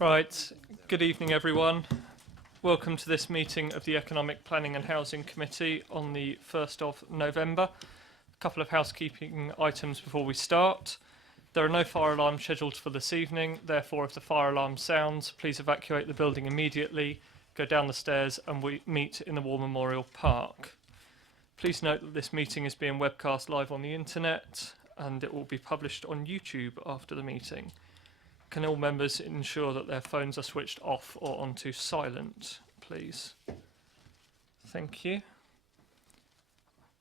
Right, good evening everyone. Welcome to this meeting of the Economic Planning and Housing Committee on the 1st of November. A couple of housekeeping items before we start. There are no fire alarms scheduled for this evening, therefore if the fire alarm sounds, please evacuate the building immediately, go down the stairs and we meet in the War Memorial Park. Please note that this meeting is being webcast live on the internet and it will be published on YouTube after the meeting. Can all members ensure that their phones are switched off or onto silent, please? Thank you.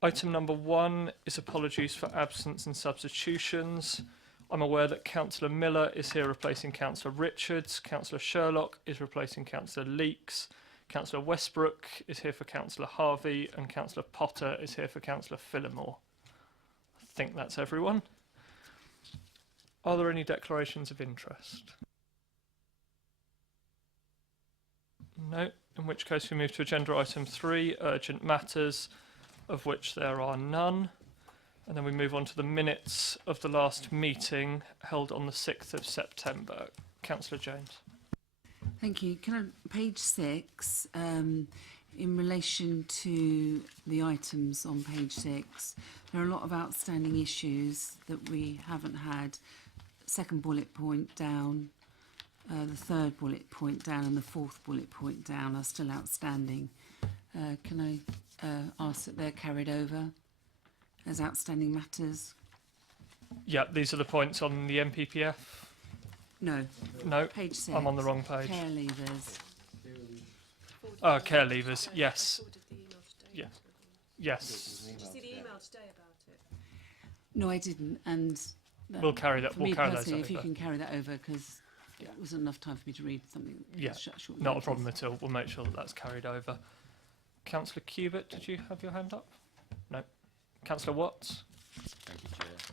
Item number 1 is apologies for absence and substitutions. I'm aware that Councillor Miller is here replacing Councillor Richards, Councillor Sherlock is replacing Councillor Leeks, Councillor Westbrook is here for Councillor Harvey, and Councillor Potter is here for Councillor Phillimore. I think that's everyone. Are there any declarations of interest? No, in which case we move to agenda item 3, urgent matters, of which there are none. And then we move on to the minutes of the last meeting held on the 6th of September. Councillor James. Thank you. Page 6, in relation to the items on page 6, there are a lot of outstanding issues that we haven't had. Second bullet point down, the third bullet point down and the fourth bullet point down are still outstanding. Can I ask that they're carried over as outstanding matters? Yeah, these are the points on the MPPF. No. No, Page 6. I'm on the wrong page. Care leavers. Oh, care leavers, yes. Yeah. Yes. Did you see the email today about it? No, I didn't. And We'll carry that. for We'll me carry those personally, if you over. can carry that over, because it wasn't enough time for me to read something. Yeah, short not a notice. problem at all. We'll make sure that that's carried over. Councillor Cubitt, did you have your hand up? No. Councillor Watts? Thank you,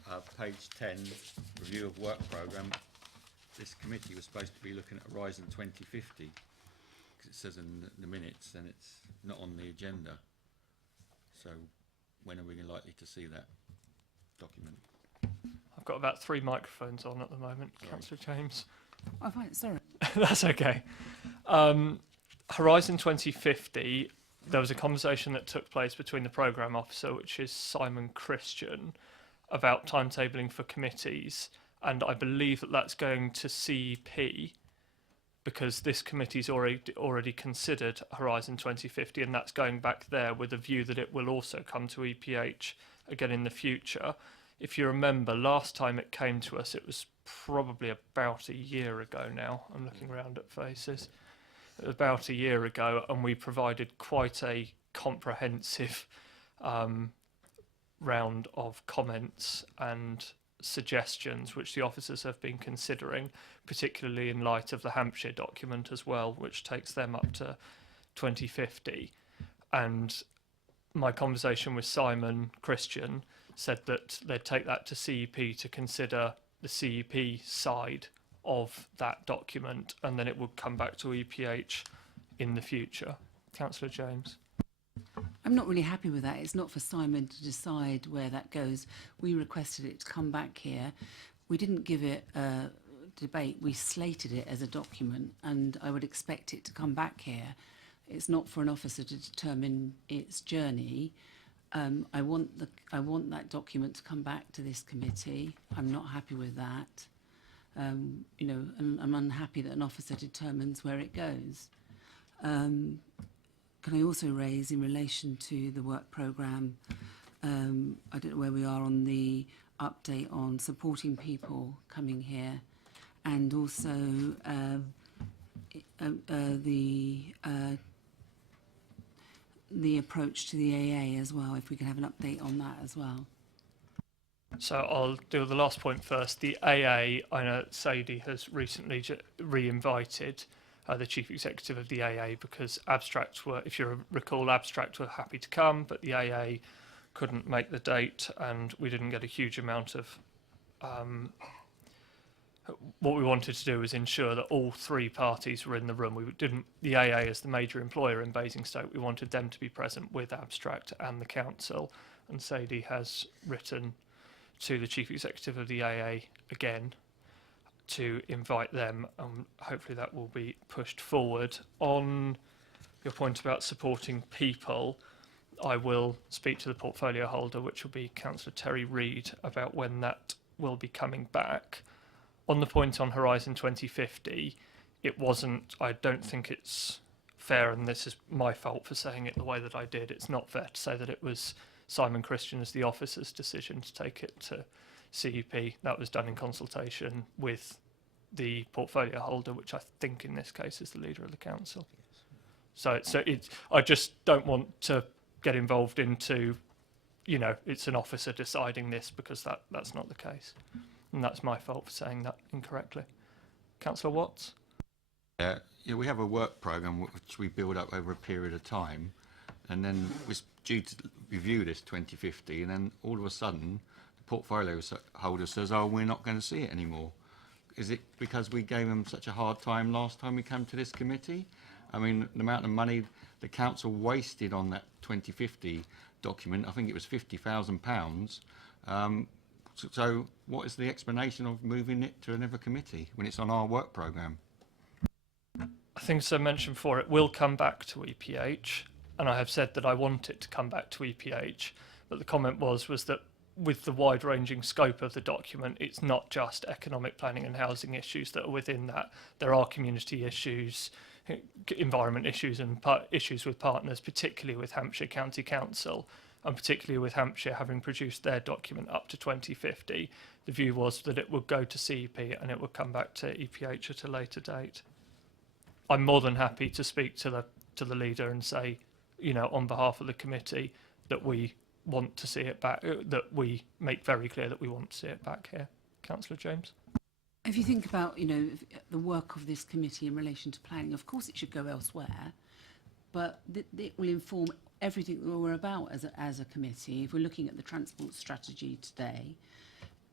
Chair. Page 10, review of work programme. This committee was supposed to be looking at Horizon 2050, because it says in the minutes and it's not on the agenda. So when are we likely to see that document? I've got about 3 microphones on at the moment. Sorry. Councillor James? Oh, fine. Sorry. That's okay. Horizon 2050, there was a conversation that took place between the programme officer, which is Simon Christian, about timetabling for committees, and I believe that that's going to CEP because this committee's already considered Horizon 2050, and that's going back there with a view that it will also come to EPH again in the future. If you remember, last time it came to us, it was probably about a year ago now. I'm looking around at faces. It was about a year ago, and we provided quite a comprehensive round of comments and suggestions which the officers have been considering, particularly in light of the Hampshire document as well, which takes them up to 2050. And my conversation with Simon Christian said that they'd take that to CEP to consider the CEP side of that document, and then it would come back to EPH in the future. Councillor James. I'm not really happy with that. It's not for Simon to decide where that goes. We requested it to come back here. We didn't give it a debate. We slated it as a document, and I would expect it to come back here. It's not for an officer to determine its journey. I want that document to come back to this committee. I'm not happy with that. And I'm unhappy that an officer determines where it goes. Can I also raise, in relation to the work programme, I don't know where we are on the update on supporting people coming here, and also the approach to the AA as well, if we can have an update on that as well. So I'll do the last point first. The AA, I know Sadie has recently re-invited the chief executive of the AA because Abstract were, if you recall, Abstract were happy to come, but the AA couldn't make the date, and we didn't get a huge amount of. What we wanted to do was ensure that all 3 parties were in the room. We didn't. The AA, as the major employer in Basingstoke, we wanted them to be present with Abstract and the council. And Sadie has written to the chief executive of the AA again to invite them, and hopefully that will be pushed forward. On your point about supporting people, I will speak to the portfolio holder, which will be Councillor Terry Reid, about when that will be coming back. On the point on Horizon 2050, it wasn't, I don't think it's fair, and this is my fault for saying it the way that I did, it's not fair to say that it was Simon Christian as the officer's decision to take it to CEP. That was done in consultation with the portfolio holder, which I think in this case is the leader of the council. So I just don't want to get involved into, you know, it's an officer deciding this, because that's not the case. And that's my fault for saying that incorrectly. Councillor Watts? Yeah, we have a work programme which we build up over a period of time, and then we're due to review this 2050, and then all of a sudden the portfolio holder says, oh, we're not going to see it anymore. Is it because we gave them such a hard time last time we came to this committee? I mean, the amount of money the council wasted on that 2050 document, I think it was £50,000. So what is the explanation of moving it to another committee when it's on our work programme? I think, as I mentioned before, it will come back to EPH, and I have said that I want it to come back to EPH, but the comment was that with the wide-ranging scope of the document, it's not just economic planning and housing issues that are within that. There are community issues, environment issues, and issues with partners, particularly with Hampshire County Council, and particularly with Hampshire having produced their document up to 2050. The view was that it would go to CEP and it would come back to EPH at a later date. I'm more than happy to speak to the leader and say, you know, on behalf of the committee, that we want to see it back, that we make very clear that we want to see it back here. Councillor James? If you think about, you know, the work of this committee in relation to planning, of course it should go elsewhere, but it will inform everything that we're about as a committee. If we're looking at the transport strategy today,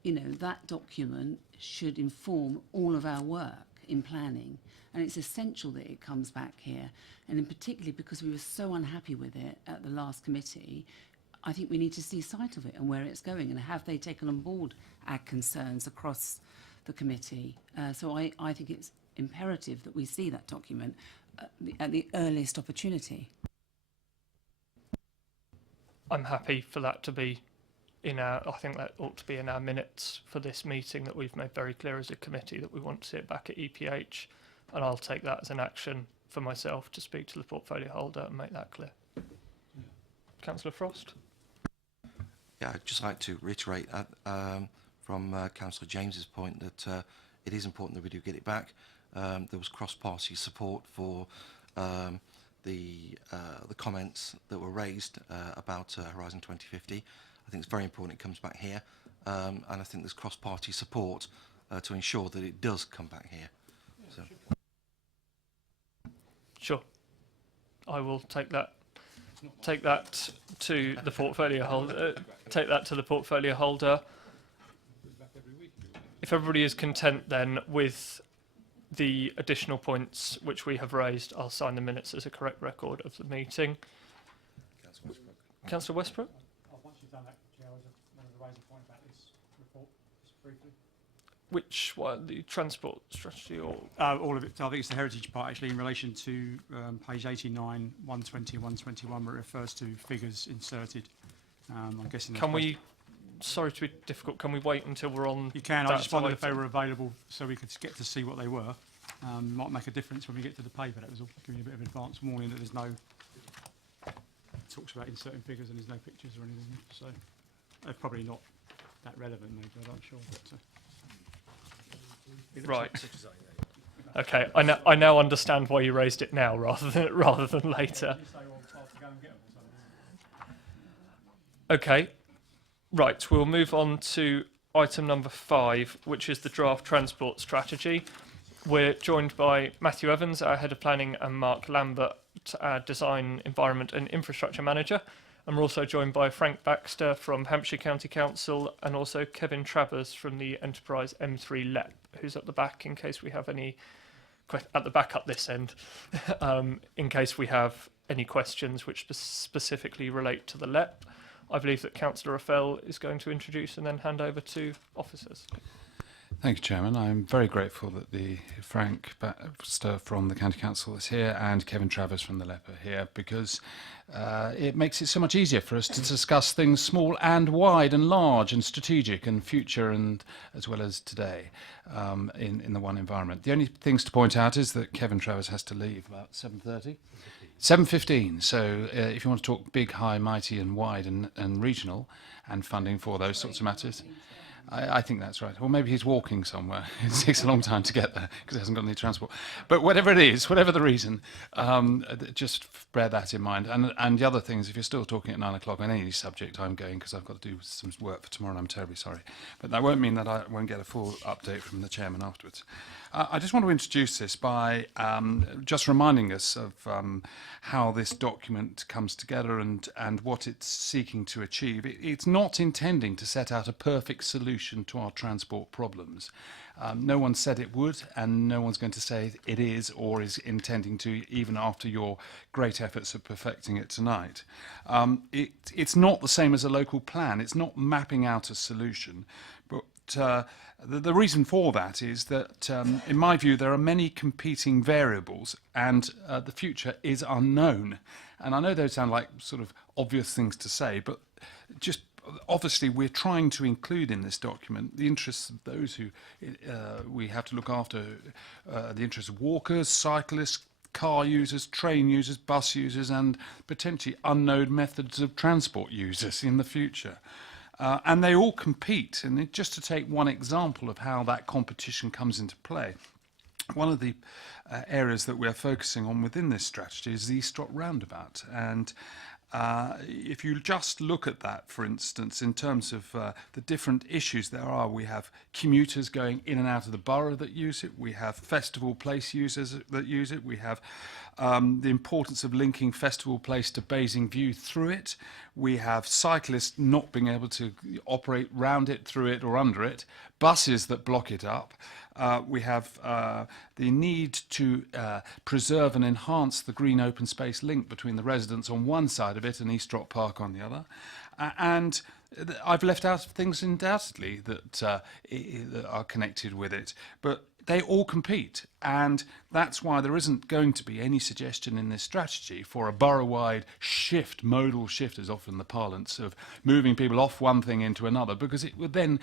you know, that document should inform all of our work in planning, and it's essential that it comes back here. And in particularly because we were so unhappy with it at the last committee, I think we need to see sight of it and where it's going, and have they taken on board our concerns across the committee. So I think it's imperative that we see that document at the earliest opportunity. I'm happy for that to be in our, I think that ought to be in our minutes for this meeting, that we've made very clear as a committee that we want to see it back at EPH, and I'll take that as an action for myself to speak to the portfolio holder and make that clear. Councillor Frost? Yeah, I'd just like to reiterate from Councillor James's point that it is important that we do get it back. There was cross-party support for the comments that were raised about Horizon 2050. I think it's very important it comes back here, and I think there's cross-party support to ensure that it does come back here. So. Sure. I will take that to the portfolio holder. Take that to the portfolio holder. If everybody is content then with the additional points which we have raised, I'll sign the minutes as a correct record of the meeting. Councillor Westbrook? Once you've done that, Chair, I wanted to raise a point about this report, just briefly. Which one? The transport strategy, or All of it. I think it's the heritage part, actually, in relation to page 89, 120 and 121, where it refers to figures inserted. I'm guessing. can we? Sorry to be difficult. Can we wait until we're on? You can. I just that wondered if they item? were available so we could get to see what they were. Might make a difference when we get to the paper. That was all. Giving you a bit of advance warning that there's no. It talks about inserting figures and there's no pictures or anything. So they're probably not that relevant, maybe. I'm not sure. But, Right. Okay. I now understand why you raised it now rather than later. Okay. Right. We'll move on to item number 5, which is the draft transport strategy. We're joined by Matthew Evans, our head of planning, and Mark Lambert, our design, environment and infrastructure manager. And we're also joined by Frank Baxter from Hampshire County Council, and also Kevin Travers from the Enterprise M3 LEP, who's at the back in case we have any at the back up this end, in case we have any questions which specifically relate to the LEP. I believe that Councillor Raffel is going to introduce and then hand over to officers. Thank you, Chairman. I'm very grateful that Frank Baxter from the County Council is here and Kevin Travers from the LEPA here, because it makes it so much easier for us to discuss things small and wide and large and strategic and future, and as well as today in the one environment. The only things to point out is that Kevin Travers has to leave about 7:30. 7:15. So if you want to talk big, high, mighty and wide and regional and funding for those sorts of matters, I think that's right. Or maybe he's walking somewhere. It takes a long time to get there because he hasn't got any transport. But whatever it is, whatever the reason, just bear that in mind. And the other things, if you're still talking at 9 o'clock on any subject, I'm going because I've got to do some work for tomorrow and I'm terribly sorry. But that won't mean that I won't get a full update from the chairman afterwards. I just want to introduce this by just reminding us of how this document comes together and what it's seeking to achieve. It's not intending to set out a perfect solution to our transport problems. No one said it would, and no one's going to say it is or is intending to, even after your great efforts of perfecting it tonight. It's not the same as a local plan. It's not mapping out a solution, but the reason for that is that, in my view, there are many competing variables and the future is unknown. And I know those sound like sort of obvious things to say, but just obviously we're trying to include in this document the interests of those who we have to look after, the interests of walkers, cyclists, car users, train users, bus users, and potentially unknown methods of transport users in the future. And they all compete. And just to take one example of how that competition comes into play, one of the areas that we're focusing on within this strategy is the Eastrot roundabout. And if you just look at that, for instance, in terms of the different issues there are, we have commuters going in and out of the borough that use it, we have Festival Place users that use it, we have the importance of linking Festival Place to Basing View through it, we have cyclists not being able to operate round it, through it or under it, buses that block it up. We have the need to preserve and enhance the green open space link between the residents on one side of it and Eastrot Park on the other. And I've left out things undoubtedly that are connected with it, but they all compete, and that's why there isn't going to be any suggestion in this strategy for a borough-wide shift, modal shift is often the parlance of moving people off one thing into another, because it would then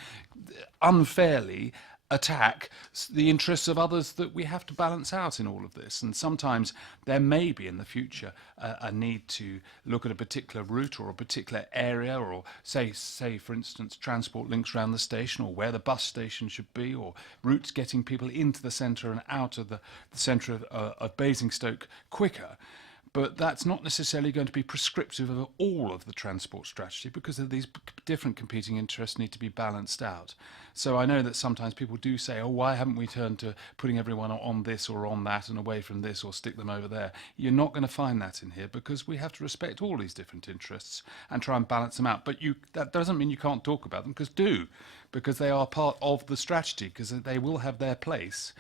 unfairly attack the interests of others that we have to balance out in all of this. And sometimes there may be in the future a need to look at a particular route or a particular area, or say for instance transport links around the station, or where the bus station should be, or routes getting people into the centre and out of the centre of Basingstoke quicker. But that's not necessarily going to be prescriptive of all of the transport strategy, because of these different competing interests need to be balanced out. So I know that sometimes people do say, oh, why haven't we turned to putting everyone on this or on that and away from this, or stick them over there? You're not going to find that in here, because we have to respect all these different interests and try and balance them out. But that doesn't mean you can't talk about them, because they are part of the strategy, because they will have their place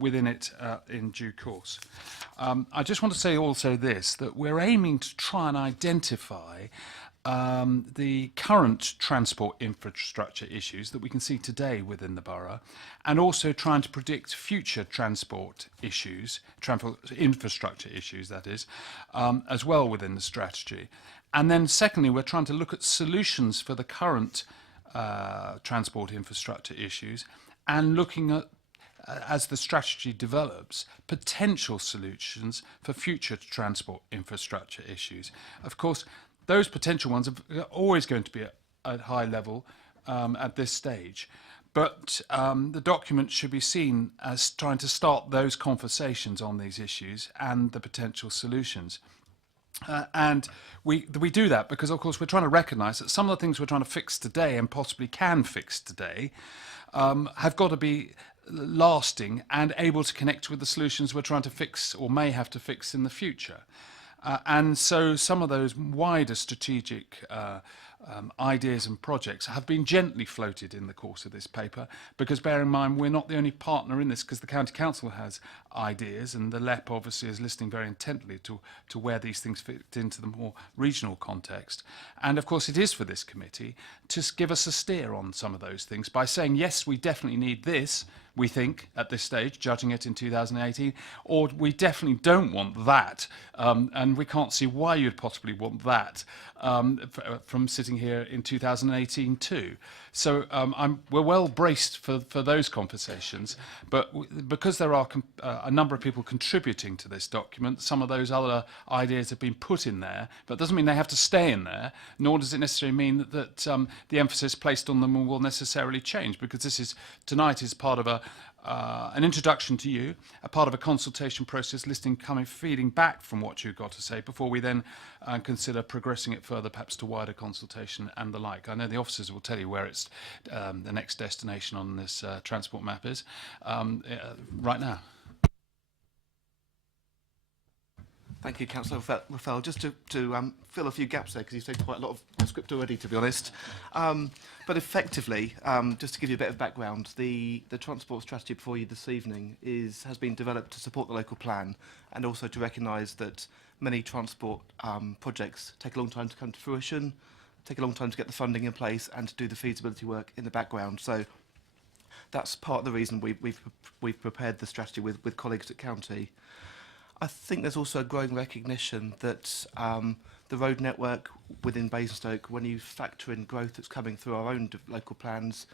within it in due course. I just want to say also this, that we're aiming to try and identify the current transport infrastructure issues that we can see today within the borough, and also trying to predict future transport issues, infrastructure issues that is, as well within the strategy. And then secondly, we're trying to look at solutions for the current transport infrastructure issues, and looking at, as the strategy develops, potential solutions for future transport infrastructure issues. Of course, those potential ones are always going to be at high level at this stage. But the document should be seen as trying to start those conversations on these issues and the potential solutions. And we do that because, of course, we're trying to recognise that some of the things we're trying to fix today, and possibly can fix today, have got to be lasting and able to connect with the solutions we're trying to fix or may have to fix in the future. And so some of those wider strategic ideas and projects have been gently floated in the course of this paper, because bear in mind we're not the only partner in this, because the County Council has ideas and the LEP obviously is listening very intently to where these things fit into the more regional context. And of course it is for this committee to give us a steer on some of those things by saying, yes, we definitely need this, we think, at this stage, judging it in 2018, or we definitely don't want that, and we can't see why you'd possibly want that from sitting here in 2018 too. So we're well braced for those conversations, but because there are a number of people contributing to this document, some of those other ideas have been put in there, but it doesn't mean they have to stay in there, nor does it necessarily mean that the emphasis placed on them will necessarily change, because tonight is part of an introduction to you, a part of a consultation process, listening, feeding back from what you've got to say before we then consider progressing it further, perhaps to wider consultation and the like. I know the officers will tell you where it's the next destination on this transport map is right now. Thank you, Councillor Rafael. Just to fill a few gaps there, because you've said quite a lot of script already, to be honest. But effectively, just to give you a bit of background, the transport strategy before you this evening has been developed to support the local plan, and also to recognise that many transport projects take a long time to come to fruition, take a long time to get the funding in place, and to do the feasibility work in the background. So that's part of the reason we've prepared the strategy with colleagues at County. I think there's also a growing recognition that the road network within Basingstoke, when you factor in growth that's coming through our own local plans,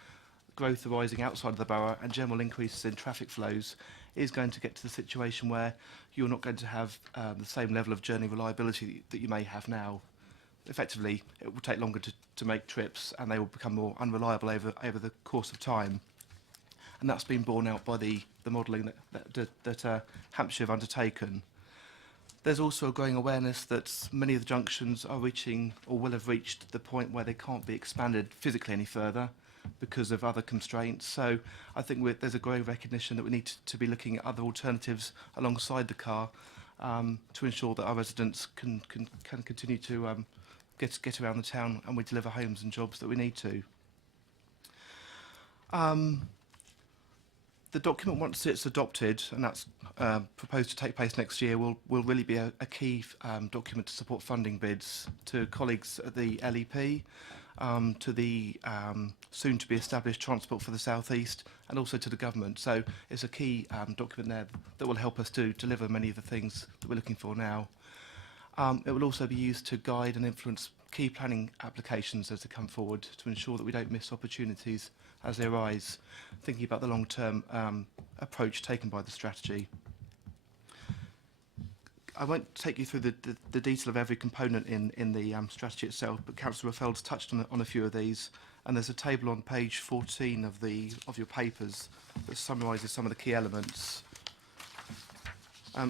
growth arising outside of the borough and general increases in traffic flows, is going to get to the situation where you're not going to have the same level of journey reliability that you may have now. Effectively, it will take longer to make trips, and they will become more unreliable over the course of time. And that's been borne out by the modelling that Hampshire have undertaken. There's also a growing awareness that many of the junctions are reaching, or will have reached, the point where they can't be expanded physically any further because of other constraints. So I think there's a growing recognition that we need to be looking at other alternatives alongside the car to ensure that our residents can continue to get around the town, and we deliver homes and jobs that we need to. The document, once it's adopted, and that's proposed to take place next year, will really be a key document to support funding bids to colleagues at the LEP, to the soon-to-be established Transport for the South East, and also to the government. So it's a key document there that will help us to deliver many of the things that we're looking for now. It will also be used to guide and influence key planning applications as they come forward, to ensure that we don't miss opportunities as they arise, thinking about the long-term approach taken by the strategy. I won't take you through the detail of every component in the strategy itself, but Councillor Rafel's touched on a few of these, and there's a table on page 14 of your papers that summarises some of the key elements.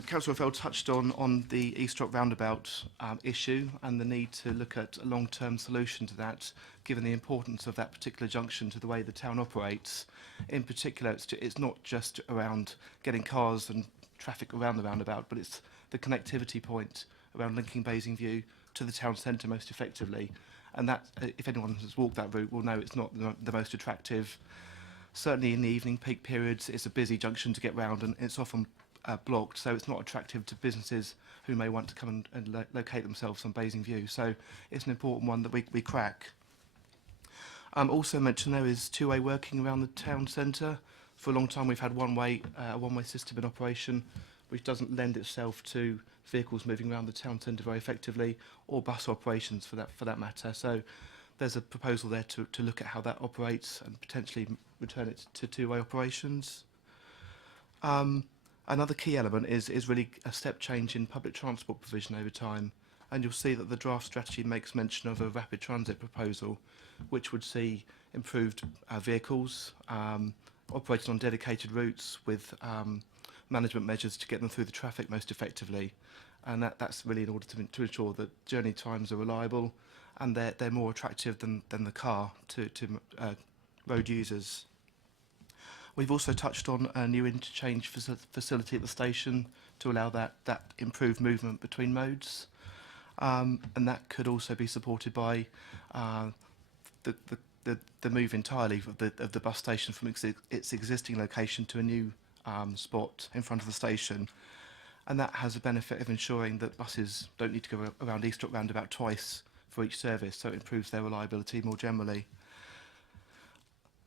Councillor Rafel touched on the East Rock roundabout issue and the need to look at a long-term solution to that, given the importance of that particular junction to the way the town operates. In particular, it's not just around getting cars and traffic around the roundabout, but it's the connectivity point around linking Basingview to the town centre most effectively. And that, if anyone has walked that route, will know it's not the most attractive. Certainly in the evening peak periods, it's a busy junction to get round, and it's often blocked, so it's not attractive to businesses who may want to come and locate themselves on Basingview. So it's an important one that we crack. Also mentioned there is two-way working around the town centre. For a long time we've had a one-way system in operation, which doesn't lend itself to vehicles moving around the town centre very effectively, or bus operations for that matter. So there's a proposal there to look at how that operates and potentially return it to two-way operations. Another key element is really a step change in public transport provision over time, and you'll see that the draft strategy makes mention of a rapid transit proposal, which would see improved vehicles operating on dedicated routes with management measures to get them through the traffic most effectively, and that's really in order to ensure that journey times are reliable and they're more attractive than the car to road users. We've also touched on a new interchange facility at the station to allow that improved movement between modes. and that could also be supported by the move entirely of the bus station from its existing location to a new spot in front of the station. And that has a benefit of ensuring that buses don't need to go around Eastbrook roundabout twice for each service, so it improves their reliability more generally.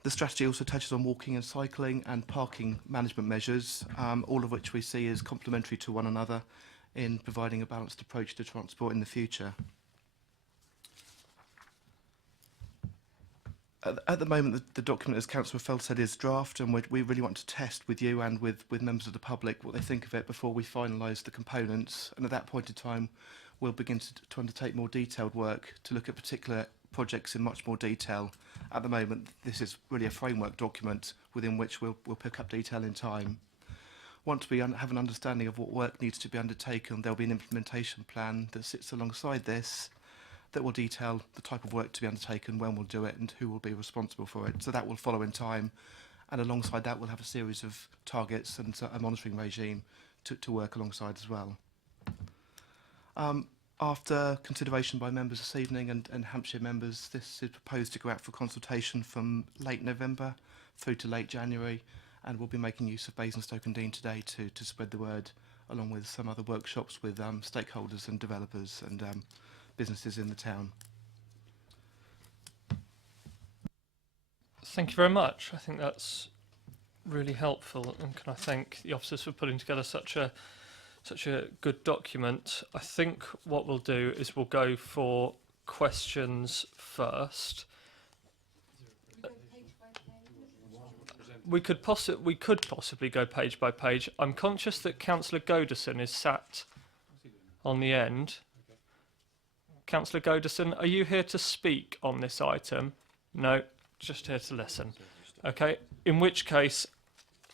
The strategy also touches on walking and cycling and parking management measures, all of which we see as complementary to one another in providing a balanced approach to transport in the future. At the moment, the document, as Councillor Feld said, is draft, and we really want to test with you and with members of the public what they think of it before we finalise the components. And at that point in time, we'll begin to undertake more detailed work to look at particular projects in much more detail. At the moment, this is really a framework document within which we'll pick up detail in time. Once we have an understanding of what work needs to be undertaken, there'll be an implementation plan that sits alongside this that will detail the type of work to be undertaken, when we'll do it, and who will be responsible for it. So that will follow in time, and alongside that we'll have a series of targets and a monitoring regime to work alongside as well. After consideration by members this evening and Hampshire members, this is proposed to go out for consultation from late November through to late January, and we'll be making use of Basingstoke and Dean today to spread the word, along with some other workshops with stakeholders and developers and businesses in the town. Thank you very much. I think that's really helpful, and can I thank the officers for putting together such a good document. I think what we'll do is we'll go for questions first. We could possibly go page by page. I'm conscious that Councillor Goderson is sat on the end. Councillor Goderson, are you here to speak on this item? No, just here to listen. Okay, in which case,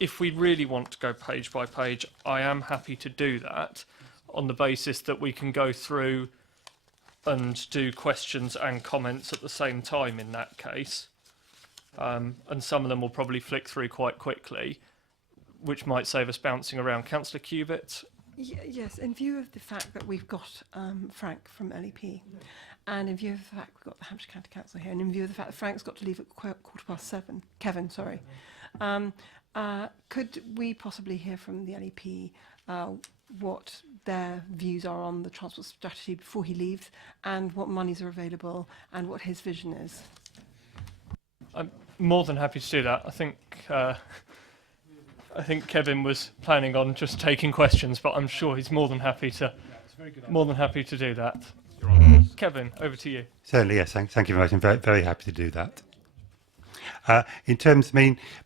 if we really want to go page by page, I am happy to do that on the basis that we can go through and do questions and comments at the same time in that case. And some of them will probably flick through quite quickly, which might save us bouncing around. Councillor Cubitt? Yes, in view of the fact that we've got Frank from LEP, and in view of the fact we've got the Hampshire County Council here, and in view of the fact that Frank's got to leave at 7:15, Kevin, sorry, could we possibly hear from the LEP what their views are on the transport strategy before he leaves, and what monies are available, and what his vision is? I'm more than happy to do that. I think Kevin was planning on just taking questions, but I'm sure he's more than happy to do that. Kevin, over to you. Certainly, yes. Thank you very much. I'm very, very happy to do that. In terms,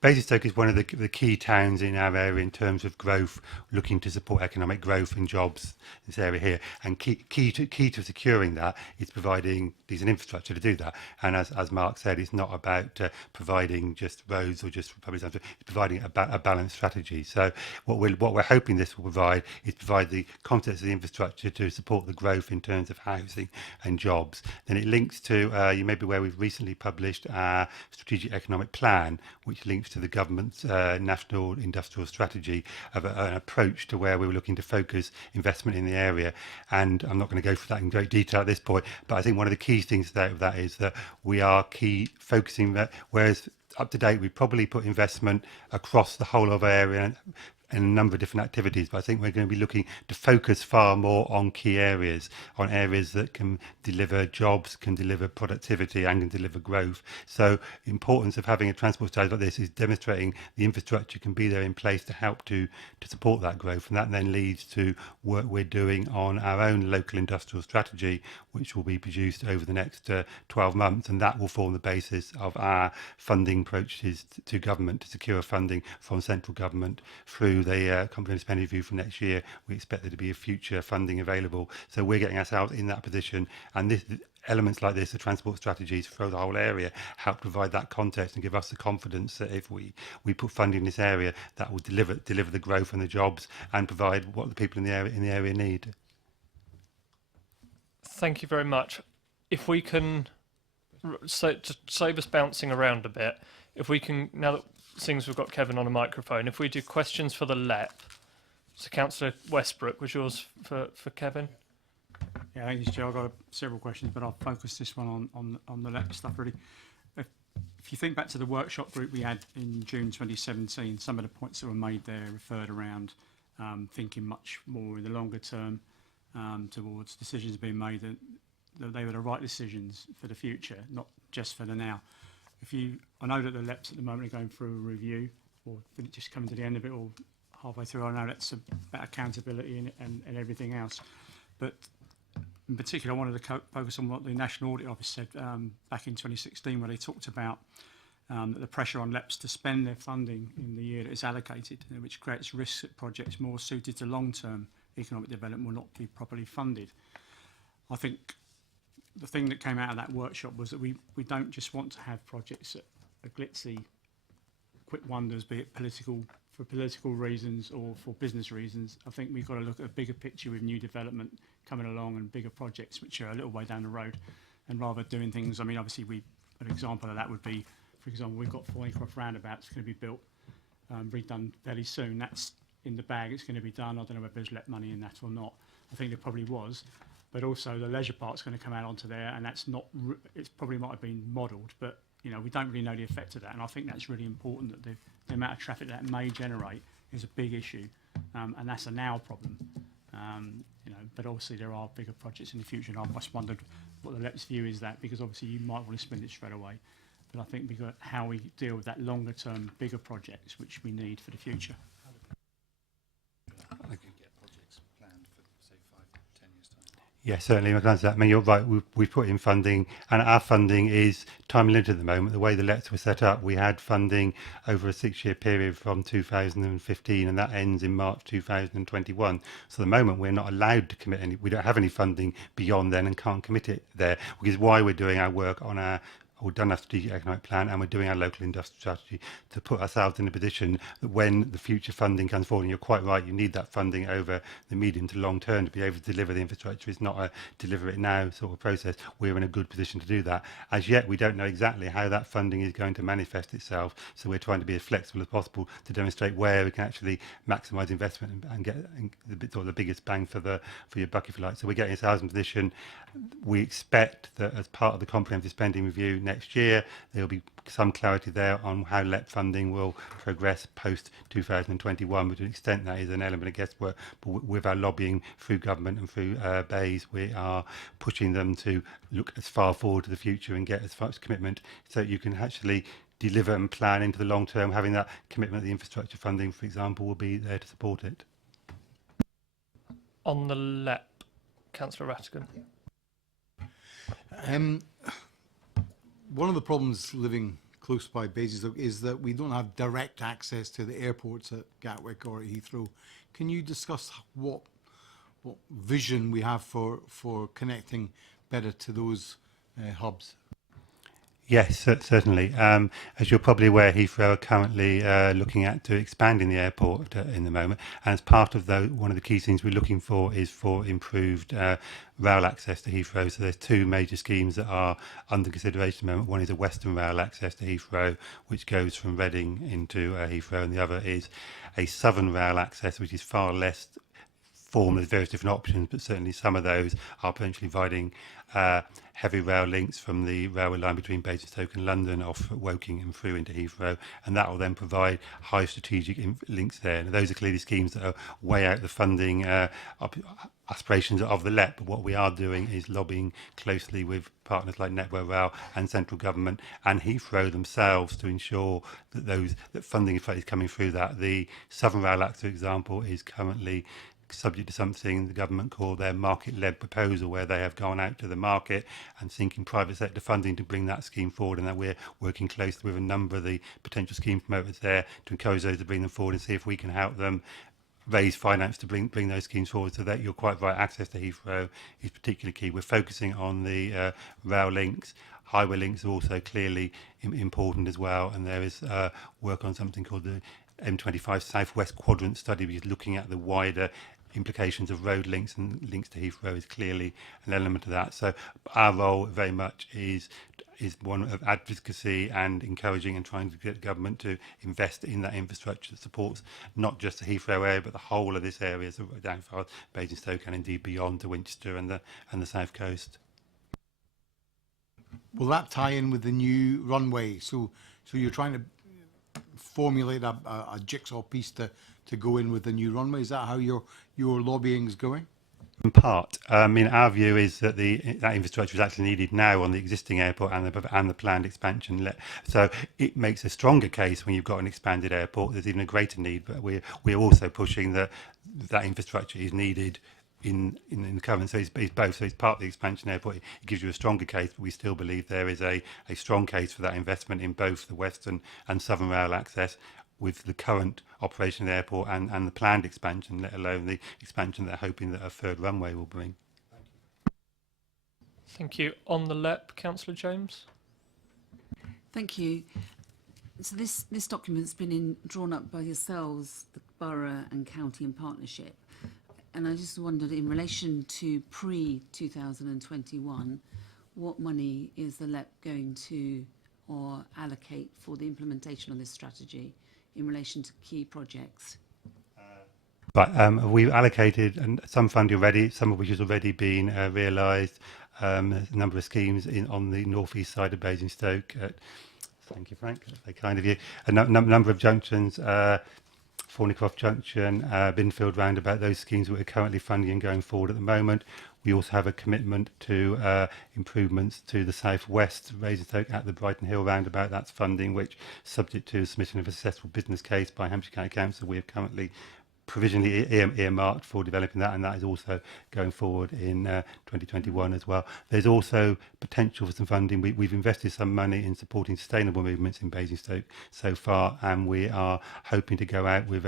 Basingstoke is one of the key towns in our area in terms of growth, looking to support economic growth and jobs in this area here. And key to securing that is providing decent infrastructure to do that. And as Mark said, it's not about providing just roads or just public transport. It's providing a balanced strategy. So what we're hoping this will provide is provide the context of the infrastructure to support the growth in terms of housing and jobs. Then it links to, you may be aware, we've recently published our strategic economic plan, which links to the government's national industrial strategy of an approach to where we were looking to focus investment in the area. And I'm not going to go through that in great detail at this point, but I think one of the key things of that is that we are focusing that, whereas up to date we probably put investment across the whole of our area and a number of different activities, but I think we're going to be looking to focus far more on key areas, on areas that can deliver jobs, can deliver productivity and can deliver growth. So the importance of having a transport strategy like this is demonstrating the infrastructure can be there in place to help to support that growth, and that then leads to work we're doing on our own local industrial strategy, which will be produced over the next 12 months, and that will form the basis of our funding approaches to government, to secure funding from central government through the comprehensive spending review from next year. We expect there to be a future funding available. So we're getting ourselves in that position, and elements like this, the transport strategies for the whole area, help provide that context and give us the confidence that if we put funding in this area, that will deliver the growth and the jobs and provide what the people in the area need. Thank you very much. If we can, to save us bouncing around a bit, if we can, now that seeing as we've got Kevin on a microphone, if we do questions for the LEP, so Councillor Westbrook, was yours for Kevin? Yeah, thank you, Chair. I've got several questions, but I'll focus this one on the LEP stuff, really. If you think back to the workshop group we had in June 2017, some of the points that were made there referred around thinking much more in the longer term towards decisions being made that they were the right decisions for the future, not just for the now. I know that the LEPs at the moment are going through a review, or just coming to the end of it, or halfway through. I know that's about accountability and everything else, but in particular, I wanted to focus on what the National Audit Office said back in 2016, where they talked about the pressure on LEPs to spend their funding in the year that it's allocated, which creates risks that projects more suited to long-term economic development will not be properly funded. I think the thing that came out of that workshop was that we don't just want to have projects that are glitzy, quick wonders, be it for political reasons or for business reasons. I think we've got to look at a bigger picture with new development coming along and bigger projects which are a little way down the road, and rather doing things. I mean, obviously, an example of that would be, for example, we've got Foycroft Roundabout that's going to be built, redone fairly soon. That's in the bag. It's going to be done. I don't know whether there's let money in that or not. I think there probably was, but also the leisure park's going to come out onto there, and that's not. It probably might have been modelled, but you know, we don't really know the effect of that, and I think that's really important that the amount of traffic that may generate is a big issue, and that's a now problem. You know, but obviously there are bigger projects in the future, and I just wondered what the LEP's view is that, because obviously you might want to spend it straight away, but I think we've got how we deal with that longer term, bigger projects which we need for the future. Yeah, certainly. I can answer that. I mean, you're right. We've put in funding, and our funding is time limited at the moment. The way the LEPs were set up, we had funding over a 6-year period from 2015, and that ends in March 2021. So at the moment, we're not allowed to commit any. We don't have any funding beyond then, and can't commit it there, which is why we're doing our work on our. We've done our strategic economic plan, and we're doing our local industrial strategy to put ourselves in a position that when the future funding comes forward, and you're quite right, you need that funding over the medium to long term to be able to deliver the infrastructure. It's not a deliver it now sort of process. We're in a good position to do that. As yet, we don't know exactly how that funding is going to manifest itself, so we're trying to be as flexible as possible to demonstrate where we can actually maximise investment and get the biggest bang for your buck, if you like. So we're getting ourselves in a position. We expect that as part of the comprehensive spending review next year, there will be some clarity there on how LEP funding will progress post 2021. But to an extent, that is an element of guesswork. But with our lobbying through government and through BEIS, we are pushing them to look as far forward to the future and get as much commitment so you can actually deliver and plan into the long term. Having that commitment, the infrastructure funding, for example, will be there to support it. On the LEP, Councillor Rattigan. One of the problems living close by Basingstoke is that we don't have direct access to the airports at Gatwick or at Heathrow. Can you discuss what vision we have for connecting better to those hubs? Yes, certainly. As you're probably aware, Heathrow are currently looking at to expanding the airport in the moment. And as part of one of the key things we're looking for is for improved rail access to Heathrow. So there's two major schemes that are under consideration at the moment. One is a Western rail access to Heathrow, which goes from Reading into Heathrow, and the other is a Southern rail access, which is far less form. There's various different options, but certainly some of those are potentially providing heavy rail links from the railway line between Basingstoke and London off Woking and through into Heathrow, and that will then provide high strategic links there. And those are clearly schemes that are way out the funding aspirations of the LEP. But what we are doing is lobbying closely with partners like Network Rail and central government and Heathrow themselves to ensure that that funding is coming through. That the Southern Rail Act, for example, is currently subject to something the government call their market-led proposal, where they have gone out to the market and seeking private sector funding to bring that scheme forward, and that we're working closely with a number of the potential scheme promoters there to encourage those to bring them forward and see if we can help them raise finance to bring those schemes forward. So that you're quite right, access to Heathrow is particularly key. We're focusing on the rail links. Highway links are also clearly important as well, and there is work on something called the M25 Southwest Quadrant Study, which is looking at the wider implications of road links and links to Heathrow is clearly an element of that. So our role very much is one of advocacy and encouraging and trying to get government to invest in that infrastructure that supports not just the Heathrow area but the whole of this area, so down far Basingstoke and indeed beyond to Winchester and the south coast. Will that tie in with the new runway? So you're trying to formulate a jigsaw piece to go in with the new runway. Is that how your lobbying is going? In part, I mean, our view is that that infrastructure is actually needed now on the existing airport and the planned expansion. So it makes a stronger case when you've got an expanded airport. There's even a greater need, but we're also pushing that infrastructure is needed in the current. So it's both. So it's part of the expansion airport. It gives you a stronger case, but we still believe there is a strong case for that investment in both the western and southern rail access, with the current operation of the airport and the planned expansion, let alone the expansion they're hoping that a third runway will bring. Thank you. On the LEP, Councillor James. Thank you. So this document's been drawn up by yourselves, the borough and county in partnership. And I just wondered, in relation to pre-2021, what money is the LEP going to or allocate for the implementation of this strategy in relation to key projects? But we've allocated some funding already, some of which has already been realised. A number of schemes on the northeast side of Basingstoke. Thank you, Frank. Very kind of you. A number of junctions. Thornycroft Junction, Binfield Roundabout, those schemes that we're currently funding and going forward at the moment. We also have a commitment to improvements to the southwest Basingstoke at the Brighton Hill Roundabout. That's funding which, subject to submission of a successful business case by Hampshire County Council, we have currently provisionally earmarked for developing that, and that is also going forward in 2021 as well. There's also potential for some funding. We've invested some money in supporting sustainable movements in Basingstoke so far, and we are hoping to go out with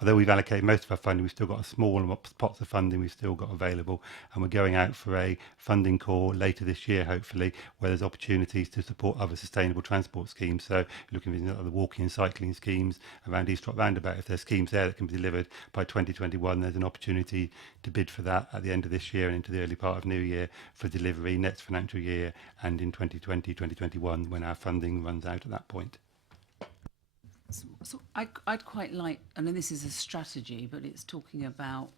although we've allocated most of our funding, we've still got a small pots of funding we've still got available, and we're going out for a funding call later this year, hopefully, where there's opportunities to support other sustainable transport schemes. So looking at the walking and cycling schemes around East Rock Roundabout, if there's schemes there that can be delivered by 2021, there's an opportunity to bid for that at the end of this year and into the early part of new year for delivery next financial year and in 2020, 2021 when our funding runs out at that point. So I'd quite like, I know this is a strategy, but it's talking about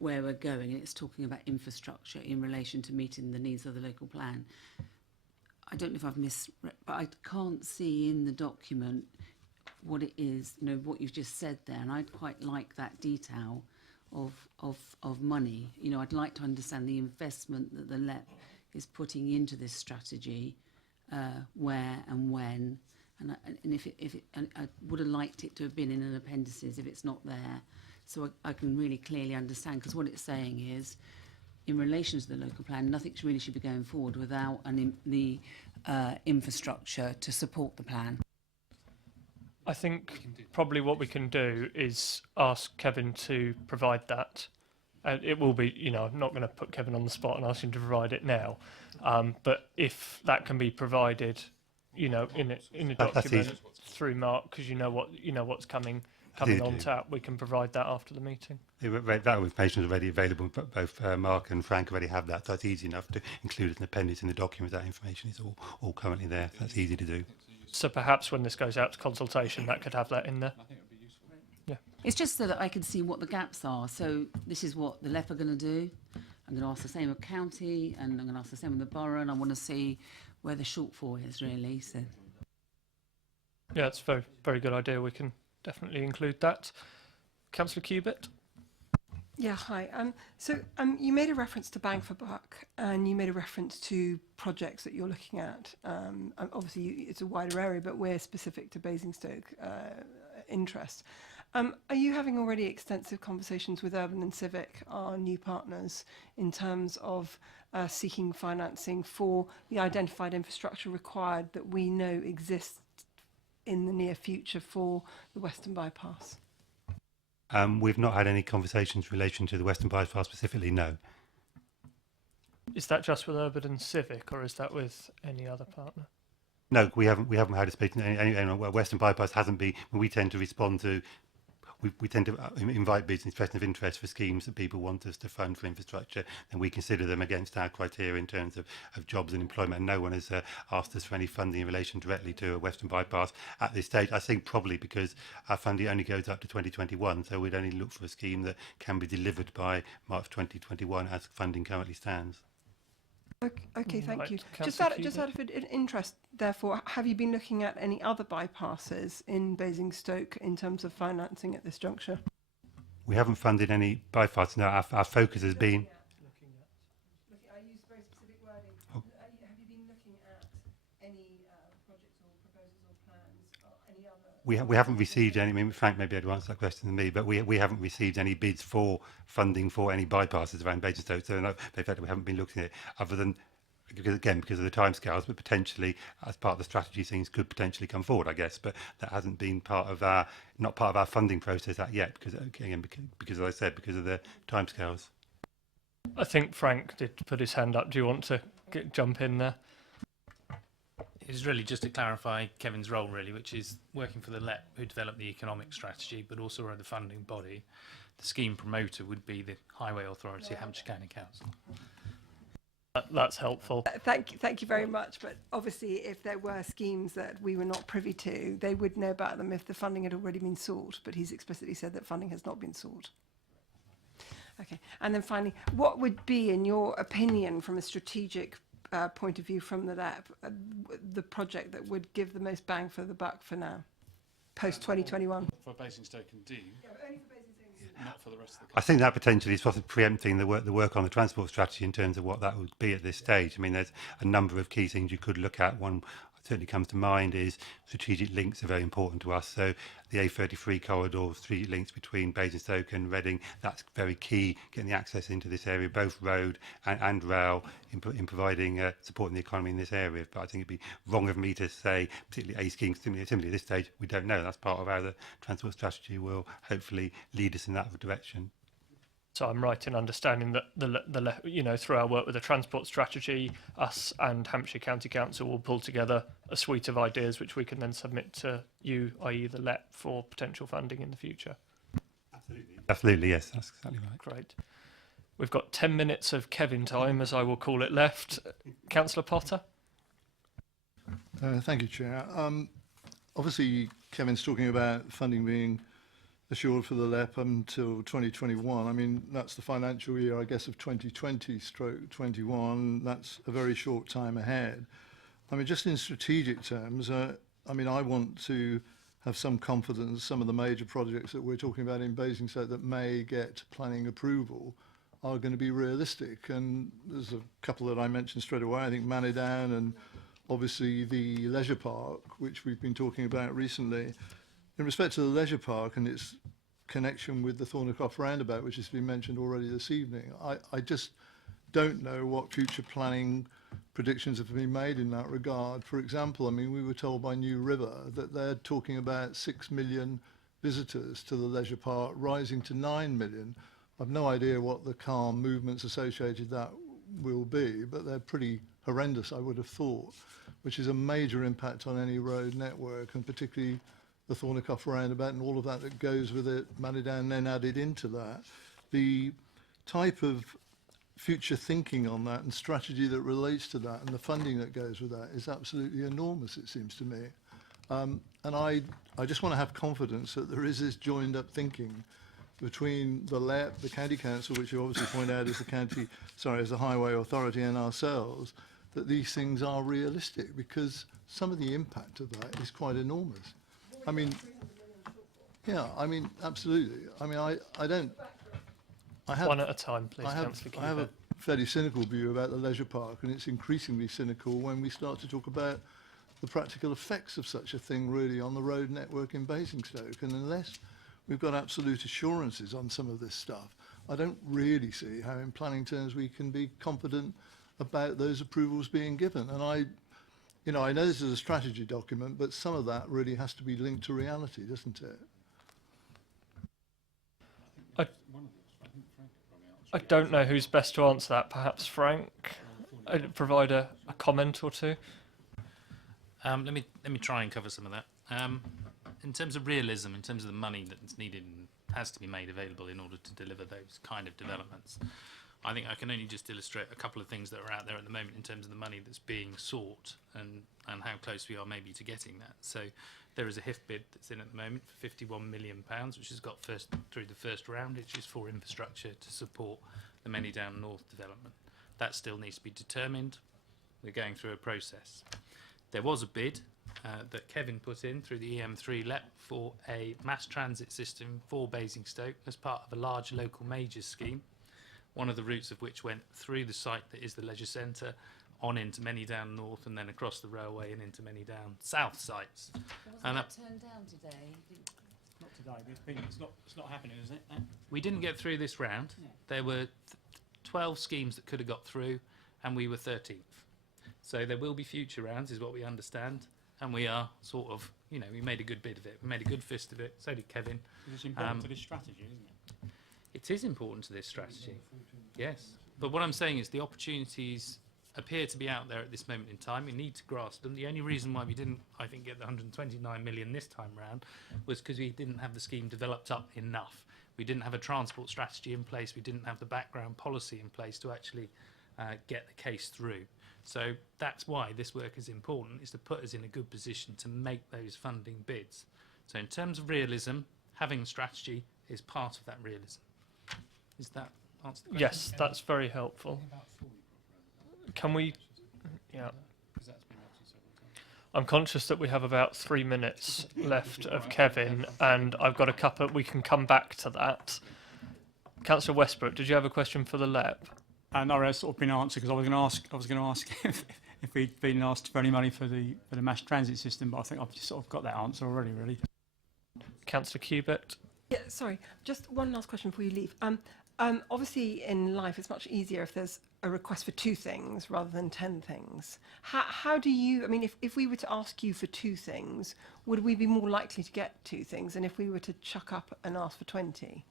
where we're going, and it's talking about infrastructure in relation to meeting the needs of the local plan. I don't know if I've but I can't see in the document what it is, what you've just said there, and I'd quite like that detail of money. I'd like to understand the investment that the LEP is putting into this strategy, where and when, and I would have liked it to have been in an appendices if it's not there, so I can really clearly understand, because what it's saying is, in relation to the local plan, nothing really should be going forward without the infrastructure to support the plan. I think probably what we can do is ask Kevin to provide that. It will be, I'm not going to put Kevin on the spot and ask him to provide it now. But if that can be provided, in a document through Mark, because what's coming on tap, we can provide that after the meeting. That information is already available. Both Mark and Frank already have that, so it's easy enough to include as an appendix in the document. That information is all currently there. So that's easy to do. So perhaps when this goes out to consultation, that could have that in there. Yeah. It's just so that I can see what the gaps are. So this is what the LEP are going to do. I'm going to ask the same of county, and I'm going to ask the same of the borough, and I want to see where the shortfall is really. So. Yeah, it's a very, very good idea. We can definitely include that. Councillor Cubitt. Yeah, hi. So you made a reference to bang for buck, and you made a reference to projects that you're looking at. Obviously, it's a wider area, but we're specific to Basingstoke interest. Are you having already extensive conversations with Urban and Civic, our new partners, in terms of seeking financing for the identified infrastructure required that we know exists in the near future for the Western Bypass? We've not had any conversations in relation to the Western Bypass specifically, no. Is that just with Urban and Civic, or is that with any other partner? No, we haven't had a speaking. Western Bypass hasn't been. We tend to respond to we tend to invite bids and expression of interest for schemes that people want us to fund for infrastructure, and we consider them against our criteria in terms of jobs and employment. And no one has asked us for any funding in relation directly to a Western Bypass at this stage. I think probably because our funding only goes up to 2021, so we'd only look for a scheme that can be delivered by March 2021 as funding currently stands. Okay, thank Right, you. Councillor Just out of interest, therefore, have you been looking at any other bypasses in Basingstoke in terms of financing at this juncture? We haven't funded any bypass. No, our focus has been. I use very specific wording. Oh. Have you been looking at any projects or proposals or plans or any other? We haven't received any. I mean, Frank maybe had to answer that question than me, but we haven't received any bids for funding for any bypasses around Basingstoke. So no, in fact, we haven't been looking at it other than because of the timescales, but potentially as part of the strategy, things could potentially come forward, I guess. But that hasn't been not part of our funding process yet, because as I said, because of the timescales. I think Frank did put his hand up. Do you want to jump in there? It's really just to clarify Kevin's role, really, which is working for the LEP, who develop the economic strategy, but also are the funding body. The scheme promoter would be the Highway Authority, Hampshire County Council. That's helpful. Thank you very much. But obviously, if there were schemes that we were not privy to, they would know about them if the funding had already been sought. But he's explicitly said that funding has not been sought. Okay. And then finally, what would be, in your opinion, from a strategic point of view from the LEP, the project that would give the most bang for the buck for now, post 2021? For Basingstoke indeed. Yeah, only for Basingstoke. Not for the rest of the I think that potentially is possibly preempting the work on the transport strategy in terms of what that would be at this stage. I mean, there's a number of key things you could look at. One certainly comes to mind is strategic links are very important to us. So the A33 corridor, strategic links between Basingstoke and Reading, that's very key, getting the access into this area, both road and rail, in providing supporting the economy in this area. But I think it'd be wrong of me to say, particularly A schemes, simply at this stage, we don't know. That's part of how the transport strategy will hopefully lead us in that direction. So I'm right in understanding that through our work with the transport strategy, us and Hampshire County Council will pull together a suite of ideas which we can then submit to you, i.e. the LEP, for potential funding in the future. Absolutely, yes, that's exactly right. Great. We've got 10 minutes of Kevin time, as I will call it, left. Councillor Potter? Thank you, Chair. Obviously, Kevin's talking about funding being assured for the LEP until 2021. I mean, that's the financial year, I guess, of 2020/21. That's a very short time ahead. I mean, just in strategic terms, I mean, I want to have some confidence some of the major projects that we're talking about in Basingstoke that may get planning approval are going to be realistic. And there's a couple that I mentioned straight away. I think Manidown and obviously the leisure park, which we've been talking about recently. In respect to the leisure park and its connection with the Thornycroft roundabout, which has been mentioned already this evening, I just don't know what future planning predictions have been made in that regard. For example, I mean, we were told by New River that they're talking about 6 million visitors to the leisure park, rising to 9 million. I've no idea what the car movements associated that will be, but they're pretty horrendous, I would have thought, which is a major impact on any road network, and particularly the Thornycroft roundabout and all of that goes with it, Manidown then added into that. The type of future thinking on that and strategy that relates to that and the funding that goes with that is absolutely enormous, it seems to me. And I just want to have confidence that there is this joined up thinking between the LEP, the County Council, which you obviously point out is the Highway Authority, and ourselves, that these things are realistic, because some of the impact of that is quite enormous. I mean, yeah, I mean, absolutely. I mean, I have one at a time, please, Councillor I have a fairly cynical view about the leisure park, and it's increasingly cynical when we start to talk about the practical effects of such a thing really on the road network in Basingstoke. And unless we've got absolute assurances on some of this stuff, I don't really see how in planning terms we can be confident about those approvals being given. And I know this is a strategy document, but some of that really has to be linked to reality, doesn't it? I don't know who's best to answer that. Perhaps Frank, provide a comment or two. Let me try and cover some of that. In terms of realism, in terms of the money that's needed has to be made available in order to deliver those kind of developments. I think I can only just illustrate a couple of things that are out there at the moment in terms of the money that's being sought and how close we are maybe to getting that. So there is a HIF bid that's in at the moment for £51 million, which has got through the first round, which is for infrastructure to support the Many Down North development. That still needs to be determined. We're going through a process. There was a bid that Kevin put in through the EM3 LEP for a mass transit system for Basingstoke as part of a large local majors scheme, one of the routes of which went through the site that is the leisure centre, on into Many Down North and then across the railway and into Many Down South sites. Wasn't that turned down today? Not today, but it's not happening, is it? We didn't get through this round. No. There were 12 schemes that could have got through, and we were 13th. So there will be future rounds, is what we understand, and we are sort of, we made a good bid of it. We made a good fist of it. So did Kevin. It's important to this strategy, isn't it? It is important to this strategy, yes. But what I'm saying is the opportunities appear to be out there at this moment in time. We need to grasp them. The only reason why we didn't, I think, get the 129 million this time round was because we didn't have the scheme developed up enough. We didn't have a transport strategy in place. We didn't have the background policy in place to actually get the case through. So that's why this work is important, is to put us in a good position to make those funding bids. So in terms of realism, having a strategy is part of that realism. Is that answer the question? Yes, that's very helpful. Can we? Yeah. I'm conscious that we have about 3 minutes left of Kevin, and I've got a couple. We can come back to that. Councillor Westbrook, did you have a question for the LEP? No, that's sort of been answered because I was going to ask if we'd been asked for any money for the mass transit system, but I think I've just sort of got that answer already, really. Councillor Cubitt. Yeah, sorry. Just one last question before you leave. Obviously, in life, it's much easier if there's a request for 2 things rather than 10 things. How do you? I mean, if we were to ask you for 2 things, would we be more likely to get 2 things than if we were to chuck up and ask for 20?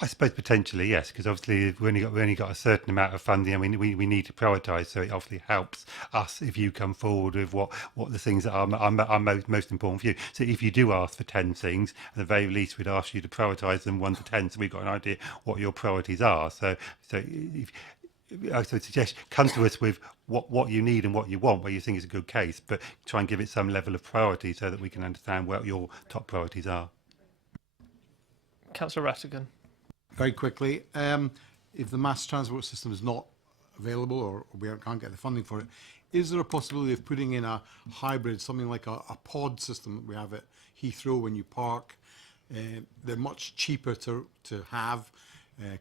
I suppose potentially yes, because obviously we only got a certain amount of funding. I mean, we need to prioritise, so it obviously helps us if you come forward with what the things that are most important for you. So if you do ask for 10 things, at the very least we'd ask you to prioritise them 1 to 10, so we've got an idea what your priorities are. So if I would suggest come to us with what you need and what you want, where you think is a good case, but try and give it some level of priority so that we can understand what your top priorities are. Councillor Rattigan. Very quickly, if the mass transport system is not available or we can't get the funding for it, is there a possibility of putting in a hybrid, something like a pod system that we have at Heathrow when you park? They're much cheaper to have,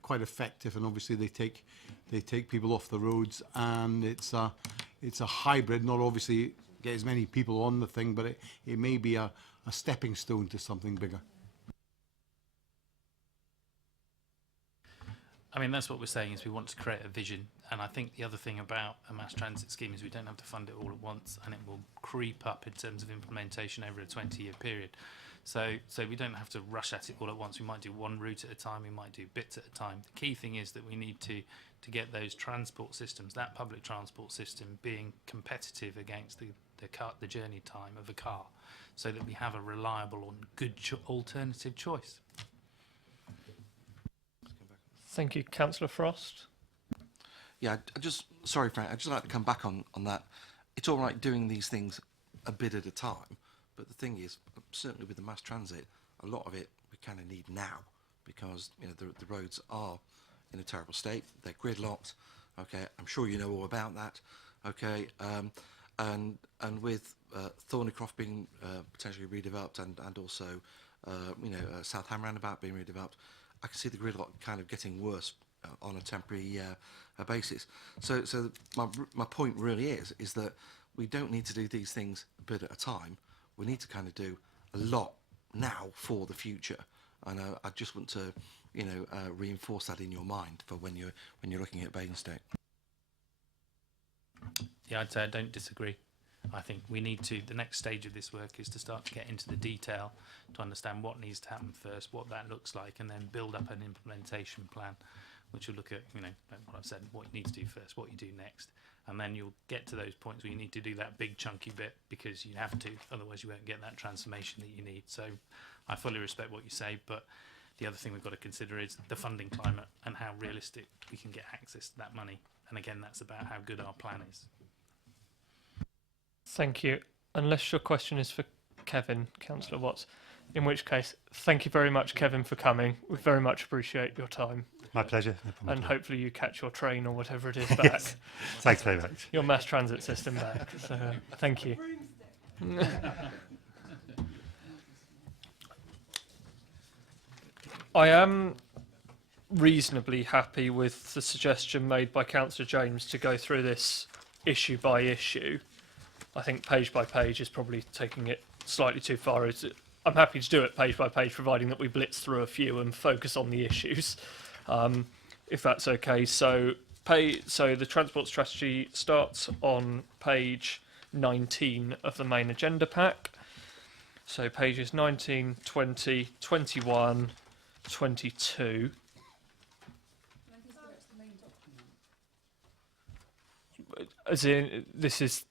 quite effective, and obviously they take people off the roads, and it's a hybrid, not obviously get as many people on the thing, but it may be a stepping stone to something bigger. I mean, that's what we're saying, is we want to create a vision. And I think the other thing about a mass transit scheme is we don't have to fund it all at once, and it will creep up in terms of implementation over a 20-year period. So we don't have to rush at it all at once. We might do 1 route at a time, we might do bits at a time. The key thing is that we need to get those transport systems, that public transport system, being competitive against the journey time of a car, so that we have a reliable and good alternative choice. Thank you. Councillor Frost. Yeah, sorry, Frank, I'd just like to come back on that. It's all right doing these things a bit at a time, but the thing is, certainly with the mass transit, a lot of it we kind of need now, because the roads are in a terrible state. They're gridlocked. Okay, I'm sure you know all about that. Okay, and with Thornycroft being potentially redeveloped, and also South Ham roundabout being redeveloped, I can see the gridlock kind of getting worse on a temporary basis. So my point really is that we don't need to do these things a bit at a time. We need to kind of do a lot now for the future. And I just want to, reinforce that in your mind for when you're looking at Basingstoke. Yeah, I'd say I don't disagree. I think we need to, the next stage of this work is to start to get into the detail, to understand what needs to happen first, what that looks like, and then build up an implementation plan, which will look at, what I've said, what you need to do first, what you do next. And then you'll get to those points where you need to do that big chunky bit, because you have to, otherwise you won't get that transformation that you need. So I fully respect what you say, but The other thing we've got to consider is the funding climate and how realistic we can get access to that money. And again, that's about how good our plan is. Thank you. Unless your question is for Kevin, Councillor Watts, in which case, thank you very much, Kevin, for coming. We very much appreciate your time. My pleasure. No problem And at all. hopefully you catch your train or whatever it is back. Yes. Thanks very much. Your mass transit system back. So thank you. I am reasonably happy with the suggestion made by Councillor James to go through this issue by issue. I think page by page is probably taking it slightly too far. I'm happy to do it page by page, providing that we blitz through a few and focus on the issues, if that's okay. So the transport strategy starts on page 19 of the main agenda pack. So pages 19, 20, 21, 22. As in, this is,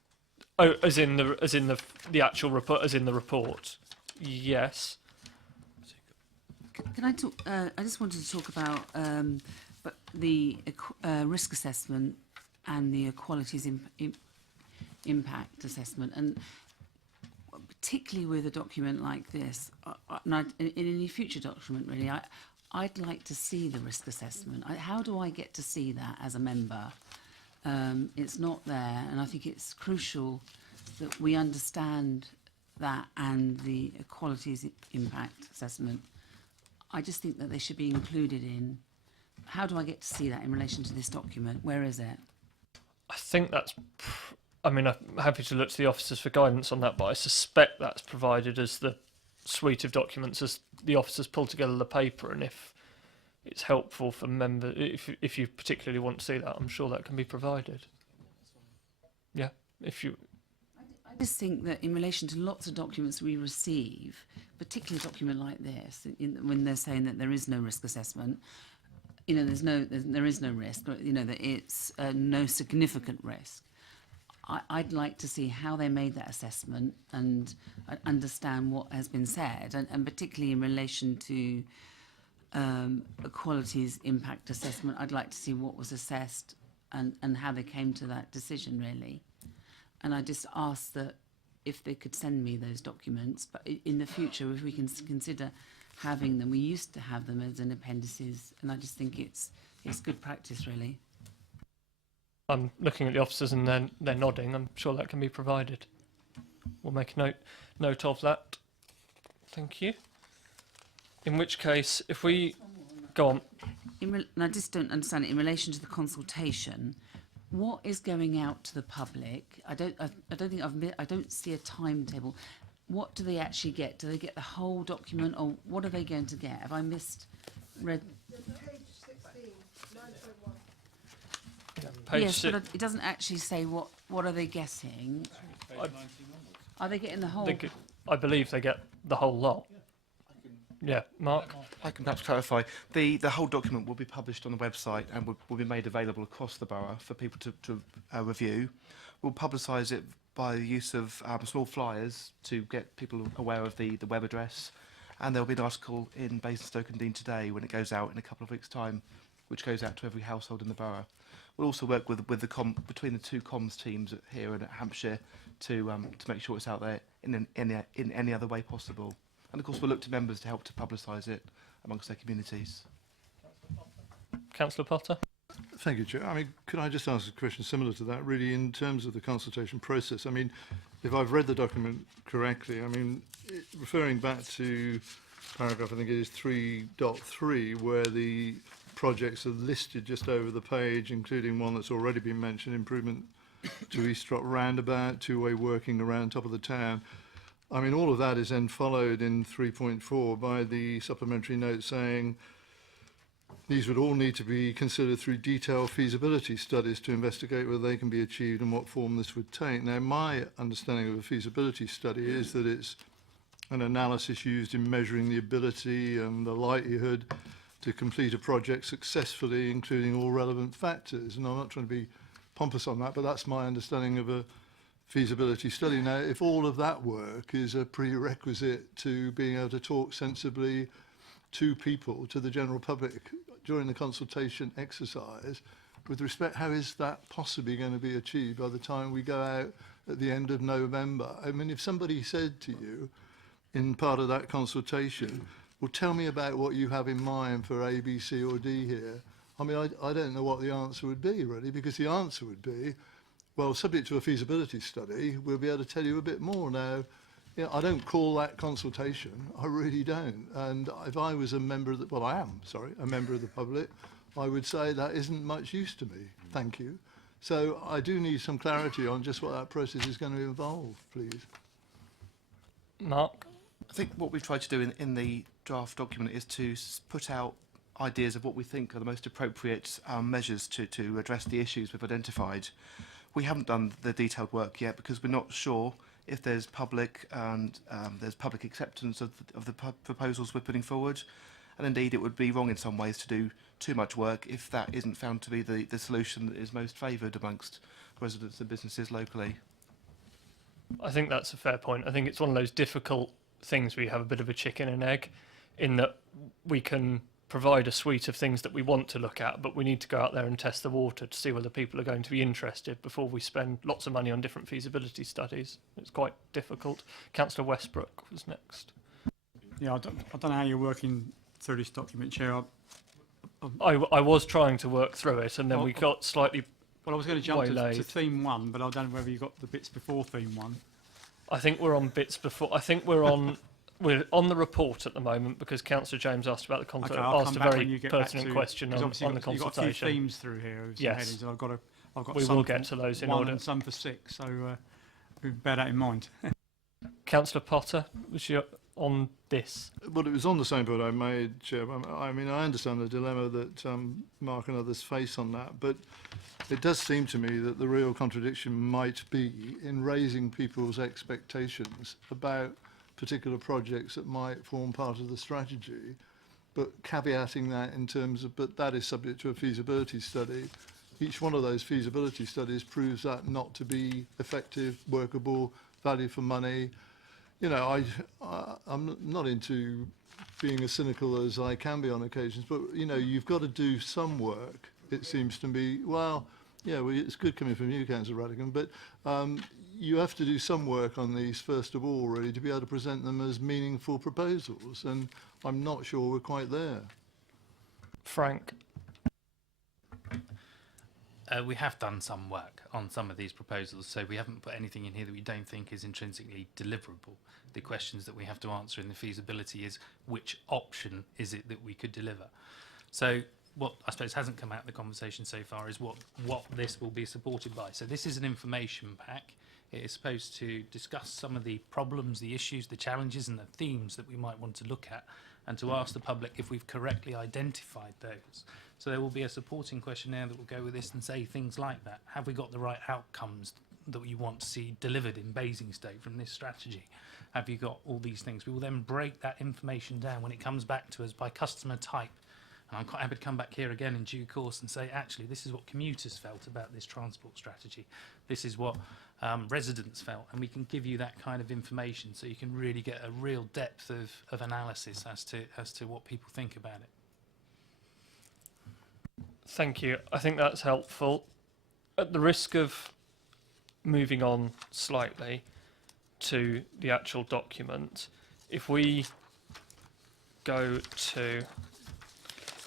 oh, as in the actual report, as in the report. Yes. Can I talk? I just wanted to talk about but the risk assessment and the equalities impact assessment, and particularly with a document like this, and in any future document, really, I'd like to see the risk assessment. How do I get to see that as a member? It's not there, and I think it's crucial that we understand that and the equalities impact assessment. I just think that they should be included in. How do I get to see that in relation to this document? Where is it? I think that's. I mean, I'm happy to look to the officers for guidance on that, but I suspect that's provided as the suite of documents as the officers pull together the paper, and if it's helpful for members, if you particularly want to see that, I'm sure that can be provided. Yeah, if you. I just think that in relation to lots of documents we receive, particularly a document like this, when they're saying that there is no risk assessment, you know, there is no risk, you know, that it's no significant risk. I'd like to see how they made that assessment and understand what has been said, and particularly in relation to equalities impact assessment, I'd like to see what was assessed and how they came to that decision, really. And I just ask that if they could send me those documents, but in the future, if we can consider having them. We used to have them as an appendices, and I just think it's good practice, really. I'm looking at the officers and they're nodding. I'm sure that can be provided. We'll make a note of that. Thank you. In which case, if we go on. And I just don't understand it in relation to the consultation. What is going out to the public? I don't see a timetable. What do they actually get? Do they get the whole document, or what are they going to get? Have I misread? Page 16, 9.1. Yeah, page Yes, six. but it doesn't actually say what are they getting. Are they getting the whole? I believe they get the whole lot. Yeah, Mark? I can perhaps clarify. The whole document will be published on the website and will be made available across the borough for people to review. We'll publicise it by the use of small flyers to get people aware of the web address. And there'll be an article in Basingstoke and Dean today when it goes out in a couple of weeks' time, which goes out to every household in the borough. We'll also work with between the two comms teams here and at Hampshire to make sure it's out there in any other way possible. And of course, we'll look to members to help to publicise it amongst their communities. Councillor Potter? Thank you, Chair. I mean, could I just ask a question similar to that, really, in terms of the consultation process? I mean, if I've read the document correctly, I mean, referring back to paragraph, I think it is 3.3, where the projects are listed just over the page, including one that's already been mentioned, improvement to East Rock Roundabout, two-way working around top of the town. I mean, all of that is then followed in 3.4 by the supplementary note saying these would all need to be considered through detailed feasibility studies to investigate whether they can be achieved and what form this would take. Now, my understanding of a feasibility study is that it's an analysis used in measuring the ability and the likelihood to complete a project successfully, including all relevant factors. And I'm not trying to be pompous on that, but that's my understanding of a feasibility study. Now, if all of that work is a prerequisite to being able to talk sensibly to people, to the general public during the consultation exercise with respect, how is that possibly going to be achieved by the time we go out at the end of November? I mean, if somebody said to you in part of that consultation, well, tell me about what you have in mind for A, B, C or D here, I mean, I don't know what the answer would be, really, because the answer would be, well, subject to a feasibility study, we'll be able to tell you a bit more. Now, you know, I don't call that consultation. I really don't. And if I was a member of the, well, I am, sorry, a member of the public, I would say that isn't much use to me. Thank you. So I do need some clarity on just what that process is going to involve, please. Mark? I think what we've tried to do in the draft document is to put out ideas of what we think are the most appropriate measures to address the issues we've identified. We haven't done the detailed work yet because we're not sure if there's public and there's public acceptance of the proposals we're putting forward. And indeed, it would be wrong in some ways to do too much work if that isn't found to be the solution that is most favoured amongst residents and businesses locally. I think that's a fair point. I think it's one of those difficult things where you have a bit of a chicken and egg, in that we can provide a suite of things that we want to look at, but we need to go out there and test the water to see whether people are going to be interested before we spend lots of money on different feasibility studies. It's quite difficult. Councillor Westbrook was next. Yeah, I don't know how you're working through this document, Chair. I was trying to work through it, and then we got slightly. Well, I was going to jump to waylaid. theme 1, but I don't know whether you got the bits before theme 1. I think we're on bits before. I think we're on the report at the moment because Councillor James asked about the content. Okay, I'll asked come a back very when you get back pertinent to, question on the you've got a consultation. few themes through here with some Yes. headings, and I've got We some will for get to those in 1 order. and some for 6, so bear that in mind. Councillor Potter, was you on this? Well, it was on the same point I made, Chair. I mean, I understand the dilemma that Mark and others face on that, but it does seem to me that the real contradiction might be in raising people's expectations about particular projects that might form part of the strategy, but caveating that in terms of, but that is subject to a feasibility study. Each one of those feasibility studies proves that not to be effective, workable, value for money. You know, I'm not into being as cynical as I can be on occasions, but, you know, you've got to do some work, it seems to me. Well, yeah, well, it's good coming from you, Councillor Radigan, but you have to do some work on these, first of all, really, to be able to present them as meaningful proposals, and I'm not sure we're quite there. Frank? We have done some work on some of these proposals, so we haven't put anything in here that we don't think is intrinsically deliverable. The questions that we have to answer in the feasibility is which option is it that we could deliver. So what I suppose hasn't come out of the conversation so far is what this will be supported by. So this is an information pack. It is supposed to discuss some of the problems, the issues, the challenges and the themes that we might want to look at, and to ask the public if we've correctly identified those. So there will be a supporting questionnaire that will go with this and say things like that. Have we got the right outcomes that you want to see delivered in Basingstoke from this strategy? Have you got all these things? We will then break that information down when it comes back to us by customer type. And I'm quite happy to come back here again in due course and say, actually, this is what commuters felt about this transport strategy. This is what residents felt. And we can give you that kind of information so you can really get a real depth of analysis as to what people think about it. Thank you. I think that's helpful. At the risk of moving on slightly to the actual document, if we go to,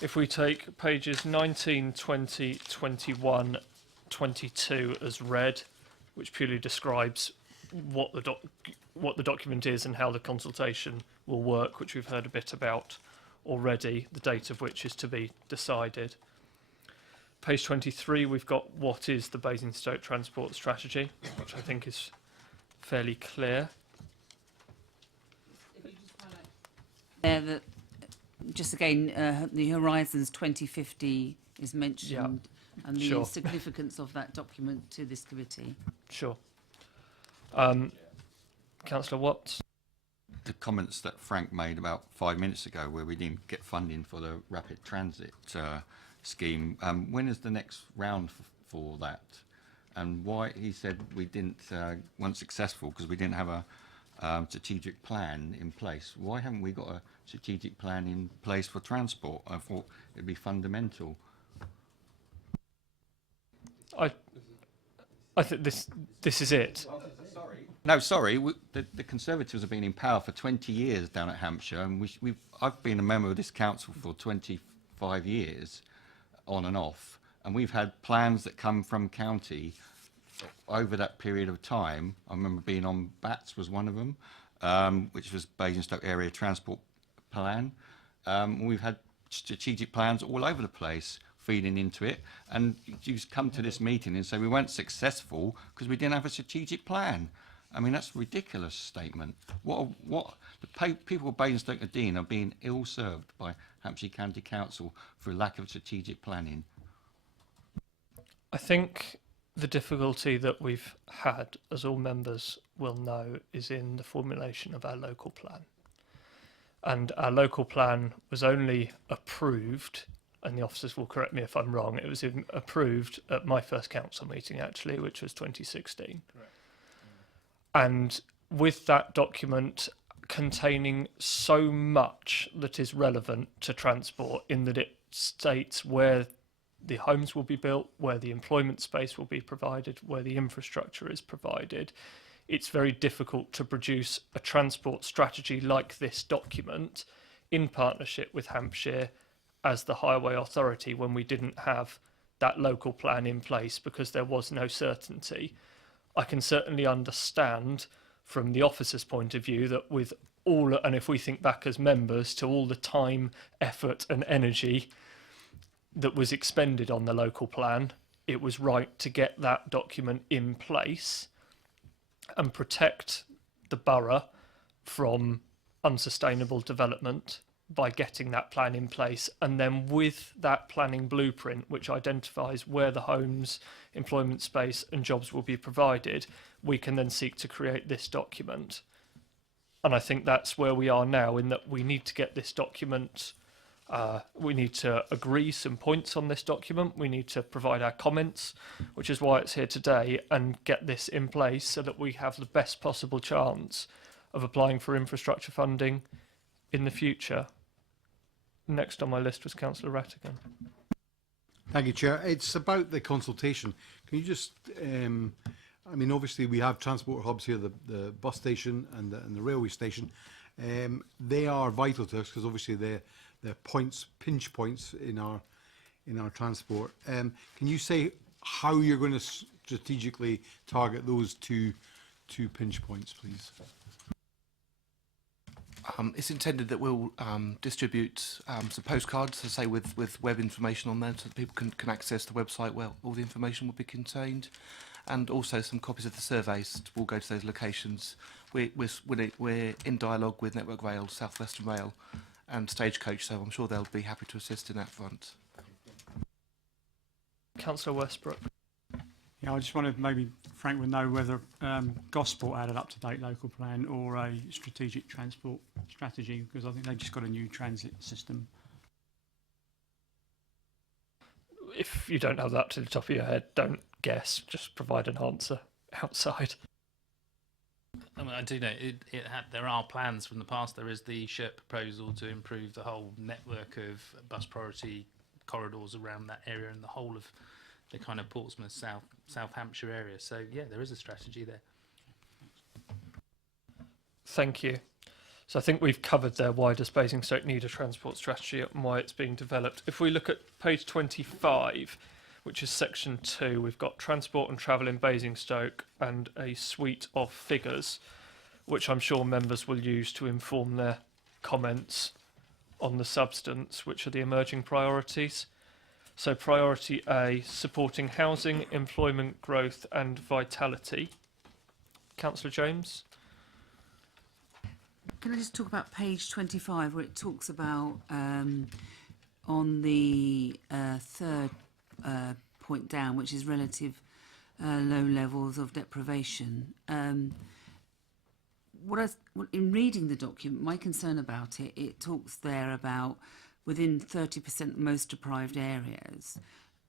if we take pages 19, 20, 21, 22 as read, which purely describes what the document is and how the consultation will work, which we've heard a bit about already, the date of which is to be decided. Page 23, we've got what is the Basingstoke Transport Strategy, which I think is fairly clear. That just again, the Horizons 2050 is mentioned, and the sure. significance of that document to this committee. Sure. Councillor Watts? The comments that Frank made about 5 minutes ago where we didn't get funding for the rapid transit scheme, when is the next round for that? And why he said we didn't weren't successful because we didn't have strategic plan in place. Why haven't we got a strategic plan in place for transport? I thought it'd be fundamental. I think this is it. No, sorry. The Conservatives have been in power for 20 years down at Hampshire, and I've been a member of this council for 25 years, on and off, and we've had plans that come from county over that period of time. I remember being on BATS was one of them, which was Basingstoke Area Transport Plan. We've had strategic plans all over the place feeding into it, and you come to this meeting and say we weren't successful because we didn't have a strategic plan. I mean, that's a ridiculous statement. People of Basingstoke and Dean are being ill-served by Hampshire County Council for lack of strategic planning. I think the difficulty that we've had, as all members will know, is in the formulation of our local plan. And our local plan was only approved, and the officers will correct me if I'm wrong, it was approved at my first council meeting actually, which was 2016. Correct. And with that document containing so much that is relevant to transport, in that it states where the homes will be built, where the employment space will be provided, where the infrastructure is provided, it's very difficult to produce a transport strategy like this document in partnership with Hampshire as the highway authority when we didn't have that local plan in place because there was no certainty. I can certainly understand from the officer's point of view that with all, and if we think back as members to all the time, effort and energy that was expended on the local plan, it was right to get that document in place and protect the borough from unsustainable development by getting that plan in place, and then with that planning blueprint which identifies where the homes, employment space and jobs will be provided, we can then seek to create this document. And I think that's where we are now, in that we need to get this document, we need to agree some points on this document, we need to provide our comments, which is why it's here today, and get this in place so that we have the best possible chance of applying for infrastructure funding in the future. Next on my list was Councillor Rattigan. Thank you, Chair. It's about the consultation. Can you just, I mean, obviously we have transport hubs here, the bus station and the railway station. They are vital to us because obviously they're points, pinch points in our transport. Can you say how you're going to strategically target those two pinch points, please? It's intended that we'll distribute some postcards, to say with web information on there, so that people can access the website where all the information will be contained, and also some copies of the surveys will go to those locations. We're in dialogue with Network Rail, South Western Rail, and Stagecoach, so I'm sure they'll be happy to assist in that front. Councillor Westbrook. Yeah, I just wondered, maybe Frank would know whether Gosport had an up-to-date local plan or a strategic transport strategy, because I think they've just got a new transit system. If you don't have that to the top of your head, don't guess, just provide an answer outside. I mean, I do know there are plans from the past. There is the SHIRT proposal to improve the whole network of bus priority corridors around that area and the whole of the kind of Portsmouth, South Hampshire area. So yeah, there is a strategy there. Thank you. So I think we've covered there why does Basingstoke need a transport strategy and why it's being developed. If we look at page 25, which is section 2, we've got transport and travel in Basingstoke and a suite of figures, which I'm sure members will use to inform their comments on the substance, which are the emerging priorities. So priority A, supporting housing, employment growth and vitality. Councillor James. Can I just talk about page 25 where it talks about on the third point down, which is relative low levels of deprivation. In reading the document, my concern about it, it talks there about within 30% most deprived areas.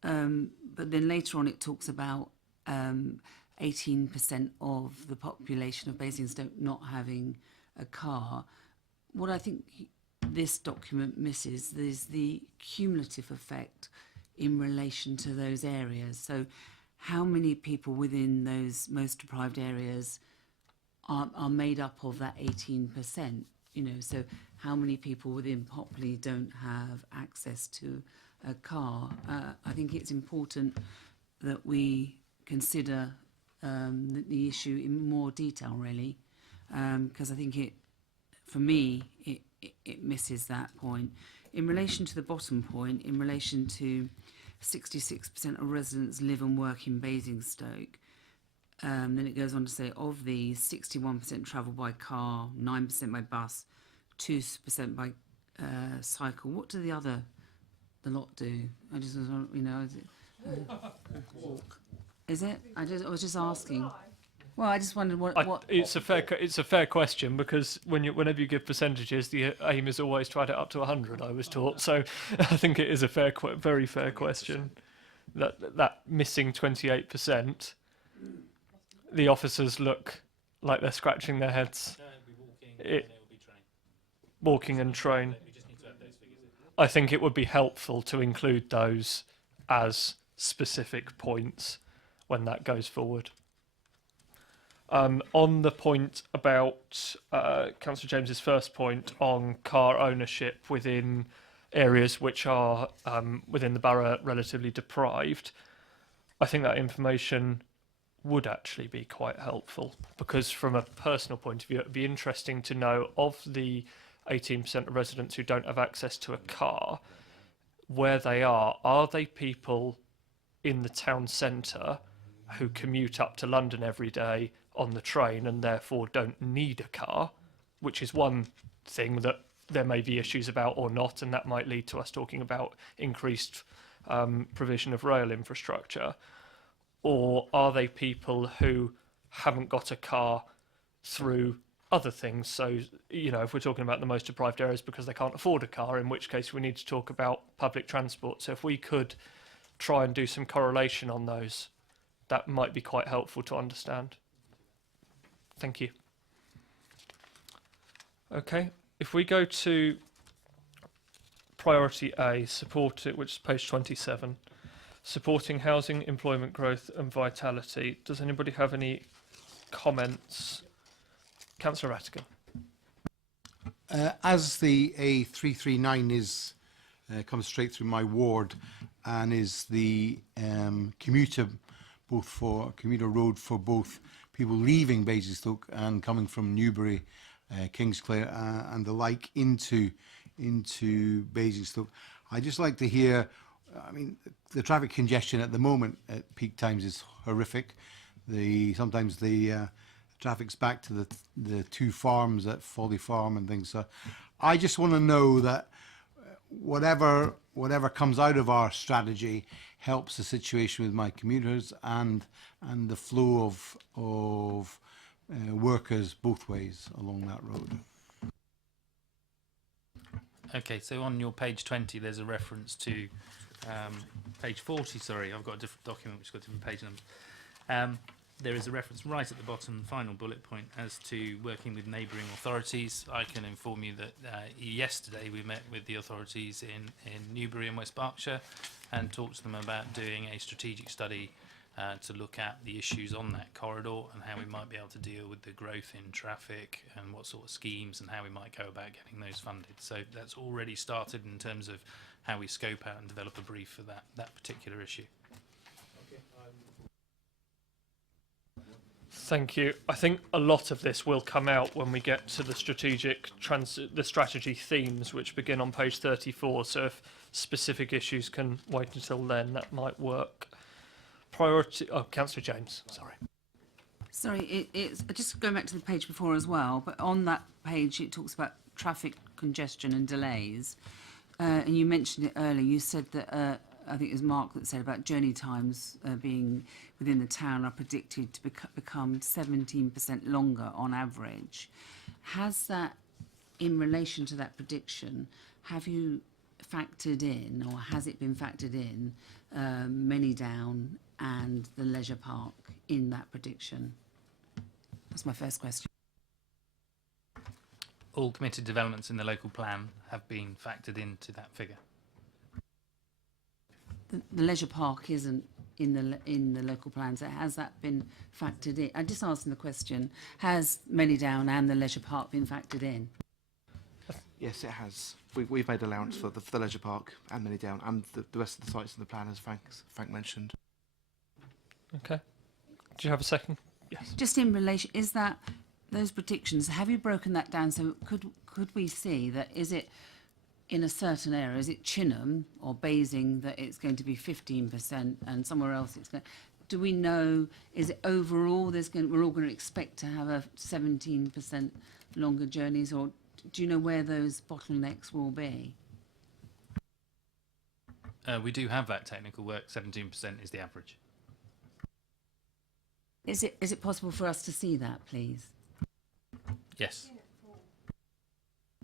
But then later on it talks about 18% of the population of Basingstoke not having a car. What I think this document misses is the cumulative effect in relation to those areas. So how many people within those most deprived areas are made up of that 18%? You know, so how many people within Popley don't have access to a car? I think it's important that we consider the issue in more detail, really, because I think it, for me, it misses that point. In relation to the bottom point, in relation to 66% of residents live and work in Basingstoke, then it goes on to say, of these, 61% travel by car, 9% by bus, 2% by cycle. What do the lot do? I just, you know, is it walk? Is it? I was just asking. Well, I just wondered what. It's a fair question, because whenever you give percentages, the aim is always to add it up to 100. I was taught, so I think it is a very fair question. That missing 28%, the officers look like they're scratching their heads. Walking and train. I think it would be helpful to include those as specific points when that goes forward. On the point about Councillor James's first point on car ownership within areas which are within the borough relatively deprived, I think that information would actually be quite helpful, because from a personal point of view, it would be interesting to know, of the 18% of residents who don't have access to a car, where they are they people in the town centre who commute up to London every day on the train and therefore don't need a car, which is one thing that there may be issues about or not, and that might lead to us talking about increased provision of rail infrastructure? Or are they people who haven't got a car through other things? So, you know, if we're talking about the most deprived areas because they can't afford a car, in which case we need to talk about public transport. So if we could try and do some correlation on those, that might be quite helpful to understand. Thank you. Okay, if we go to priority A, support it, which is page 27, supporting housing, employment growth and vitality. Does anybody have any comments? Councillor Rattigan. As the A339 is comes straight through my ward and is the commuter road for both people leaving Basingstoke and coming from Newbury, Kingsclere and the like into Basingstoke, I'd just like to hear, I mean, the traffic congestion at the moment at peak times is horrific. Sometimes the traffic's back to the two farms at Folly Farm and things. So I just want to know that whatever comes out of our strategy helps the situation with my commuters and the flow of workers both ways along that road. Okay, so on your page 20, there's a reference to page 40. Sorry, I've got a different document which has got different page numbers. There is a reference right at the bottom, final bullet point, as to working with neighbouring authorities. I can inform you that yesterday we met with the authorities in Newbury and West Berkshire and talked to them about doing a strategic study to look at the issues on that corridor and how we might be able to deal with the growth in traffic and what sort of schemes and how we might go about getting those funded. So that's already started in terms of how we scope out and develop a brief for that particular issue. Thank you. I think a lot of this will come out when we get to the strategy themes, which begin on page 34. So if specific issues can wait until then, that might work. Councillor James, sorry. Sorry, it's just going back to the page before as well, but on that page it talks about traffic congestion and delays. And you mentioned it earlier. You said that, I think it was Mark that said about journey times being within the town are predicted to become 17% longer on average. Has that, in relation to that prediction, have you factored in, or has it been factored in, many down and the leisure park in that prediction? That's my first question. All committed developments in the local plan have been factored into that figure. The leisure park isn't in the local plans. Has that been factored in? I'm just asking the question: has Down and the leisure park been factored in? Yes, it has. We've made allowance for the leisure park and Down and the rest of the sites in the plan, as Frank mentioned. Okay. Do you have a second? Yes. Just in relation, is that those predictions? Have you broken that down? So could we see that? Is it in a certain area? Is it Chinham or Basing that it's going to be 15%, and somewhere else it's going? Do we know? Is it overall? We're all going to expect to have a 17% longer journeys, or do you know where those bottlenecks will be? We do have that technical work. 17% is the average. Is it possible for us to see that, please? Yes.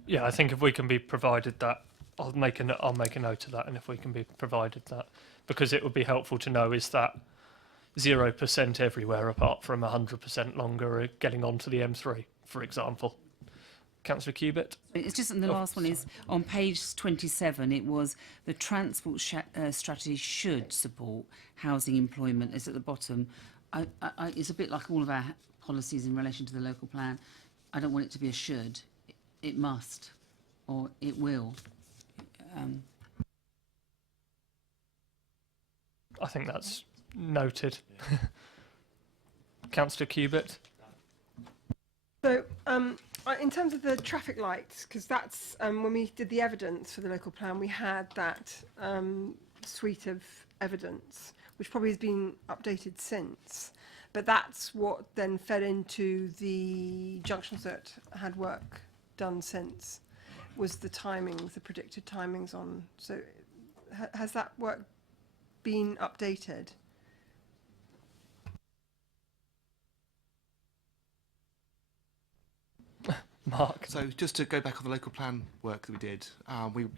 Yeah, I think if we can be provided that, I'll make a note of that, and if we can be provided that, because it would be helpful to know, is that 0% everywhere apart from 100% longer getting onto the M3, for example. Councillor Cubitt? It's just, and the last one is on page 27. It was the transport strategy should support housing employment. It's at the bottom. It's a bit like all of our policies in relation to the local plan. I don't want it to be a should. It must, or it will. I think that's noted. Councillor Cubitt? So, in terms of the traffic lights, because that's when we did the evidence for the local plan, we had that suite of evidence, which probably has been updated since. But that's what then fed into the junctions that had work done since, was the timings, the predicted timings on. So, has that work been updated? Mark? So just to go back on the local plan work that we did,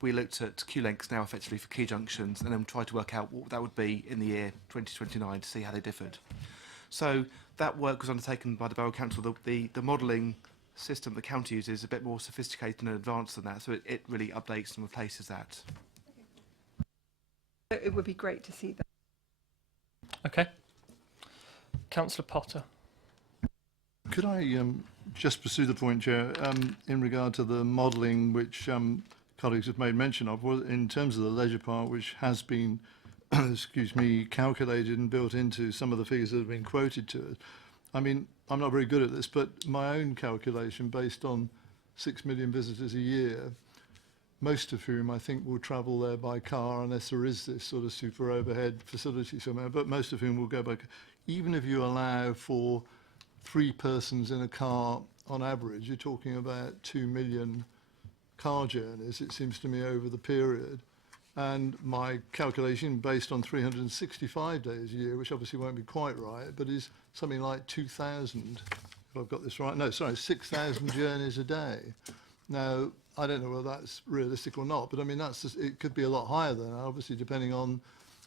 we looked at queue lengths now effectively for key junctions, and then tried to work out what that would be in the year 2029 to see how they differed. So that work was undertaken by the Borough Council. The modelling system the county uses is a bit more sophisticated and advanced than that, so it really updates and replaces that. It would be great to see that. Okay. Councillor Potter? Could I just pursue the point, Chair, in regard to the modelling which colleagues have made mention of, well, in terms of the leisure park, which has been, excuse me, calculated and built into some of the figures that have been quoted to us. I mean, I'm not very good at this, but my own calculation, based on 6 million visitors a year, most of whom I think will travel there by car, unless there is this sort of super overhead facility somewhere, but most of whom will go by car. Even if you allow for 3 persons in a car on average, you're talking about 2 million car journeys, it seems to me, over the period. And my calculation, based on 365 days a year, which obviously won't be quite right, but is something like 2,000, if I've got this right. No, sorry, 6,000 journeys a day. Now, I don't know whether that's realistic or not, but I mean, that's just, it could be a lot higher than that, obviously, depending on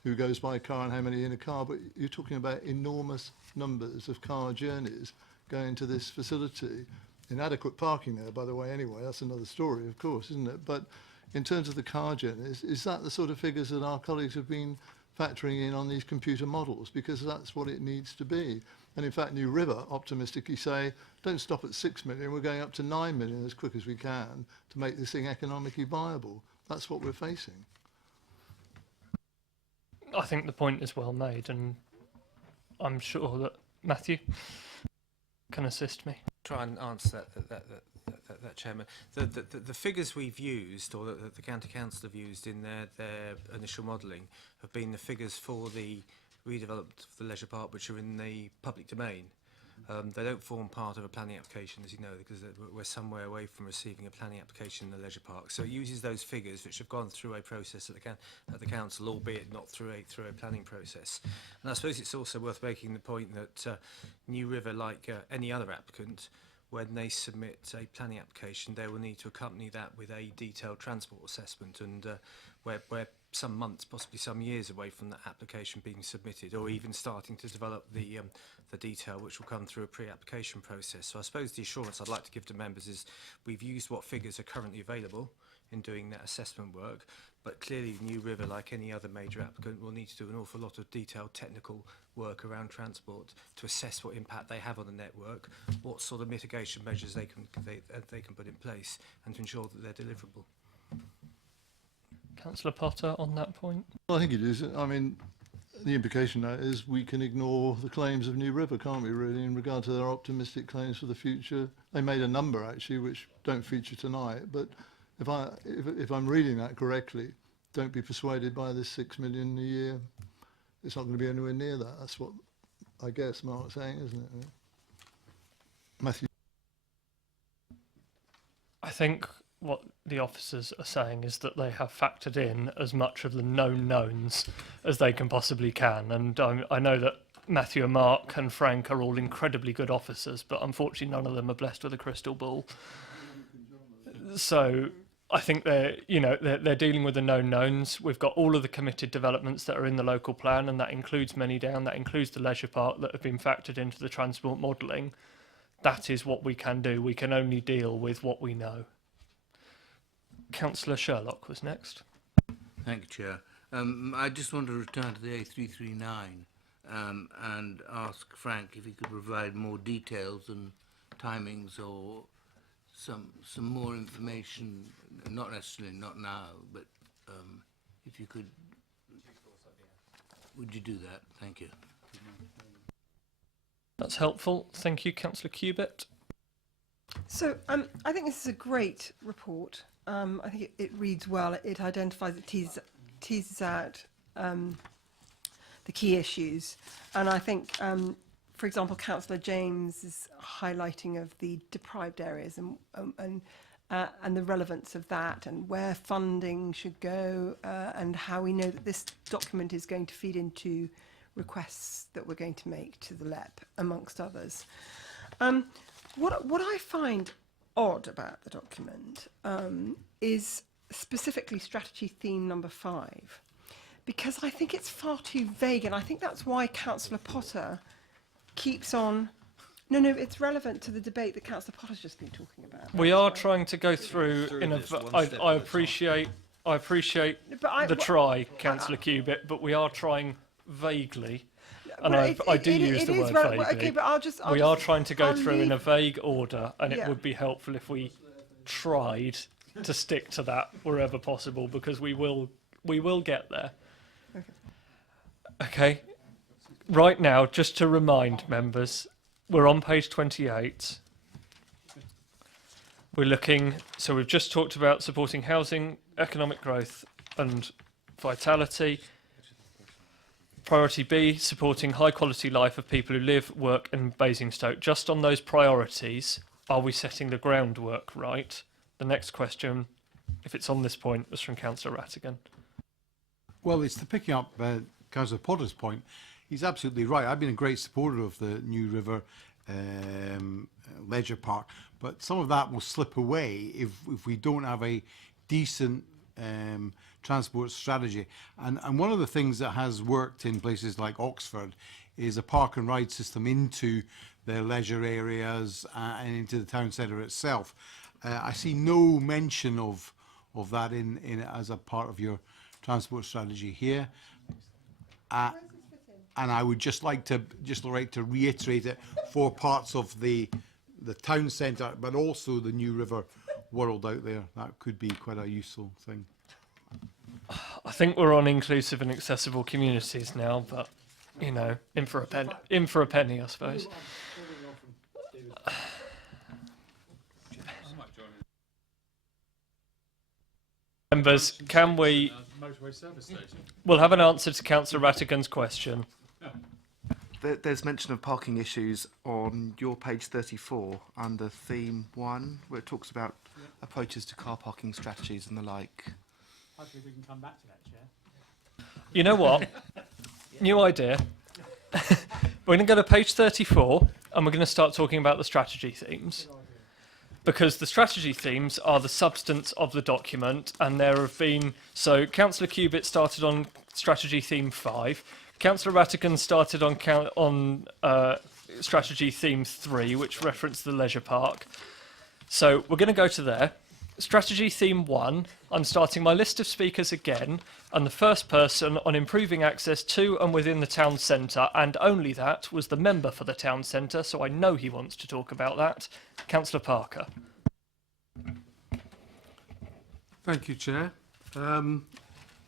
who goes by car and how many in a car. But you're talking about enormous numbers of car journeys going to this facility. Inadequate parking there, by the way, anyway. That's another story, of course, isn't it? But in terms of the car journeys, is that the sort of figures that our colleagues have been factoring in on these computer models? Because that's what it needs to be. And in fact, New River optimistically say, don't stop at 6 million, we're going up to 9 million as quick as we can to make this thing economically viable. That's what we're facing. I think the point is well made, and I'm sure that Matthew can assist me. Try and answer that Chairman. The figures we've used, or that the County Council have used in their initial modelling, have been the figures for the redevelopment of the leisure park, which are in the public domain. They don't form part of a planning application, as you know, because we're somewhere away from receiving a planning application in the leisure park. So it uses those figures, which have gone through a process at the council, albeit not through a planning process. And I suppose it's also worth making the point that New River, like any other applicant, when they submit a planning application, they will need to accompany that with a detailed transport assessment. And where some months, possibly some years away from that application being submitted, or even starting to develop the detail, which will come through a pre-application process. So I suppose the assurance I'd like to give to members is we've used what figures are currently available in doing that assessment work, but clearly New River, like any other major applicant, will need to do an awful lot of detailed technical work around transport to assess what impact they have on the network, what sort of mitigation measures they can put in place, and to ensure that they're deliverable. Councillor Potter on that point. Well, I think it is. I mean, the implication of that is we can ignore the claims of New River, can't we, really, in regard to their optimistic claims for the future. They made a number, actually, which don't feature tonight, but if I'm reading that correctly, don't be persuaded by this 6 million a year. It's not going to be anywhere near that. That's what I guess Mark's saying, isn't it? Matthew. I think what the officers are saying is that they have factored in as much of the known knowns as they can possibly can. And I know that Matthew and Mark and Frank are all incredibly good officers, but unfortunately none of them are blessed with a crystal ball. So I think they're dealing with the known knowns. We've got all of the committed developments that are in the local plan, and that includes Many Down, that includes the leisure park, that have been factored into the transport modelling. That is what we can do. We can only deal with what we know. Councillor Sherlock was next. Thank you, Chair. I just want to return to the A339 and ask Frank if he could provide more details and timings or some more information, not necessarily not now, but if you could, would you do that? Thank you. That's helpful. Thank you, Councillor Cubitt. So I think this is a great report. I think it reads well. It identifies, it teases out the key issues. And I think, for example, Councillor James's highlighting of the deprived areas and the relevance of that, and where funding should go, and how we know that this document is going to feed into requests that we're going to make to the LEP, amongst others. What I find odd about the document is specifically strategy theme number 5, because I think it's far too vague, and I think that's why Councillor Potter keeps on. No, it's relevant to the debate that Councillor Potter's just been talking about. We are trying to go through in a. I appreciate the try, Councillor Cubitt, but we are trying vaguely. And I do use the word vaguely. Okay, but we are trying to go through in a vague order, and it would be helpful if we tried to stick to that wherever possible, because we will get there. Okay. Right now, just to remind members, we're on page 28. We're looking. So we've just talked about supporting housing, economic growth, and vitality. Priority B, supporting high quality life of people who live, work in Basingstoke. Just on those priorities, are we setting the groundwork right? The next question, if it's on this point, was from Councillor Rattigan. Well, it's to picking up Councillor Potter's point. He's absolutely right. I've been a great supporter of the New River leisure park, but some of that will slip away if we don't have a decent transport strategy. And one of the things that has worked in places like Oxford is a park and ride system into the leisure areas and into the town centre itself. I see no mention of that in as a part of your transport strategy here. And I would just like to reiterate it for parts of the town centre, but also the New River world out there. That could be quite a useful thing. I think we're on inclusive and accessible communities now, but you know, in for a penny, I suppose. Members, can we? We'll have an answer to Councillor Rattigan's question. There's mention of parking issues on your page 34 under theme 1, where it talks about approaches to car parking strategies and the like. Hopefully we can come back to that, Chair. You know what? New idea. We're going to go to page 34 and we're going to start talking about the strategy themes. because the strategy themes are the substance of the document, and there have been, so Councillor Cubitt started on strategy theme 5, Councillor Rattigan started on strategy theme 3, which referenced the leisure park. So we're going to go to there. Strategy theme 1, I'm starting my list of speakers again, and the first person on improving access to and within the town centre, and only that, was the member for the town centre, so I know he wants to talk about that, Councillor Parker. Thank you, Chair. I'm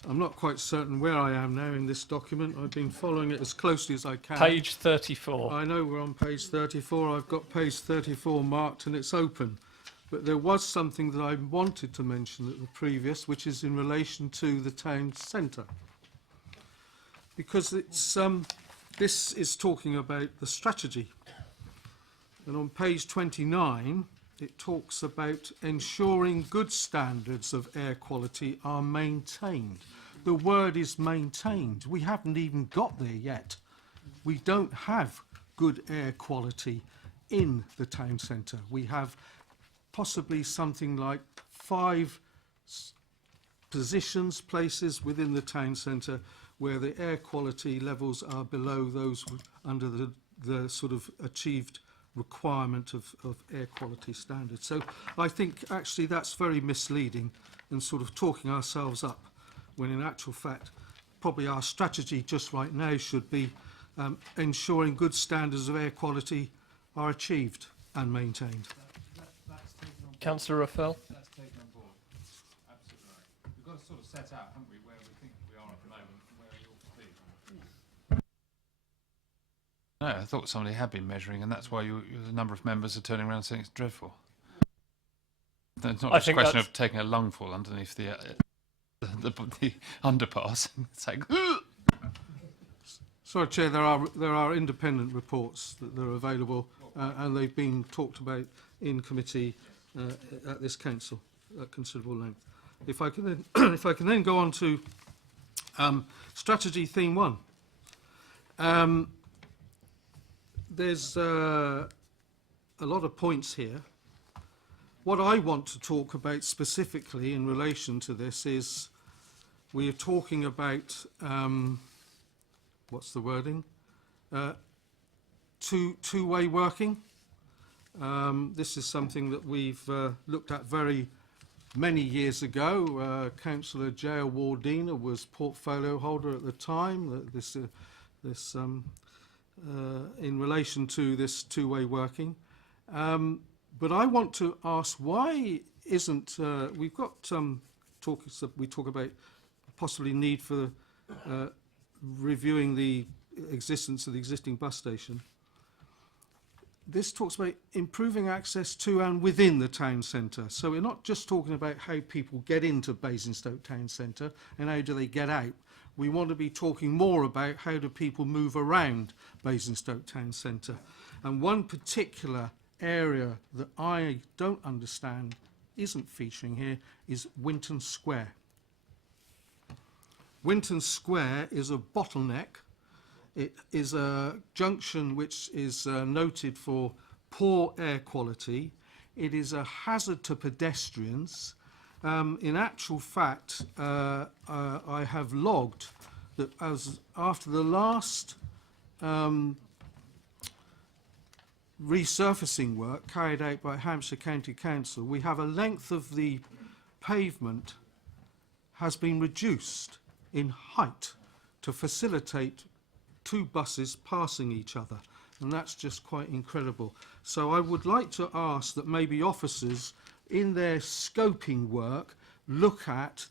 not quite certain where I am now in this document. I've been following it as closely as I can. Page 34. I know we're on page 34. I've got page 34 marked and it's open. But there was something that I wanted to mention at the previous, which is in relation to the town centre. Because it's, this is talking about the strategy. And on page 29, it talks about ensuring good standards of air quality are maintained. The word is maintained. We haven't even got there yet. We don't have good air quality in the town centre. We have possibly something like 5 positions, places within the town centre where the air quality levels are below those under the sort of achieved requirement of air quality standards. So I think actually that's very misleading and sort of talking ourselves up, when in actual fact probably our strategy just right now should be ensuring good standards of air quality are achieved and maintained. Councillor Raphael. That's taken on board. Absolutely right. We've got to sort of set out, haven't we, where we think we are at the moment and where we ought to be. No, I thought somebody had been measuring, and that's why the number of members are turning around saying it's dreadful. It's not just a question of taking a lungful underneath the underpass. It's like, Sorry, Chair, there are independent reports that are available, and they've been talked about in committee at this council at considerable length. If I can then, if I can then go on to strategy theme 1. There's a lot of points here. What I want to talk about specifically in relation to this is we are talking about what's the wording? Two-way working. This is something that we've looked at very many years ago. Councillor J. Wardina was portfolio holder at the time. In relation to this two-way working. But I want to ask, why isn't, we've got we talk about possibly need for reviewing the existence of the existing bus station. This talks about improving access to and within the town centre. So we're not just talking about how people get into Basingstoke town centre and how do they get out. We want to be talking more about how do people move around Basingstoke town centre. And one particular area that I don't understand isn't featuring here is Winton Square. Winton Square is a bottleneck. It is a junction which is noted for poor air quality. It is a hazard to pedestrians. In actual fact, I have logged that after the last resurfacing work carried out by Hampshire County Council, we have a length of the pavement has been reduced in height to facilitate 2 buses passing each other, and that's just quite incredible. So I would like to ask that maybe officers in their scoping work look at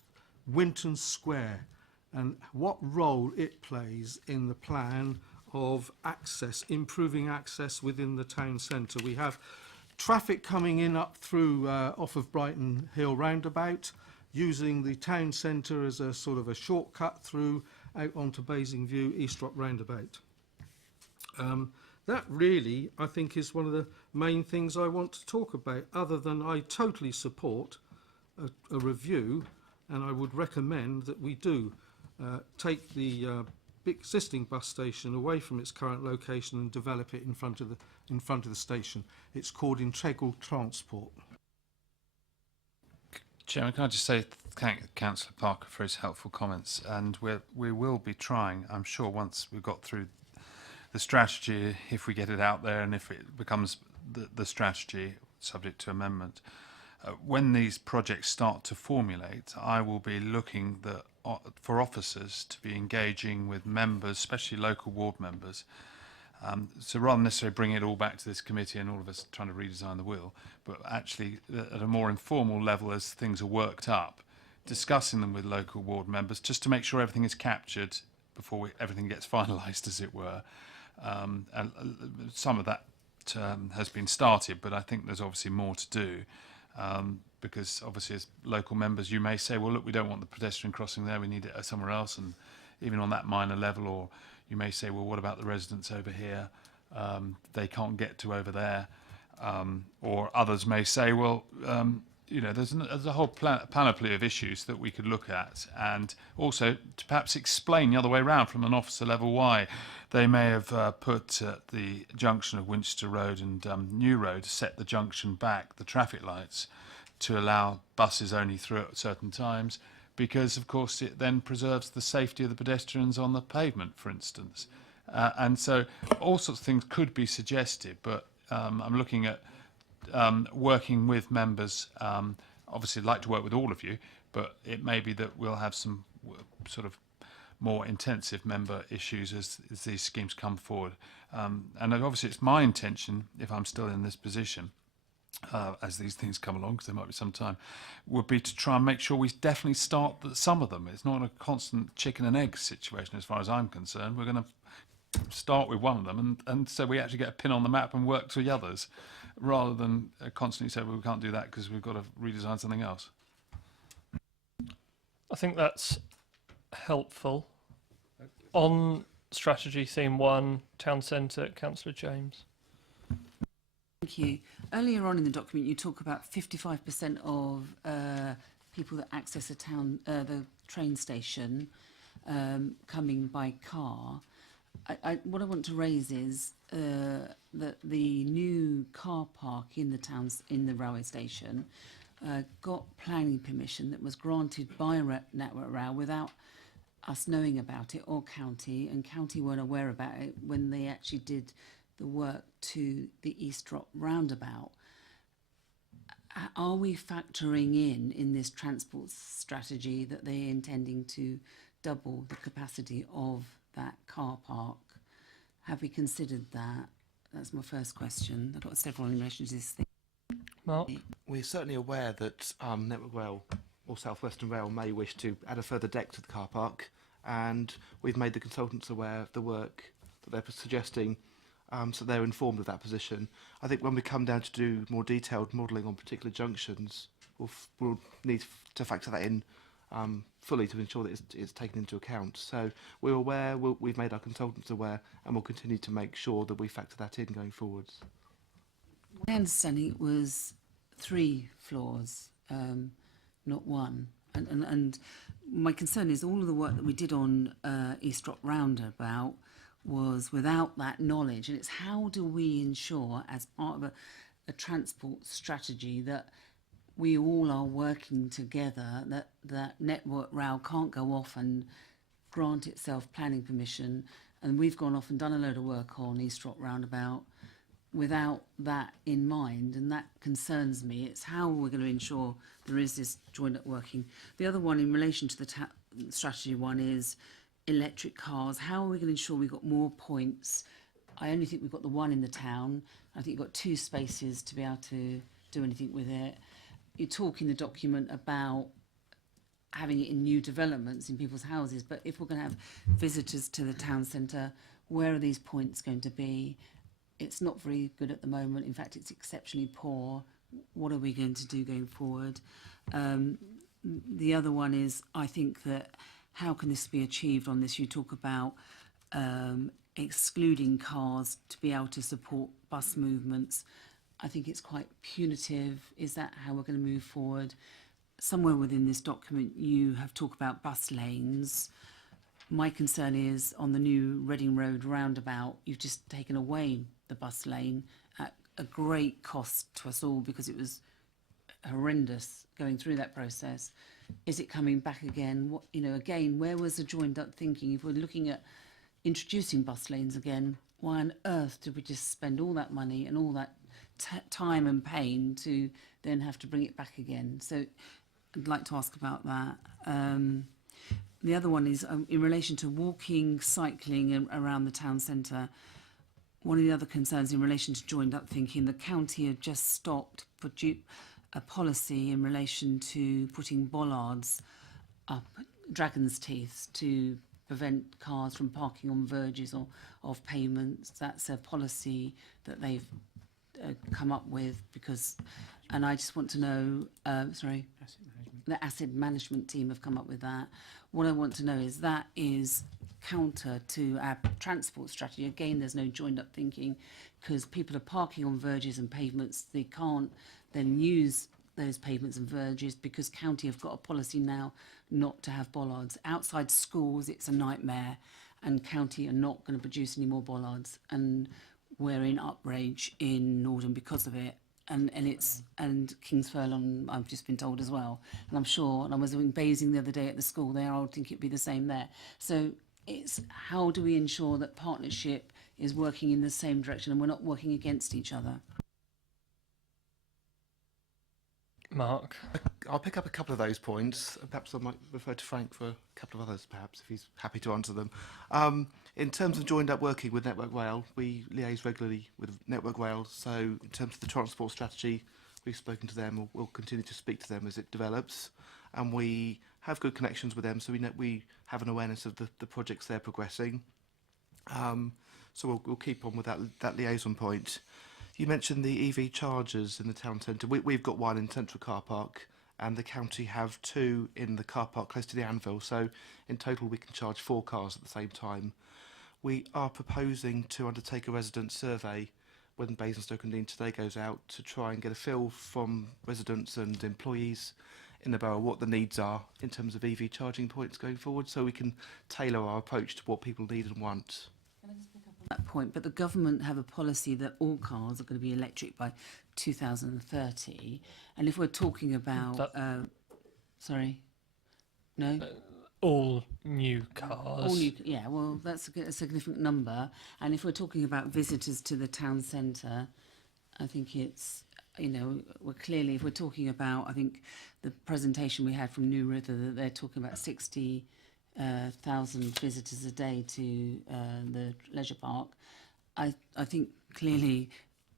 Winton Square and what role it plays in the plan of access, improving access within the town centre. We have traffic coming in up through off of Brighton Hill roundabout, using the town centre as a sort of a shortcut through out onto Basingview East Rock roundabout. That really, I think, is one of the main things I want to talk about, other than I totally support a review, and I would recommend that we do take the existing bus station away from its current location and develop it in front of the station. It's called integral transport. Chairman, can I just say thank Councillor Parker for his helpful comments, and we will be trying, I'm sure, once we've got through the strategy, if we get it out there and if it becomes the strategy subject to amendment, when these projects start to formulate, I will be looking for officers to be engaging with members, especially local ward members. So rather than necessarily bring it all back to this committee and all of us trying to redesign the wheel, but actually at a more informal level as things are worked up, discussing them with local ward members just to make sure everything is captured before everything gets finalised, as it were. And some of that has been started, but I think there's obviously more to do. Because obviously as local members you may say, well look, we don't want the pedestrian crossing there, we need it somewhere else, and even on that minor level, or you may say, well what about the residents over here, they can't get to over there, or others may say, well you know, there's a whole panoply of issues that we could look at, and also to perhaps explain the other way around from an officer level why they may have put at the junction of Winchester Road and New Road, set the junction back, the traffic lights, to allow buses only through at certain times, because of course it then preserves the safety of the pedestrians on the pavement, for instance. And so all sorts of things could be suggested, but I'm looking at working with members. Obviously I'd like to work with all of you, but it may be that we'll have some sort of more intensive member issues as these schemes come forward. And obviously it's my intention, if I'm still in this position, as these things come along, because there might be some time, would be to try and make sure we definitely start some of them. It's not a constant chicken and egg situation as far as I'm concerned. We're going to start with one of them, and so we actually get a pin on the map and work to the others, rather than constantly say, well, we can't do that because we've got to redesign something else. I think that's helpful. On strategy theme 1, town centre, Councillor James. Thank you. Earlier on in the document, you talk about 55% of people that access the train station coming by car. What I want to raise is that the new car park in the railway station got planning permission that was granted by Network Rail without us knowing about it, or county, and county weren't aware about it when they actually did the work to the East Drop roundabout. Are we factoring in this transport strategy that they're intending to double the capacity of that car park? Have we considered that? That's my first question. I've got several in relation to this thing. Mark? We're certainly aware that Network Rail or South Western Rail may wish to add a further deck to the car park, and we've made the consultants aware of the work that they're suggesting, so they're informed of that position. I think when we come down to do more detailed modelling on particular junctions, we'll need to factor that in fully to ensure that it's taken into account. So we're aware, we've made our consultants aware, and we'll continue to make sure that we factor that in going forwards. My understanding it was 3 floors, not 1. And my concern is all of the work that we did on East Drop Roundabout was without that knowledge. And it's how do we ensure, as part of a transport strategy, that we all are working together, that Network Rail can't go off and grant itself planning permission. And we've gone off and done a load of work on East Drop Roundabout without that in mind, and that concerns me. It's how we're going to ensure there is this joint working. The other one in relation to the strategy one is electric cars. How are we going to ensure we've got more points? I only think we've got the 1 in the town. I think you've got 2 spaces to be able to do anything with it. You talk in the document about having it in new developments in people's houses, but if we're going to have visitors to the town centre, where are these points going to be? It's not very good at the moment. In fact, it's exceptionally poor. What are we going to do going forward? The other one is, I think that how can this be achieved on this? You talk about excluding cars to be able to support bus movements. I think it's quite punitive. Is that how we're going to move forward? Somewhere within this document, you have talked about bus lanes. My concern is on the new Reading Road roundabout, you've just taken away the bus lane at a great cost to us all, because it was horrendous going through that process. Is it coming back again? What, you know, again, where was the joined up thinking? If we're looking at introducing bus lanes again, why on earth did we just spend all that money and all that time and pain to then have to bring it back again? So I'd like to ask about that. The other one is in relation to walking, cycling around the town centre. One of the other concerns in relation to joined up thinking, the county had just stopped a policy in relation to putting bollards up Dragon's Teeth to prevent cars from parking on verges of pavements. That's a policy that they've come up with because, and I just want to know, the asset management team have come up with that. What I want to know is that is counter to our transport strategy. Again, there's no joined up thinking because people are parking on verges and pavements. They can't then use those pavements and verges because county have got a policy now not to have bollards. Outside schools, it's a nightmare and county are not going to produce any more bollards. And we're in outrage in Norden because of it. And King's Furlong, I've just been told as well. And I'm sure, and I was in Basing the other day at the school there, I would think it'd be the same there. So it's how do we ensure that partnership is working in the same direction and we're not working against each other? Mark? I'll pick up a couple of those points. Perhaps I might refer to Frank for a couple of others, perhaps, if he's happy to answer them. In terms of joined up working with Network Rail, we liaise regularly with Network Rail. So in terms of the transport strategy, we've spoken to them. We'll continue to speak to them as it develops. And we have good connections with them, so we have an awareness of the projects they're progressing. So we'll keep on with that liaison point. You mentioned the EV chargers in the town centre. We've got one in Central Car Park, and the county have 2 in the car park close to the Anvil. So in total, we can charge 4 cars at the same time. We are proposing to undertake a resident survey when Basingstoke and Dean today goes out to try and get a feel from residents and employees in the borough what the needs are in terms of EV charging points going forward, so we can tailor our approach to what people need and want. That point, but the government have a policy that all cars are going to be electric by 2030, and if we're talking about, All new cars. all new, yeah, well, that's a significant number, and if we're talking about visitors to the town centre, I think it's, you know, we're clearly, if we're talking about, I think the presentation we had from New River, that they're talking about 60,000 visitors a day to the leisure park. I think clearly,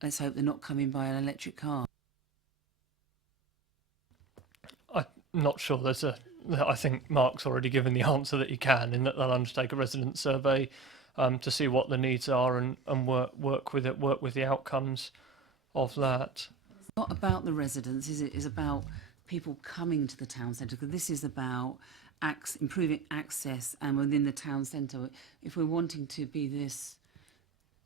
let's hope they're not coming by an electric car. I'm not sure I think Mark's already given the answer that he can, in that they'll undertake a resident survey to see what the needs are and work with it, work with the outcomes of that. It's not about the residents, is it? It's about people coming to the town centre, because this is about improving access and within the town centre. If we're wanting to be this,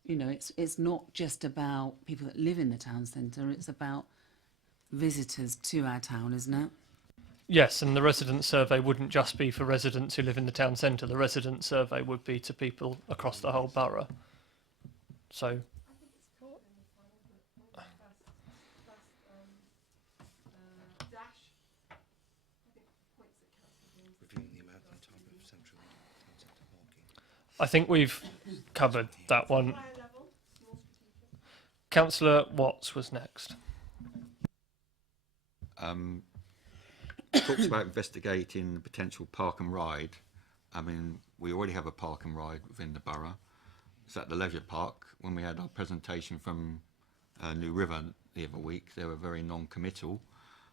you know, it's not just about people that live in the town centre, it's about visitors to our town, isn't it? Yes, and the resident survey wouldn't just be for residents who live in the town centre. The resident survey would be to people across the whole borough. So I think we've covered that one. Councillor Watts was next. Talks about investigating the potential park and ride. I mean, we already have a park and ride within the borough. It's at the leisure park. When we had our presentation from New River the other week, they were very non-committal.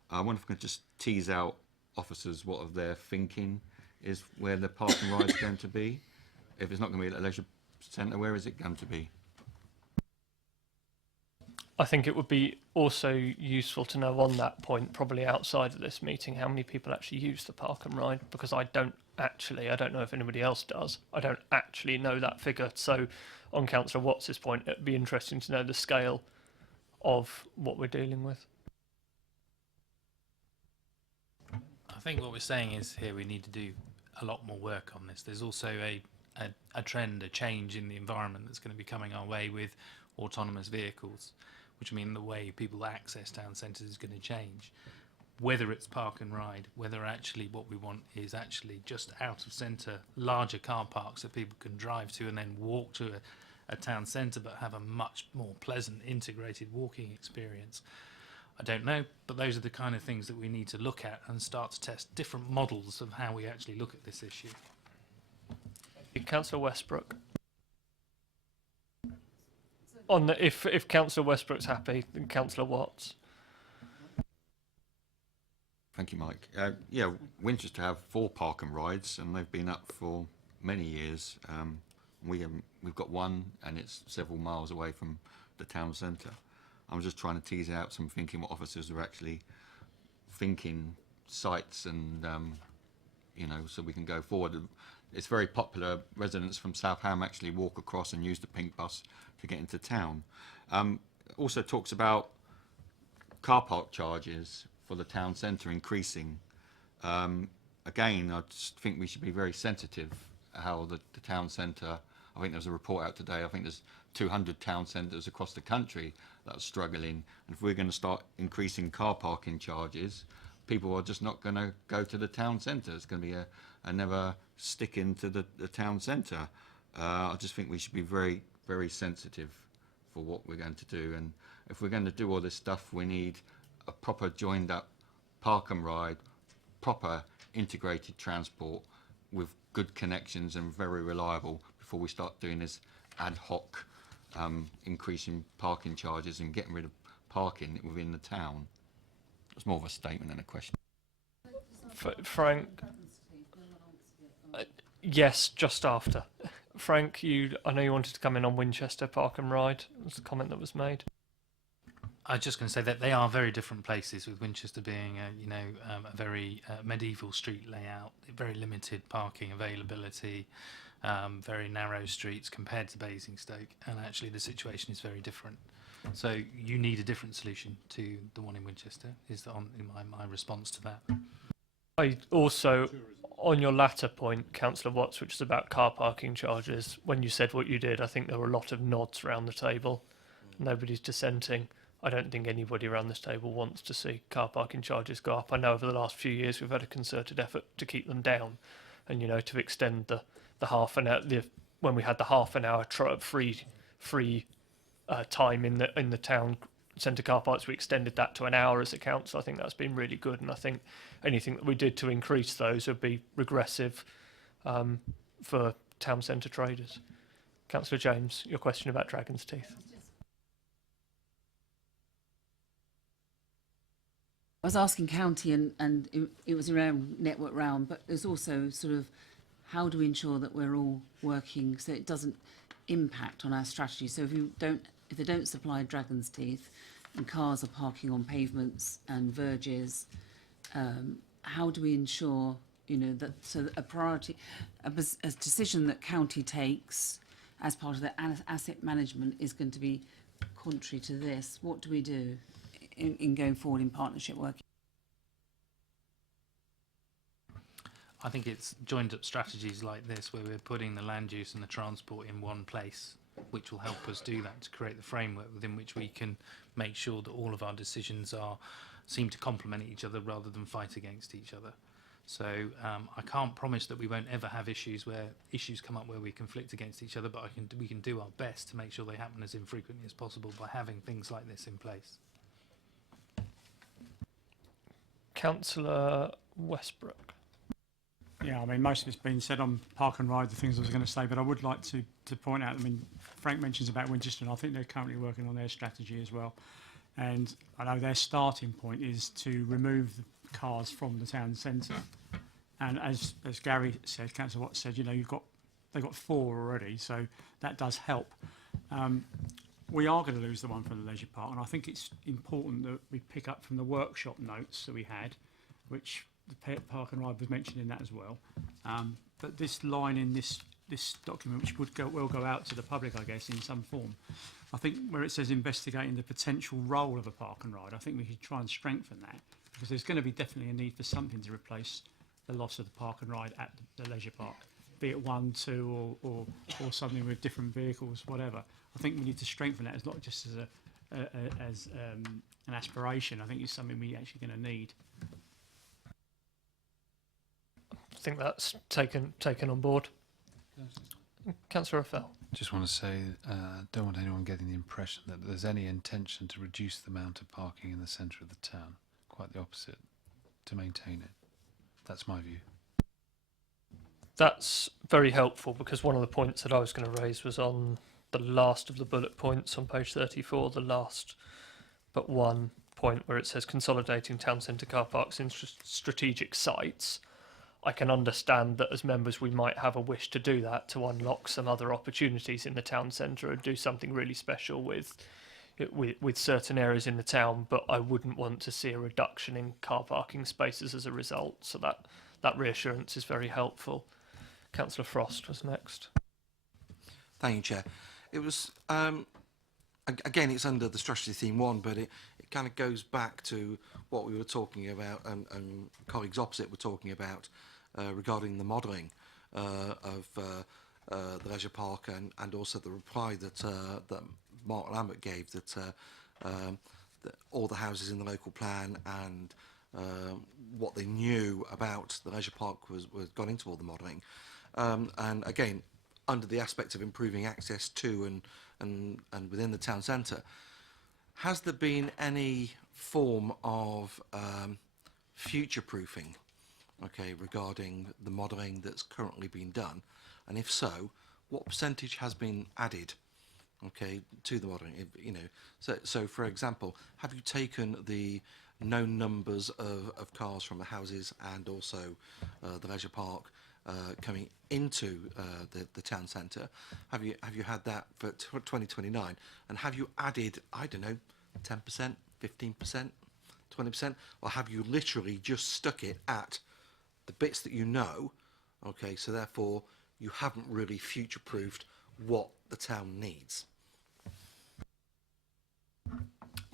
I wonder if we can just tease out officers what of their thinking is where the park and ride is going to be. If it's not going to be at a leisure centre, where is it going to be? I think it would be also useful to know on that point, probably outside of this meeting, how many people actually use the park and ride, because I don't know if anybody else does. I don't actually know that figure. So on Councillor Watts's point, it'd be interesting to know the scale of what we're dealing with. I think what we're saying is here we need to do a lot more work on this. There's also a trend, a change in the environment that's going to be coming our way with autonomous vehicles. which means the way people access town centres is going to change. Whether it's park and ride, whether actually what we want is actually just out of centre, larger car parks that people can drive to and then walk to a town centre, but have a much more pleasant integrated walking experience. I don't know, but those are the kind of things that we need to look at and start to test different models of how we actually look at this issue. Councillor Westbrook. On the, if Councillor Westbrook's happy, then Councillor Watts. Thank you, Mike. Yeah, Winchester have 4 park and rides, and they've been up for many years. We've got one, and it's several miles away from the town centre. I'm just trying to tease out some thinking what officers are actually thinking sites and, you know, so we can go forward. It's very popular. Residents from South Ham actually walk across and use the pink bus to get into town. Also talks about car park charges for the town centre increasing. Again, I just think we should be very sensitive how the town centre, I think there's a report out today, I think there's 200 town centres across the country that are struggling, and if we're going to start increasing car parking charges, people are just not going to go to the town centre. It's going to be a never stick into the town centre. I just think we should be very, very sensitive for what we're going to do, and if we're going to do all this stuff, we need a proper joined up park and ride, proper integrated transport with good connections and very reliable before we start doing this ad hoc increasing parking charges and getting rid of parking within the town. It's more of a statement than a question. Frank. Yes, just after. Frank, I know you wanted to come in on Winchester Park and Ride. That's the comment that was made. I was just going to say that they are very different places, with Winchester being a very medieval street layout, very limited parking availability, very narrow streets compared to Basingstoke, and actually the situation is very different. So you need a different solution to the one in Winchester, is my response to that. I also, on your latter point, Councillor Watts, which is about car parking charges, when you said what you did, I think there were a lot of nods around the table. Nobody's dissenting. I don't think anybody around this table wants to see car parking charges go up. I know over the last few years we've had a concerted effort to keep them down, and to extend the half an hour. When we had the half an hour free time in the town centre car parks, we extended that to an hour as a council. I think that's been really good, and I think anything that we did to increase those would be regressive for town centre traders. Councillor James, your question about Dragon's Teeth. I was asking county and it was around Network Round, but there's also sort of how do we ensure that we're all working so it doesn't impact on our strategy. So if they don't supply Dragon's Teeth and cars are parking on pavements and verges, how do we ensure that a priority, a decision that county takes as part of their asset management is going to be contrary to this? What do we do in going forward in partnership working? I think it's joined up strategies like this where we're putting the land use and the transport in one place, which will help us do that, to create the framework within which we can make sure that all of our decisions seem to complement each other rather than fight against each other. So I can't promise that we won't ever have issues come up where we conflict against each other, but we can do our best to make sure they happen as infrequently as possible by having things like this in place. Councillor Westbrook. Yeah, I mean, most of it's been said on park and ride, the things I was going to say, but I would like to point out, I mean, Frank mentions about Winchester, and I think they're currently working on their strategy as well. And I know their starting point is to remove the cars from the town centre. And as Gary said, Councillor Watts said, they've got 4 already, so that does help. We are going to lose the one from the leisure park, and I think it's important that we pick up from the workshop notes that we had, which the park and ride was mentioned in that as well. But this line in this document, which will go out to the public, I guess, in some form, I think where it says investigating the potential role of a park and ride, I think we should try and strengthen that, because there's going to be definitely a need for something to replace the loss of the park and ride at the leisure park, be it 1, 2 or something with different vehicles, whatever. I think we need to strengthen that as not just as as an aspiration. I think it's something we're actually going to need. I think that's taken on board. Councillor Raffel. Just want to say, don't want anyone getting the impression that there's any intention to reduce the amount of parking in the centre of the town. Quite the opposite, to maintain it. That's my view. That's very helpful, because one of the points that I was going to raise was on the last of the bullet points on page 34, the last but one point where it says consolidating town centre car parks in strategic sites. I can understand that as members we might have a wish to do that, to unlock some other opportunities in the town centre and do something really special with certain areas in the town, but I wouldn't want to see a reduction in car parking spaces as a result. So that reassurance is very helpful. Councillor Frost was next. Thank you, Chair. It was, again, it's under the strategy theme 1, but it kind of goes back to what we were talking about, and colleagues opposite were talking about regarding the modelling of the leisure park, and also the reply that Mark Lambert gave, that all the houses in the local plan and what they knew about the leisure park was gone into all the modelling. And again, under the aspect of improving access to and within the town centre, has there been any form of future-proofing, okay, regarding the modelling that's currently been done? And if so, what percentage has been added, okay, to the modelling? You know, so for example, have you taken the known numbers of cars from the houses and also the leisure park coming into the town centre? Have you had that for 2029? And have you added, I don't know, 10%, 15%, 20%? Or have you literally just stuck it at the bits that you know? Okay, so therefore you haven't really future-proofed what the town needs.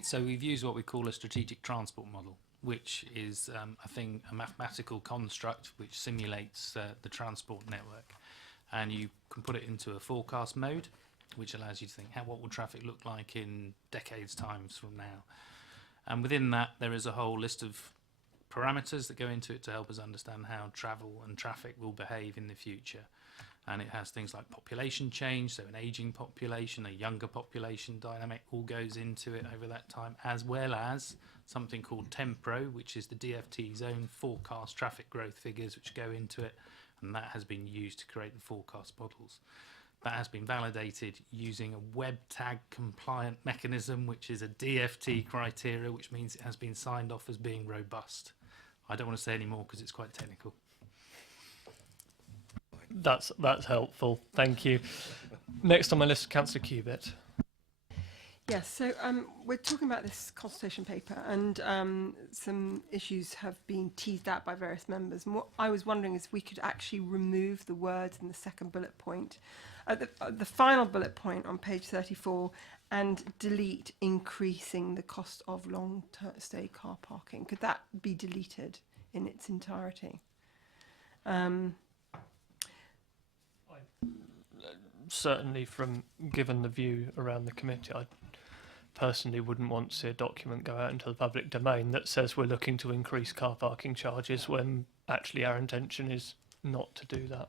So we've used what we call a strategic transport model, which is a mathematical construct which simulates the transport network, and you can put it into a forecast mode, which allows you to think what will traffic look like in decades times from now. And within that there is a whole list of parameters that go into it to help us understand how travel and traffic will behave in the future. And it has things like population change, so an ageing population, a younger population dynamic all goes into it over that time, as well as something called Tempro, which is the DFT's own forecast traffic growth figures which go into it, and that has been used to create the forecast models. That has been validated using a web tag compliant mechanism, which is a DFT criteria, which means it has been signed off as being robust. I don't want to say any more because it's quite technical. That's helpful. Thank you. Next on my list, Councillor Cubitt. Yes, so we're talking about this consultation paper, and some issues have been teased out by various members. And what I was wondering is if we could actually remove the words in the second bullet point, the final bullet point on page 34, and delete increasing the cost of long-stay car parking. Could that be deleted in its entirety? Certainly, from given the view around the committee, I personally wouldn't want to see a document go out into the public domain that says we're looking to increase car parking charges when actually our intention is not to do that.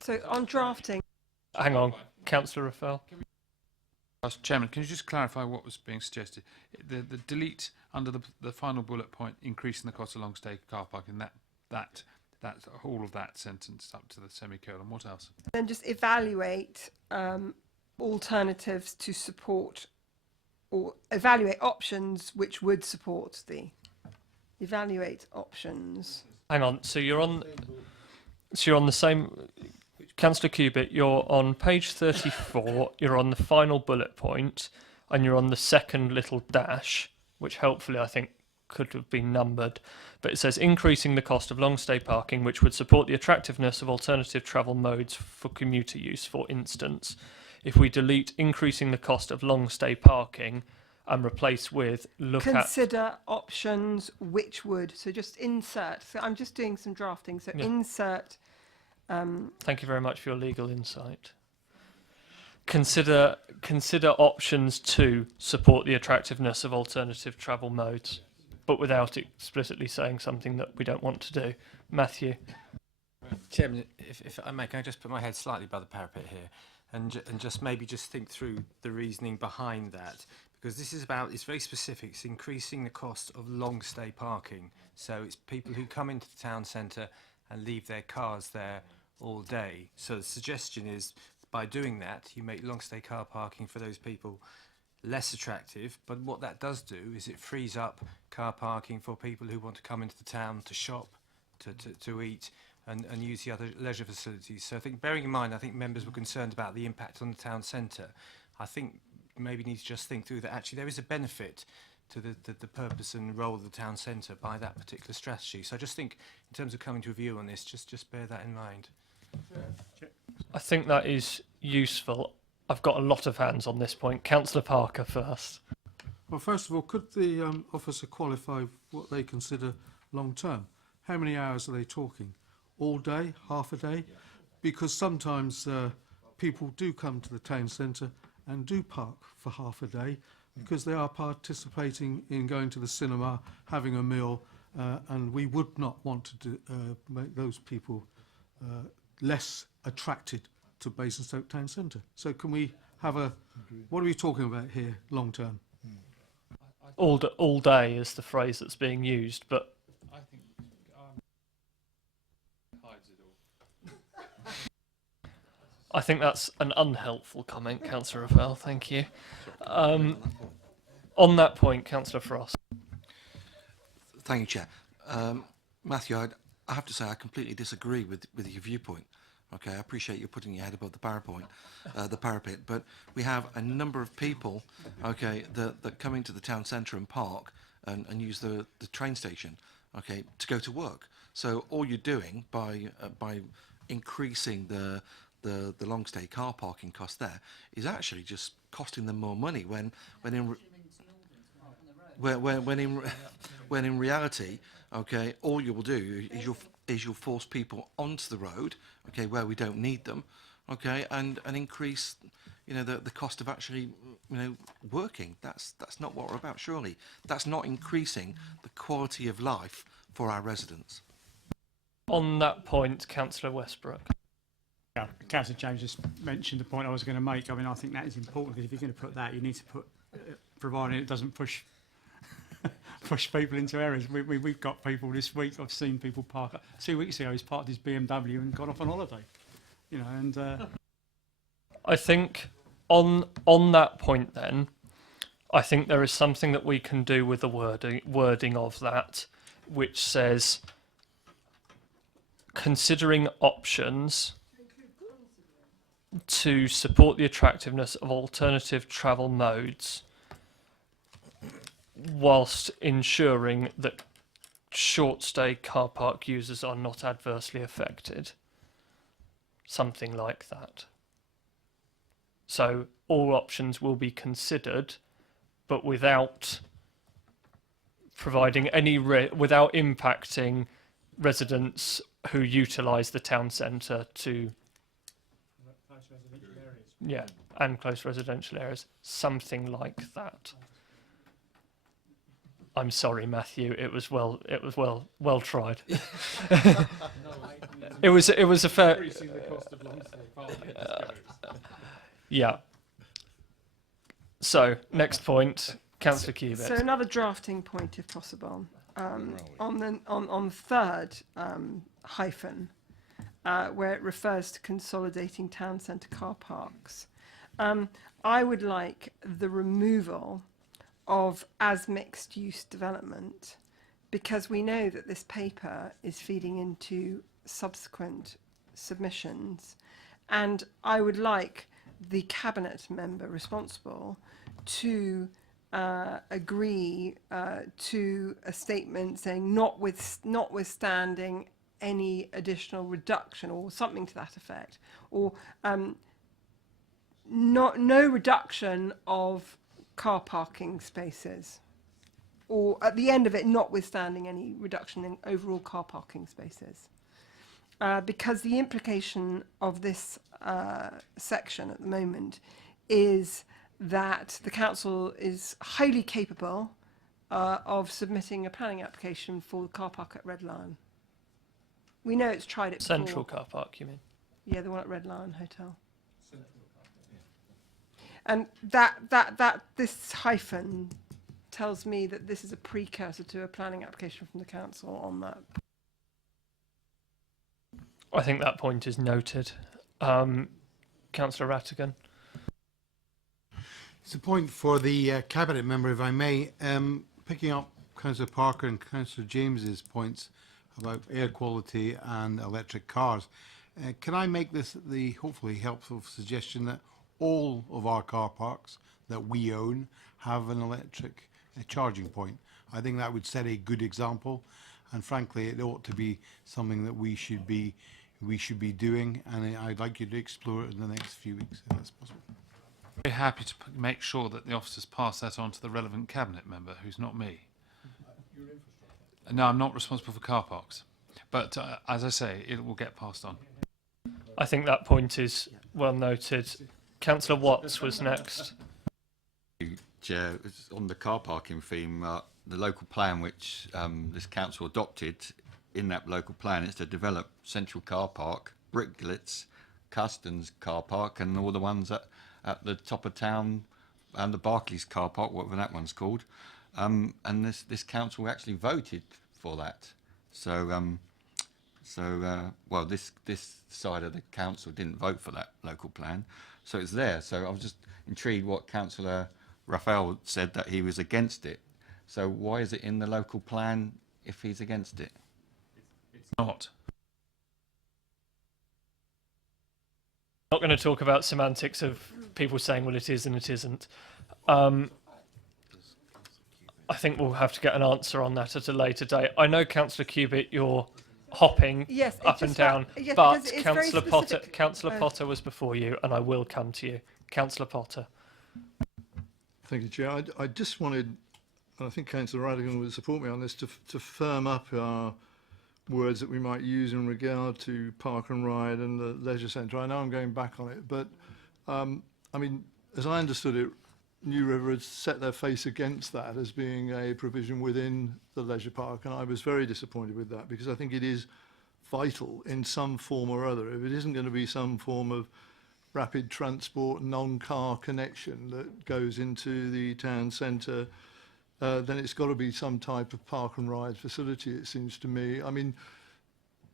So on drafting. Hang on, Councillor Raffel. Chairman, can you just clarify what was being suggested? The delete under the final bullet point, increasing the cost of long stay car parking, that all of that sentence up to the semicolon. What else? Then just evaluate alternatives to support, or evaluate options which would support the evaluate options. Hang on. So you're on the same. Councillor Cubitt, you're on page 34. You're on the final bullet point, and you're on the second little dash, which helpfully I think could have been numbered, but it says increasing the cost of long stay parking, which would support the attractiveness of alternative travel modes for commuter use. For instance, if we delete increasing the cost of long stay parking and replace with consider options which would, so just insert, so I'm just doing some drafting, so insert. Thank you very much for your legal insight. consider options to support the attractiveness of alternative travel modes, but without explicitly saying something that we don't want to do. Matthew. Chairman, if I may, can I just put my head slightly above the parapet here and just maybe just think through the reasoning behind that? Because this is about, it's very specific, it's increasing the cost of long stay parking. So it's people who come into the town centre and leave their cars there all day. So the suggestion is, by doing that, you make long stay car parking for those people less attractive, but what that does do is it frees up car parking for people who want to come into the town to shop, to eat, and use the other leisure facilities. So I think, bearing in mind, I think members were concerned about the impact on the town centre. I think maybe need to just think through that actually there is a benefit to the purpose and role of the town centre by that particular strategy. So I just think, in terms of coming to a view on this, just bear that in mind. I think that is useful. I've got a lot of hands on this point. Councillor Parker first. Well, first of all, could the officer qualify what they consider long term? How many hours are they talking? All day? Half a day? Because sometimes people do come to the town centre and do park for half a day because they are participating in going to the cinema, having a meal, and we would not want to make those people less attracted to Basingstoke Town Centre. So can we have a, what are we talking about here, long term? All day is the phrase that's being used, but I think hides it all. I think that's an unhelpful comment, Councillor Ravel. Thank you. On that point, Councillor Frost. Thank you, Chair. Matthew, I have to say I completely disagree with your viewpoint. Okay, I appreciate you putting your head above the parapet, but we have a number of people, okay, that come into the town centre and park and use the train station, okay, to go to work. So all you're doing by increasing the long stay car parking cost there is actually just costing them more money when in reality, okay, all you will do is you'll force people onto the road, okay, where we don't need them, okay, and increase, you know, the cost of actually, you know, working. That's not what we're about, surely. That's not increasing the quality of life for our residents. On that point, Councillor Westbrook. Yeah, Councillor James just mentioned the point I was going to make. I mean, I think that is important because if you're going to put that, you need to put, providing it doesn't push people into areas. We've got people this week. I've seen people park. 2 weeks ago, he's parked his BMW and gone off on holiday. You know, and I think on that point, then, I think there is something that we can do with the wording of that, which says considering options to support the attractiveness of alternative travel modes, whilst ensuring that short stay car park users are not adversely affected. Something like that. So all options will be considered, but without providing any without impacting residents who utilise the town centre to and close residential areas. Something like that. I'm sorry, Matthew. It was well tried. It was a fair. Yeah. So next point, Councillor Cubitt. So another drafting point, if possible, on the third hyphen, where it refers to consolidating town centre car parks. I would like the removal of as mixed use development, because we know that this paper is feeding into subsequent submissions, and I would like the cabinet member responsible to agree to a statement saying notwithstanding any additional reduction or something to that effect, or no reduction of car parking spaces, or at the end of it, notwithstanding any reduction in overall car parking spaces. Because the implication of this section at the moment is that the council is highly capable of submitting a planning application for the car park at Red Lion. We know it's tried it before. Central car park, you mean? Yeah, the one at Red Lion Hotel. And that this hyphen tells me that this is a precursor to a planning application from the council on that. I think that point is noted. Councillor Rattigan. It's a point for the cabinet member, if I may. Picking up Councillor Parker and Councillor James's points about air quality and electric cars. Can I make this the hopefully helpful suggestion that all of our car parks that we own have an electric charging point? I think that would set a good example, and frankly it ought to be something that we should be doing, and I'd like you to explore it in the next few weeks if that's possible. Very happy to make sure that the officers pass that on to the relevant cabinet member, who's not me. No, I'm not responsible for car parks, but as I say, it will get passed on. I think that point is well noted. Councillor Watts was next. Chair, it's on the car parking theme, the local plan which this council adopted, in that local plan is to develop Central Car Park, Bricklets, Custons Car Park, and all the ones at the top of town, and the Barclays Car Park, whatever that one's called. And this council actually voted for that. So well, this side of the council didn't vote for that local plan, so it's there. So I was just intrigued what Councillor Raphael said, that he was against it. So why is it in the local plan if he's against it? It's not. Not going to talk about semantics of people saying, well, it is and it isn't. I think we'll have to get an answer on that at a later date. I know, Councillor Cubitt, you're hopping Yes, up and down, yes, but because it's very Councillor specific. Potter was before you, and I will come to you. Councillor Potter. Thank you, Chair. I just wanted, and I think Councillor Radigan would support me on this, to firm up our words that we might use in regard to Park and Ride and the leisure centre. I know I'm going back on it, but I mean, as I understood it, New River had set their face against that as being a provision within the leisure park, and I was very disappointed with that, because I think it is vital in some form or other. If it isn't going to be some form of rapid transport, non-car connection that goes into the town centre, then it's got to be some type of park and ride facility, it seems to me. I mean,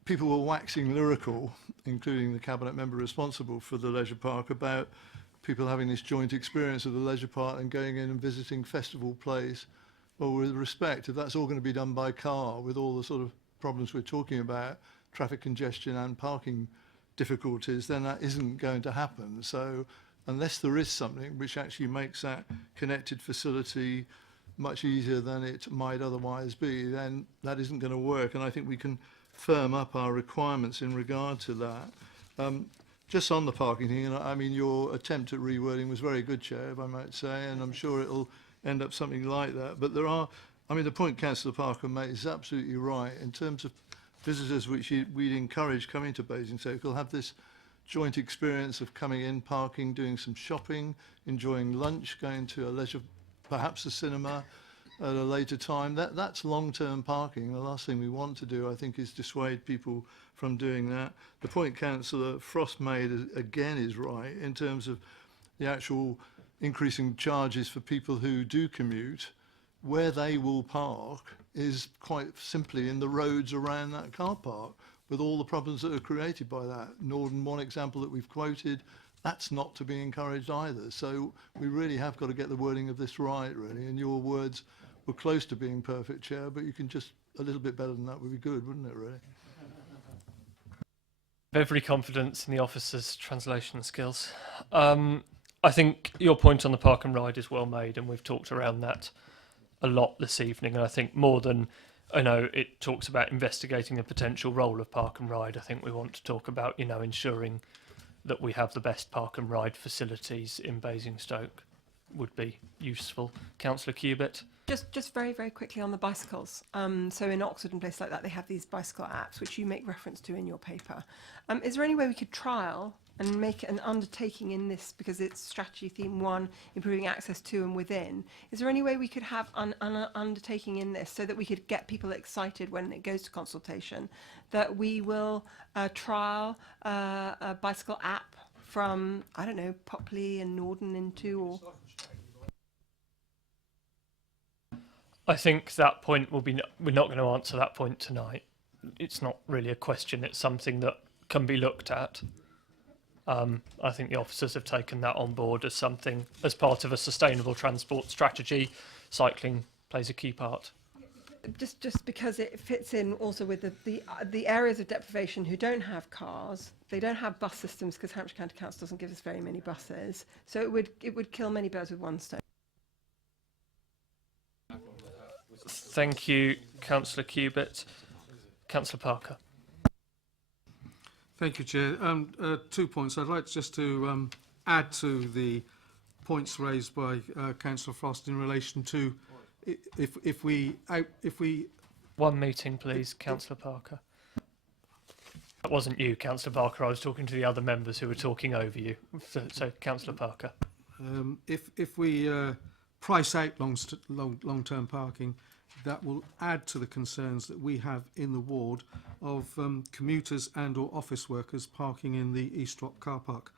people were waxing lyrical, including the cabinet member responsible for the leisure park, about people having this joint experience of the leisure park and going in and visiting Festival Place. Well, with respect, if that's all going to be done by car, with all the sort of problems we're talking about, traffic congestion and parking difficulties, then that isn't going to happen. So unless there is something which actually makes that connected facility much easier than it might otherwise be, then that isn't going to work. And I think we can firm up our requirements in regard to that. Just on the parking thing, and I mean, your attempt at rewording was very good, Chair, if I might say, and I'm sure it'll end up something like that. But there are, I mean, the point Councillor Parker made is absolutely right. In terms of visitors which we'd encourage coming to Basingstoke, will have this joint experience of coming in, parking, doing some shopping, enjoying lunch, going to a leisure, perhaps a cinema at a later time. That's long-term parking. The last thing we want to do, I think, is dissuade people from doing that. The point Councillor Frost made, again, is right in terms of the actual increasing charges for people who do commute. Where they will park is quite simply in the roads around that car park, with all the problems that are created by that. Norden, one example that we've quoted, that's not to be encouraged either. So we really have got to get the wording of this right, really. And your words were close to being perfect, Chair, but you can just a little bit better than that would be good, wouldn't it, really? Every confidence in the officer's translation skills. I think your point on the park and ride is well made, and we've talked around that a lot this evening. And I think more than, I know it talks about investigating the potential role of park and ride, I think we want to talk about, you know, ensuring that we have the best park and ride facilities in Basingstoke would be useful. Councillor Cubitt. Just very, very quickly on the bicycles. So in Oxford and places like that, they have these bicycle apps, which you make reference to in your paper. Is there any way we could trial and make an undertaking in this, because it's strategy theme 1, improving access to and within. Is there any way we could have an undertaking in this so that we could get people excited when it goes to consultation, that we will trial a bicycle app from, I don't know, Popley and Norden into, or... I think that point will be, we're not going to answer that point tonight. It's not really a question, it's something that can be looked at. I think the officers have taken that on board as something, as part of a sustainable transport strategy. Cycling plays a key part. Just because it fits in also with the areas of deprivation who don't have cars, they don't have bus systems, because Hampshire County Council doesn't give us very many buses, so it would kill many birds with one stone. Thank you, Councillor Cubitt. Councillor Parker. Thank you, Chair. 2 points. I'd like just to add to the points raised by Councillor Frost in relation to if we one meeting, please, Councillor Parker. That wasn't you, Councillor Parker. I was talking to the other members who were talking over you. So Councillor Parker. if we price out long-term parking, that will add to the concerns that we have in the ward of commuters and or office workers parking in the East Rock car park,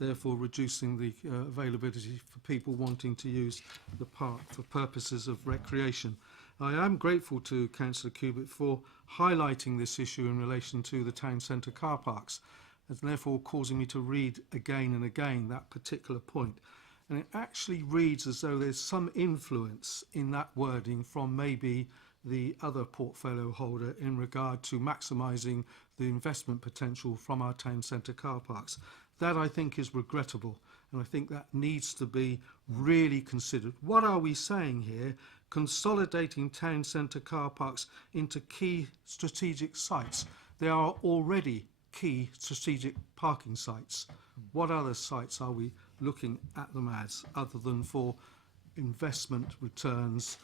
therefore reducing the availability for people wanting to use the park for purposes of recreation. I am grateful to Councillor Cubitt for highlighting this issue in relation to the town centre car parks, and therefore causing me to read again and again that particular point. And it actually reads as though there's some influence in that wording from maybe the other portfolio holder in regard to maximising the investment potential from our town centre car parks. That, I think, is regrettable, and I think that needs to be really considered. What are we saying here? Consolidating town centre car parks into key strategic sites. They are already key strategic parking sites. What other sites are we looking at them as, other than for investment returns,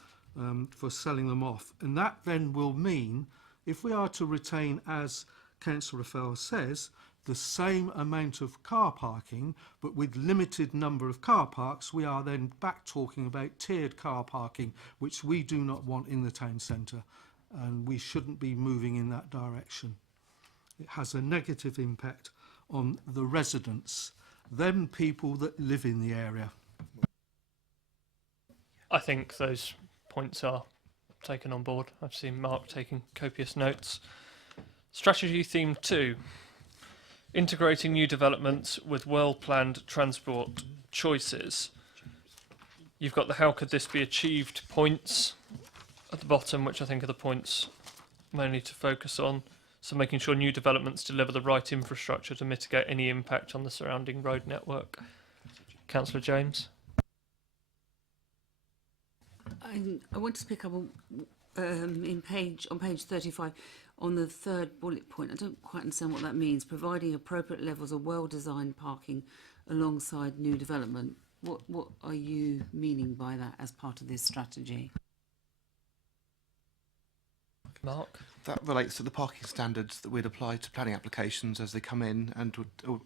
for selling them off? And that then will mean, if we are to retain, as Councillor Raphael says, the same amount of car parking, but with limited number of car parks, we are then back talking about tiered car parking, which we do not want in the town centre, and we shouldn't be moving in that direction. It has a negative impact on the residents, them people that live in the area. I think those points are taken on board. I've seen Mark taking copious notes. Strategy theme 2. Integrating new developments with well-planned transport choices. You've got the how could this be achieved points at the bottom, which I think are the points mainly to focus on. So making sure new developments deliver the right infrastructure to mitigate any impact on the surrounding road network. Councillor James. I want to pick up on page 35 on the third bullet point. I don't quite understand what that means. Providing appropriate levels of well-designed parking alongside new development. What are you meaning by that as part of this strategy? Mark? That relates to the parking standards that we'd apply to planning applications as they come in, and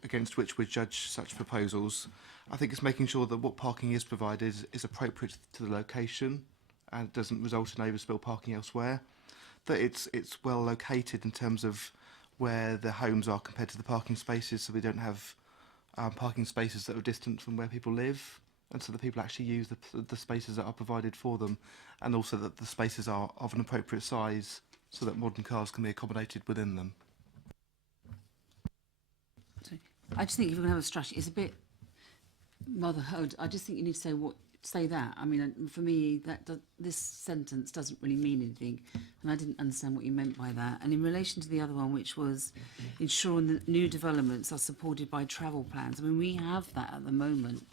against which we'd judge such proposals. I think it's making sure that what parking is provided is appropriate to the location and doesn't result in overspill parking elsewhere. That it's well located in terms of where the homes are compared to the parking spaces, so we don't have parking spaces that are distant from where people live, and so that people actually use the spaces that are provided for them, and also that the spaces are of an appropriate size so that modern cars can be accommodated within them. I just think if you're going to have a strategy, it's a bit motherhood. I just think you need to say that. I mean, for me, this sentence doesn't really mean anything, and I didn't understand what you meant by that. And in relation to the other one, which was ensuring that new developments are supported by travel plans, I mean, we have that at the moment,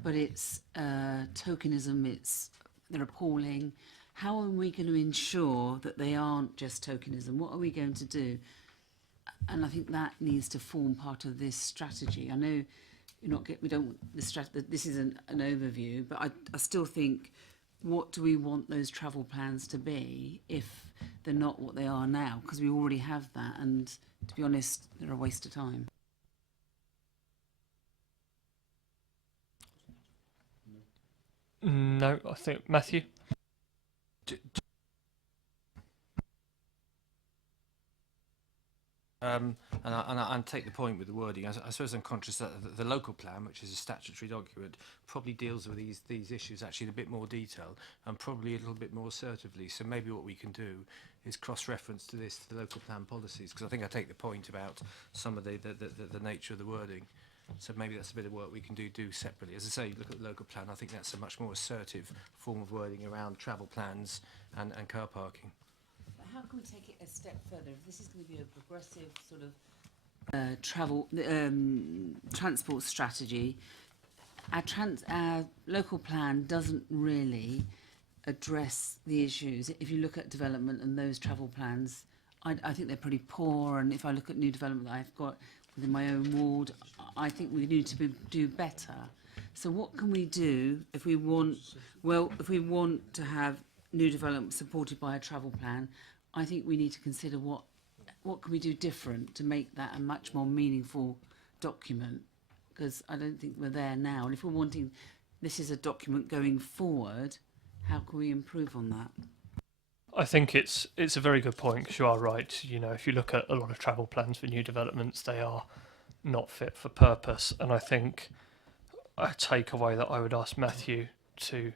but it's tokenism, they're appalling. How are we going to ensure that they aren't just tokenism? What are we going to do? And I think that needs to form part of this strategy. I know this is an overview, but I still think, what do we want those travel plans to be if they're not what they are now? Because we already have that, and to be honest, they're a waste of time. No, I think Matthew. And take the point with the wording. I suppose I'm conscious that the local plan, which is a statutory document, probably deals with these issues actually in a bit more detail and probably a little bit more assertively. So maybe what we can do is cross-reference to this to the local plan policies, because I think I take the point about some of the nature of the wording. So maybe that's a bit of work we can do separately. As I say, look at the local plan. I think that's a much more assertive form of wording around travel plans and car parking. But how can we take it a step further? If this is going to be a progressive sort of transport strategy, our local plan doesn't really address the issues. If you look at development and those travel plans, I think they're pretty poor. And if I look at new development that I've got within my own ward, I think we need to do better. So what can we do if we want, if we want to have new development supported by a travel plan? I think we need to consider what can we do different to make that a much more meaningful document, because I don't think we're there now. And if we're wanting, this is a document going forward, how can we improve on that? I think it's a very good point, because you are right. You know, if you look at a lot of travel plans for new developments, they are not fit for purpose. And I think a takeaway that I would ask Matthew to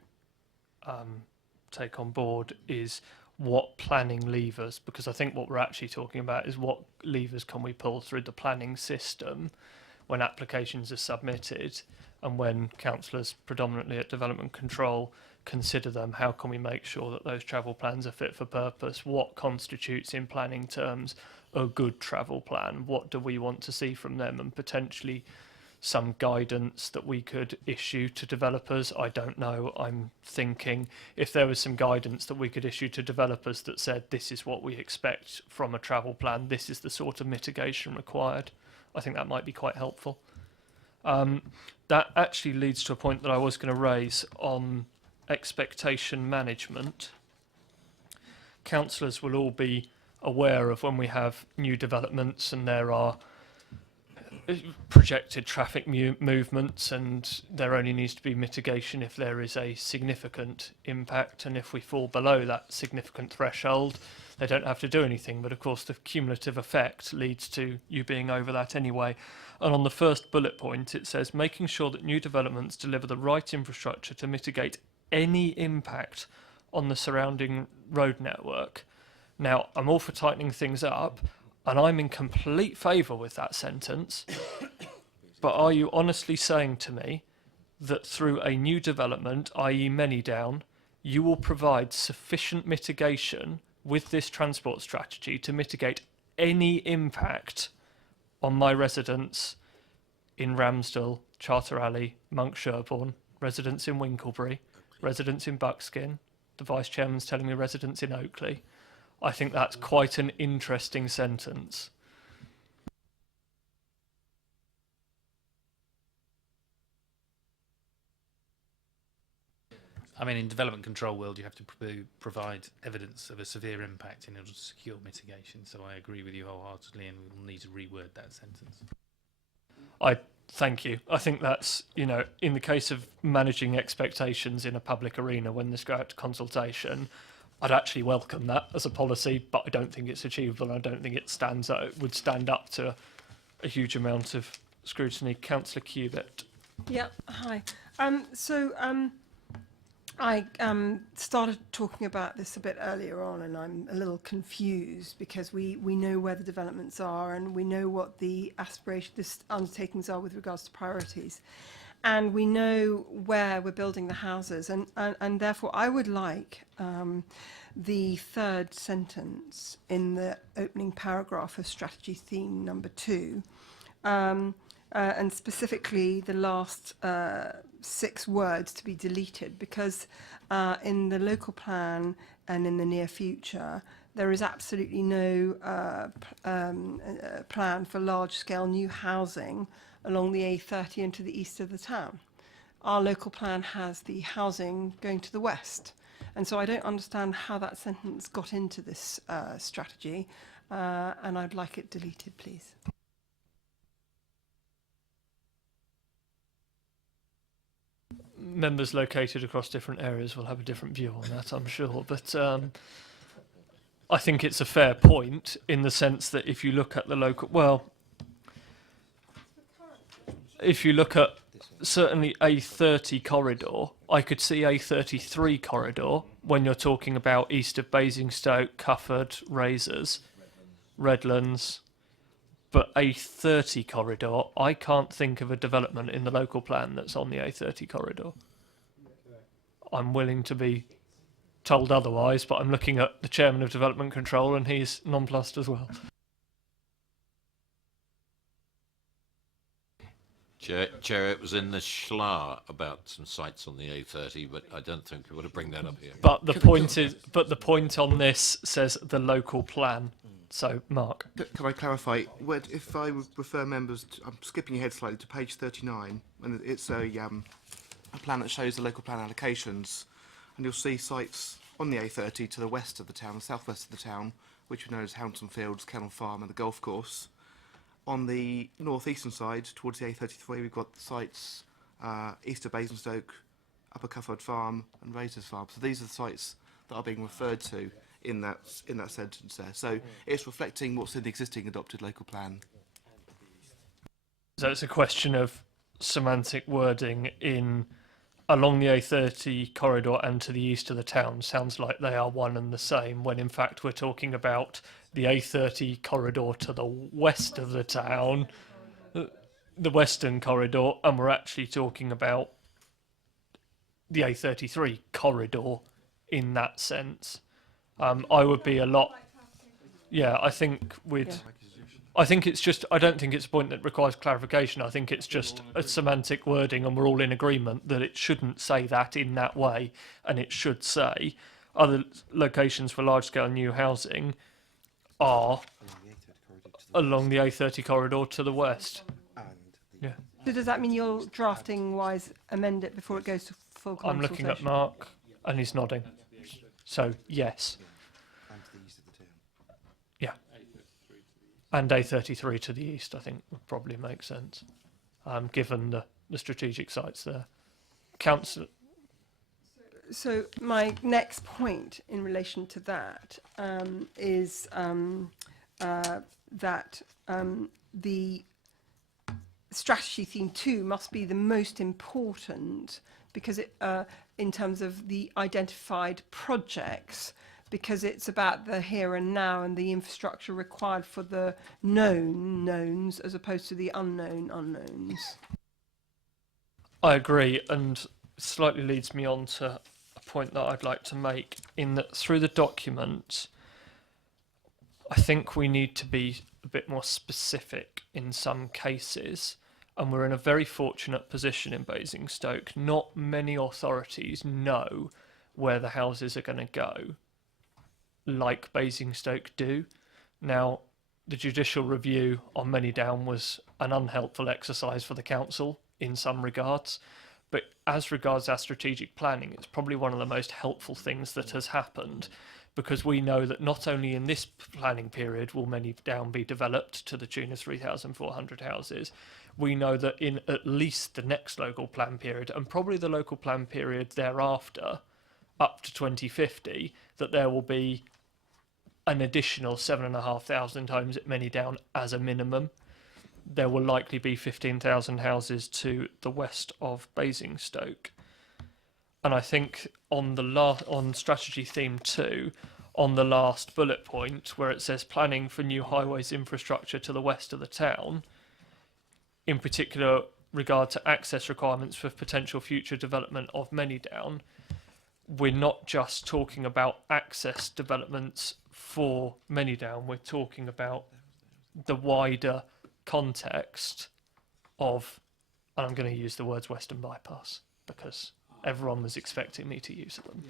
take on board is what planning levers, because I think what we're actually talking about is what levers can we pull through the planning system when applications are submitted and when councillors predominantly at development control consider them. How can we make sure that those travel plans are fit for purpose? What constitutes in planning terms a good travel plan? What do we want to see from them? And potentially some guidance that we could issue to developers. I don't know. I'm thinking if there was some guidance that we could issue to developers that said this is what we expect from a travel plan, this is the sort of mitigation required, I think that might be quite helpful. That actually leads to a point that I was going to raise on expectation management. Councillors will all be aware of when we have new developments and there are projected traffic movements, and there only needs to be mitigation if there is a significant impact, and if we fall below that significant threshold they don't have to do anything, but of course the cumulative effect leads to you being over that anyway. And on the first bullet point it says making sure that new developments deliver the right infrastructure to mitigate any impact on the surrounding road network. Now I'm all for tightening things up, and I'm in complete favour with that sentence, but are you honestly saying to me that through a new development, i.e. many down, you will provide sufficient mitigation with this transport strategy to mitigate any impact on my residents in Ramsdale, Charter Alley, Monk Sherborne, residents in Winklebury, residents in Buckskin, the Vice Chairman's telling me residents in Oakley? I think that's quite an interesting sentence. I mean, in development control world, you have to provide evidence of a severe impact in order to secure mitigation. So I agree with you wholeheartedly, and we'll need to reword that sentence. Thank you. I think that's, you know, in the case of managing expectations in a public arena when this goes out to consultation, I'd actually welcome that as a policy, but I don't think it's achievable, and I don't think it would stand up to a huge amount of scrutiny. Councillor Cubitt. Yeah, hi. I started talking about this a bit earlier on, and I'm a little confused because we know where the developments are and we know what the undertakings are with regards to priorities. And we know where we're building the houses, and therefore I would like the third sentence in the opening paragraph of strategy theme number 2, and specifically the last 6 words to be deleted, because in the local plan and in the near future there is absolutely no plan for large-scale new housing along the A30 and to the east of the town. Our local plan has the housing going to the west. And so I don't understand how that sentence got into this strategy, and I'd like it deleted, please. members located across different areas will have a different view on that, I'm sure. But I think it's a fair point in the sense that if you look at the local, well, if you look at certainly A30 corridor, I could see A33 corridor when you're talking about east of Basingstoke, Cufford, Razors, Redlands. But A30 corridor, I can't think of a development in the local plan that's on the A30 corridor. I'm willing to be told otherwise, but I'm looking at the chairman of Development Control and he's nonplussed as well. Chair, it was in the Schla about some sites on the A30, but I don't think we want to bring that up here. But the point on this says the local plan. So, Mark. Can I clarify? If I refer members, I'm skipping ahead slightly to page 39, and it's a plan that shows the local plan allocations, and you'll see sites on the A30 to the west of the town, southwest of the town, which we know as Hounton Fields, Kennel Farm, and the golf course. On the northeastern side, towards the A33, we've got sites east of Basingstoke, Upper Cufford Farm, and Razors Farm. So these are the sites that are being referred to in that sentence there. So it's reflecting what's in the existing adopted local plan. So it's a question of semantic wording in along the A30 corridor and to the east of the town. Sounds like they are one and the same, when in fact we're talking about the A30 corridor to the west of the town, the western corridor, and we're actually talking about the A33 corridor in that sense. I would be a lot. Yeah, I think we'd. Yeah. I think it's just. I don't think it's a point that requires clarification. I think it's just a semantic wording, and we're all in agreement that it shouldn't say that in that way, and it should say other locations for large-scale new housing are along the A30 corridor to the west. Yeah. So does that mean you're drafting-wise amend it before it goes to full consultation? I'm looking at Mark, and he's nodding. So yes. Yeah. And A33 to the east, I think, would probably make sense, given the strategic sites there. Council. So my next point in relation to that is that the strategy theme 2 must be the most important because it, in terms of the identified projects, because it's about the here and now and the infrastructure required for the known knowns as opposed to the unknown unknowns. I agree, and slightly leads me on to a point that I'd like to make, in that through the document, I think we need to be a bit more specific in some cases, and we're in a very fortunate position in Basingstoke. Not many authorities know where the houses are going to go, like Basingstoke do. Now, the judicial review on Manydown was an unhelpful exercise for the council in some regards, but as regards our strategic planning, it's probably one of the most helpful things that has happened, because we know that not only in this planning period will Manydown be developed to the tune of 3,400 houses, we know that in at least the next local plan period, and probably the local plan period thereafter, up to 2050, that there will be an additional 7,500 homes at Manydown as a minimum. There will likely be 15,000 houses to the west of Basingstoke. And I think on on strategy theme 2, on the last bullet point where it says planning for new highways infrastructure to the west of the town, in particular regard to access requirements for potential future development of Manydown, we're not just talking about access developments for Manydown, we're talking about the wider context of, and I'm going to use the words Western Bypass because everyone was expecting me to use them.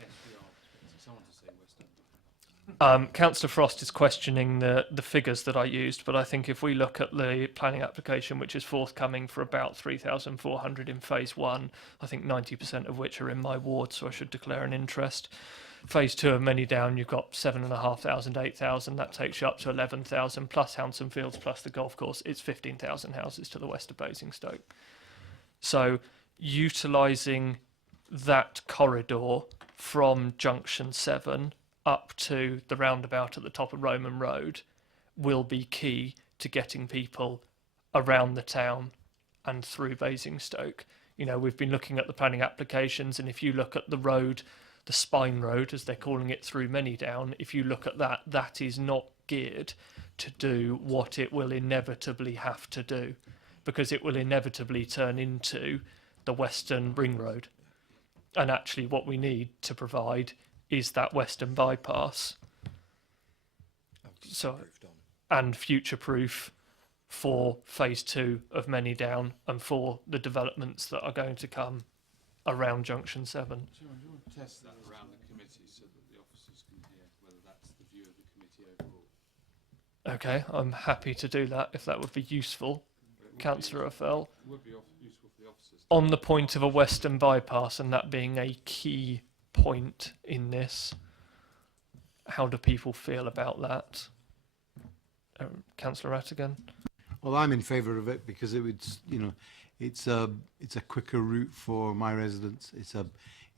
Councillor Frost is questioning the figures that I used, but I think if we look at the planning application, which is forthcoming for about 3,400 in phase 1, I think 90% of which are in my ward, so I should declare an interest. Phase 2 of Manydown, you've got 7,500, 8,000, that takes you up to 11,000, plus Hounton Fields, plus the golf course, it's 15,000 houses to the west of Basingstoke. So utilising that corridor from Junction 7 up to the roundabout at the top of Roman Road will be key to getting people around the town and through Basingstoke. You know, we've been looking at the planning applications, and if you look at the road, the spine road, as they're calling it, through Manydown, if you look at that, that is not geared to do what it will inevitably have to do, because it will inevitably turn into the Western Ring Road. And actually what we need to provide is that Western bypass. So, and future-proof for phase 2 of Manydown and for the developments that are going to come around Junction 7. Do you want to test that around the committee so that the officers can hear whether that's the view of the committee overall? Okay, I'm happy to do that if that would be useful, Councillor Affel. It would be useful for the officers. On the point of a Western bypass and that being a key point in this, how do people feel about that? Councillor Rattigan? Well, I'm in favour of it because it would, you know, it's a quicker route for my residents.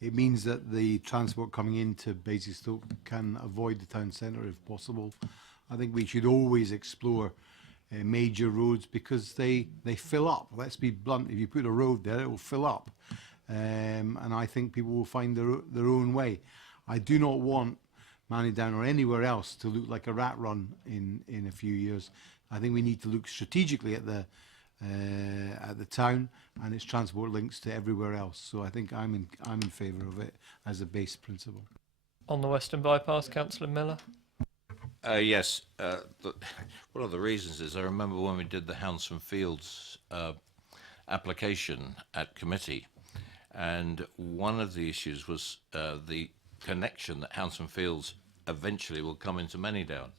It means that the transport coming into Basingstoke can avoid the town centre if possible. I think we should always explore major roads because they fill up. Let's be blunt. If you put a road there, it will fill up, and I think people will find their own way. I do not want Manydown or anywhere else to look like a rat run in a few years. I think we need to look strategically at the town and its transport links to everywhere else. So I think I'm in favour of it as a base principle. On the Western bypass, Councillor Miller? Yes. One of the reasons is I remember when we did the Hounsome Fields application at committee, and one of the issues was the connection that Hounsome Fields eventually will come into Manydown,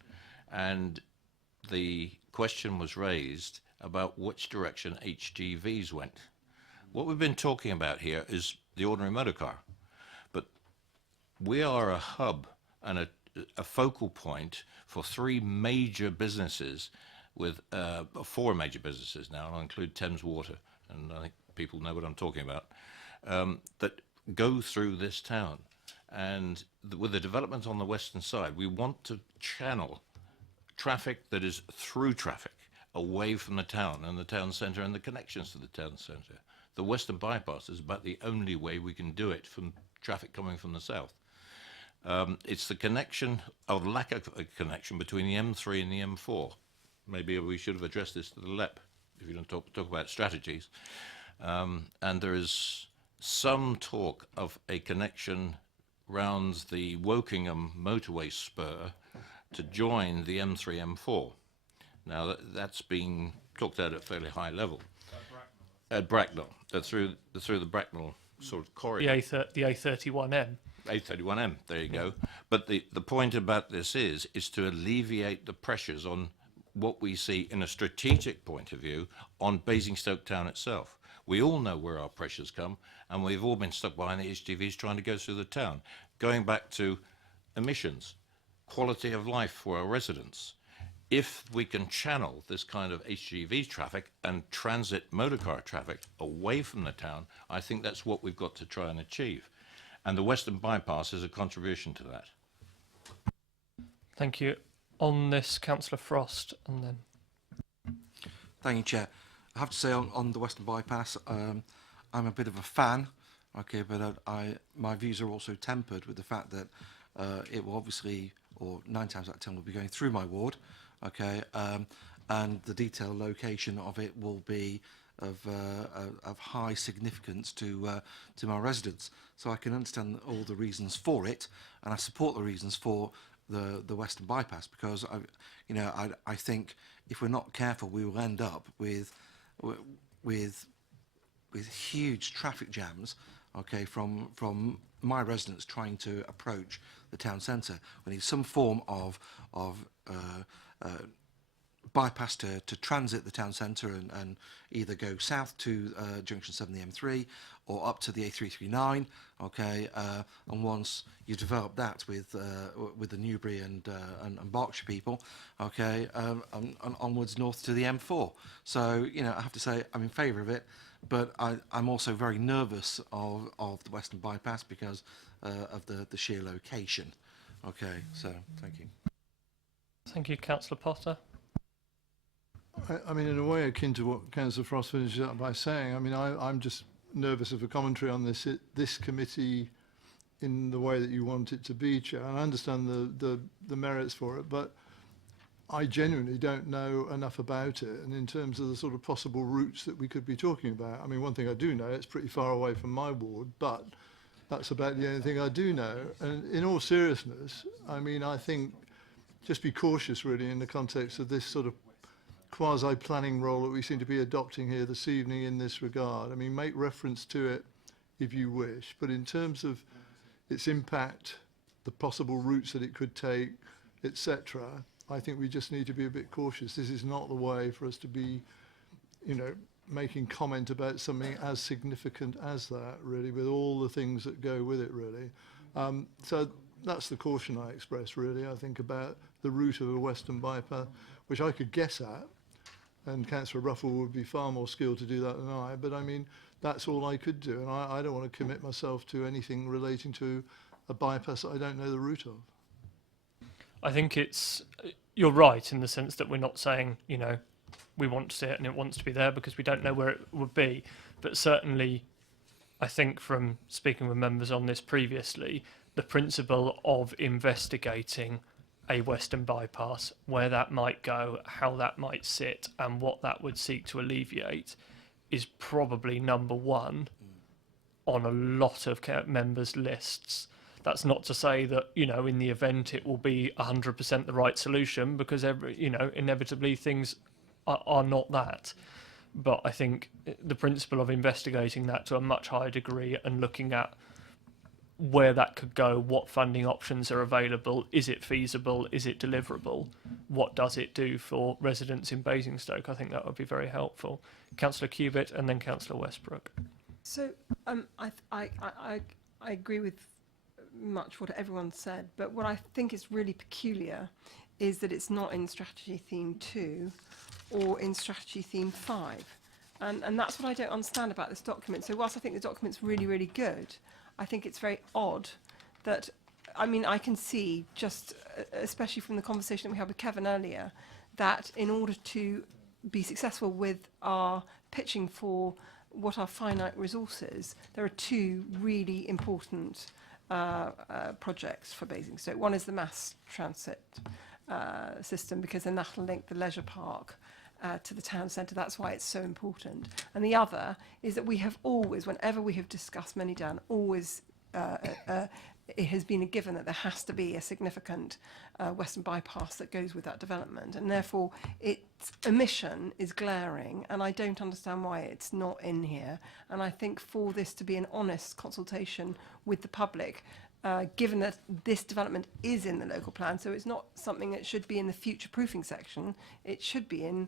and the question was raised about which direction HGVs went. What we've been talking about here is the ordinary motor car, but we are a hub and a focal point for 3 major businesses with 4 major businesses now, and I'll include Thames Water, and I think people know what I'm talking about, that go through this town. And with the development on the western side, we want to channel traffic that is through traffic away from the town and the town centre and the connections to the town centre. The Western bypass is about the only way we can do it from traffic coming from the south. It's the connection, or lack of a connection, between the M3 and the M4. Maybe we should have addressed this to the LEP, if you don't talk about strategies. And there is some talk of a connection round the Wokingham motorway spur to join the M3, M4. Now that's being talked at a fairly high level. At Bracknell, through the Bracknell sort of corridor. The A31M. A31M, there you go. But the point about this is to alleviate the pressures on what we see in a strategic point of view on Basingstoke town itself. We all know where our pressures come, and we've all been stuck behind the HGVs trying to go through the town. Going back to emissions, quality of life for our residents. If we can channel this kind of HGV traffic and transit motorcar traffic away from the town, I think that's what we've got to try and achieve. And the Western bypass is a contribution to that. Thank you. On this, Councillor Frost, and then... Thank you, Chair. I have to say on the Western bypass, I'm a bit of a fan, okay, but my views are also tempered with the fact that it will obviously, or 9 times out of 10, will be going through my ward, okay, and the detailed location of it will be of high significance to my residents. So I can understand all the reasons for it, and I support the reasons for the Western bypass, because I think if we're not careful, we will end up with huge traffic jams, okay, from my residents trying to approach the town centre. We need some form of bypass to transit the town centre and either go south to Junction 7, the M3, or up to the A339, okay, and once you develop that with the Newbury and Berkshire people, okay, and onwards north to the M4. So, I have to say I'm in favour of it. but I'm also very nervous of the Western Bypass because of the sheer location. Okay, so thank you. Thank you, Councillor Potter. I mean, in a way akin to what Councillor Frost finished up by saying, I mean, I'm just nervous of a commentary on this committee in the way that you want it to be, Chair. And I understand the merits for it, but I genuinely don't know enough about it. And in terms of the sort of possible routes that we could be talking about, I mean, one thing I do know, it's pretty far away from my ward, but that's about the only thing I do know. And in all seriousness, I mean, I think just be cautious really in the context of this sort of quasi-planning role that we seem to be adopting here this evening in this regard. I mean, make reference to it if you wish, but in terms of its impact, the possible routes that it could take, etc., I think we just need to be a bit cautious. This is not the way for us to be, you know, making comment about something as significant as that, really, with all the things that go with it, really. So that's the caution I express, really, I think, about the route of a Western Bypass, which I could guess at, and Councillor Ruffle would be far more skilled to do that than I, but I mean, that's all I could do, and I don't want to commit myself to anything relating to a bypass that I don't know the route of. I think you're right in the sense that we're not saying, you know, we want to see it and it wants to be there because we don't know where it would be. But certainly, I think from speaking with members on this previously, the principle of investigating a Western Bypass, where that might go, how that might sit, and what that would seek to alleviate is probably number one on a lot of members' lists. That's not to say that, you know, in the event it will be 100% the right solution, because inevitably things are not that. But I think the principle of investigating that to a much higher degree and looking at where that could go, what funding options are available, is it feasible, is it deliverable, what does it do for residents in Basingstoke, I think that would be very helpful. Councillor Cubitt and then Councillor Westbrook. So I agree with much what everyone said, but what I think is really peculiar is that it's not in strategy theme 2 or in strategy theme 5. And that's what I don't understand about this document. So whilst I think the document's really, really good, I think it's very odd that, I mean, I can see just, especially from the conversation that we had with Kevin earlier, that in order to be successful with our pitching for what are finite resources, there are two really important projects for Basingstoke. One is the mass transit system, because then that'll link the leisure park to the town centre. That's why it's so important. And the other is that we have always, whenever we have discussed Many Down, always it has been a given that there has to be a significant Western Bypass that goes with that development, and therefore its omission is glaring, and I don't understand why it's not in here. And I think for this to be an honest consultation with the public, given that this development is in the local plan, so it's not something that should be in the future proofing section, it should be in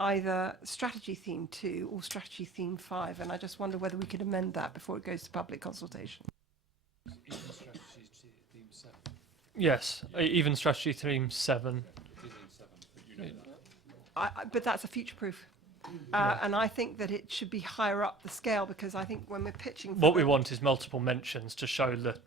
either strategy theme 2 or strategy theme 5, and I just wonder whether we could amend that before it goes to public consultation. Yes, even strategy theme 7. But that's a future proof. And I think that it should be higher up the scale, because I think when we're pitching... What we want is multiple mentions to show that...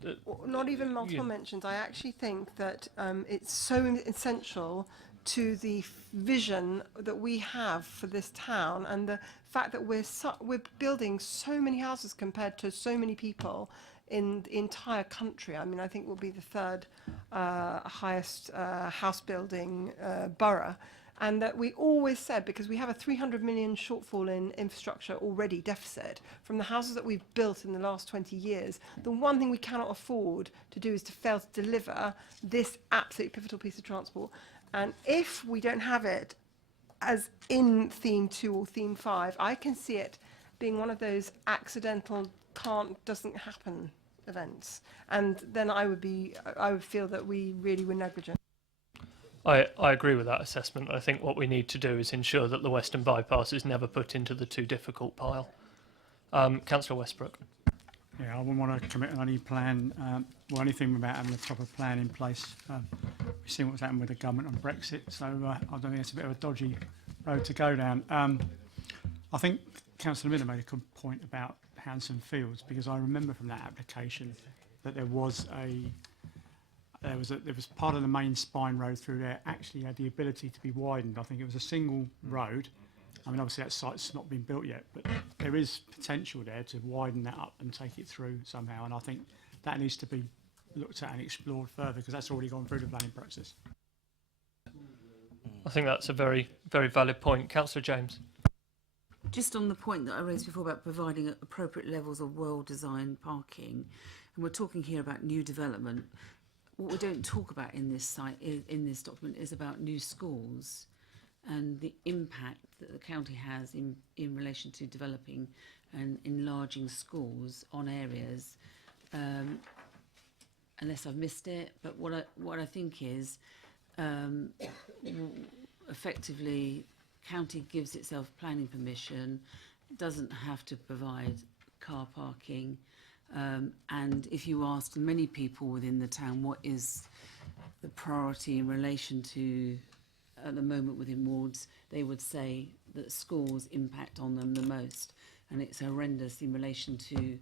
not even multiple mentions. I actually think that it's so essential to the vision that we have for this town, and the fact that we're building so many houses compared to so many people in the entire country. I mean, I think we'll be the third highest house building borough. And that we always said, because we have a 300 million shortfall in infrastructure already deficit from the houses that we've built in the last 20 years, the one thing we cannot afford to do is to fail to deliver this absolutely pivotal piece of transport. And if we don't have it as in theme 2 or theme 5, I can see it being one of those accidental doesn't happen events. And then I would feel that we really were negligent. I agree with that assessment. I think what we need to do is ensure that the Western Bypass is never put into the too difficult pile. Councillor Westbrook. Yeah, I wouldn't want to commit on any plan or anything without having a proper plan in place. We've seen what's happened with the government on Brexit, so I don't think it's a bit of a dodgy road to go down. I think Councillor Miller made a good point about Hanson Fields, because I remember from that application that there was part of the main spine road through there actually had the ability to be widened. I think it was a single road. I mean, obviously that site's not been built yet, but there is potential there to widen that up and take it through somehow. And I think that needs to be looked at and explored further, because that's already gone through the planning process. I think that's a very, very valid point. Councillor James. Just on the point that I raised before about providing appropriate levels of well-designed parking, and we're talking here about new development. What we don't talk about in this in this document is about new schools and the impact that the county has in relation to developing and enlarging schools on areas. Unless I've missed it, but what I think is effectively county gives itself planning permission, doesn't have to provide car parking, and if you ask many people within the town what is the priority in relation to at the moment within wards, they would say that schools impact on them the most, and it's horrendous in relation to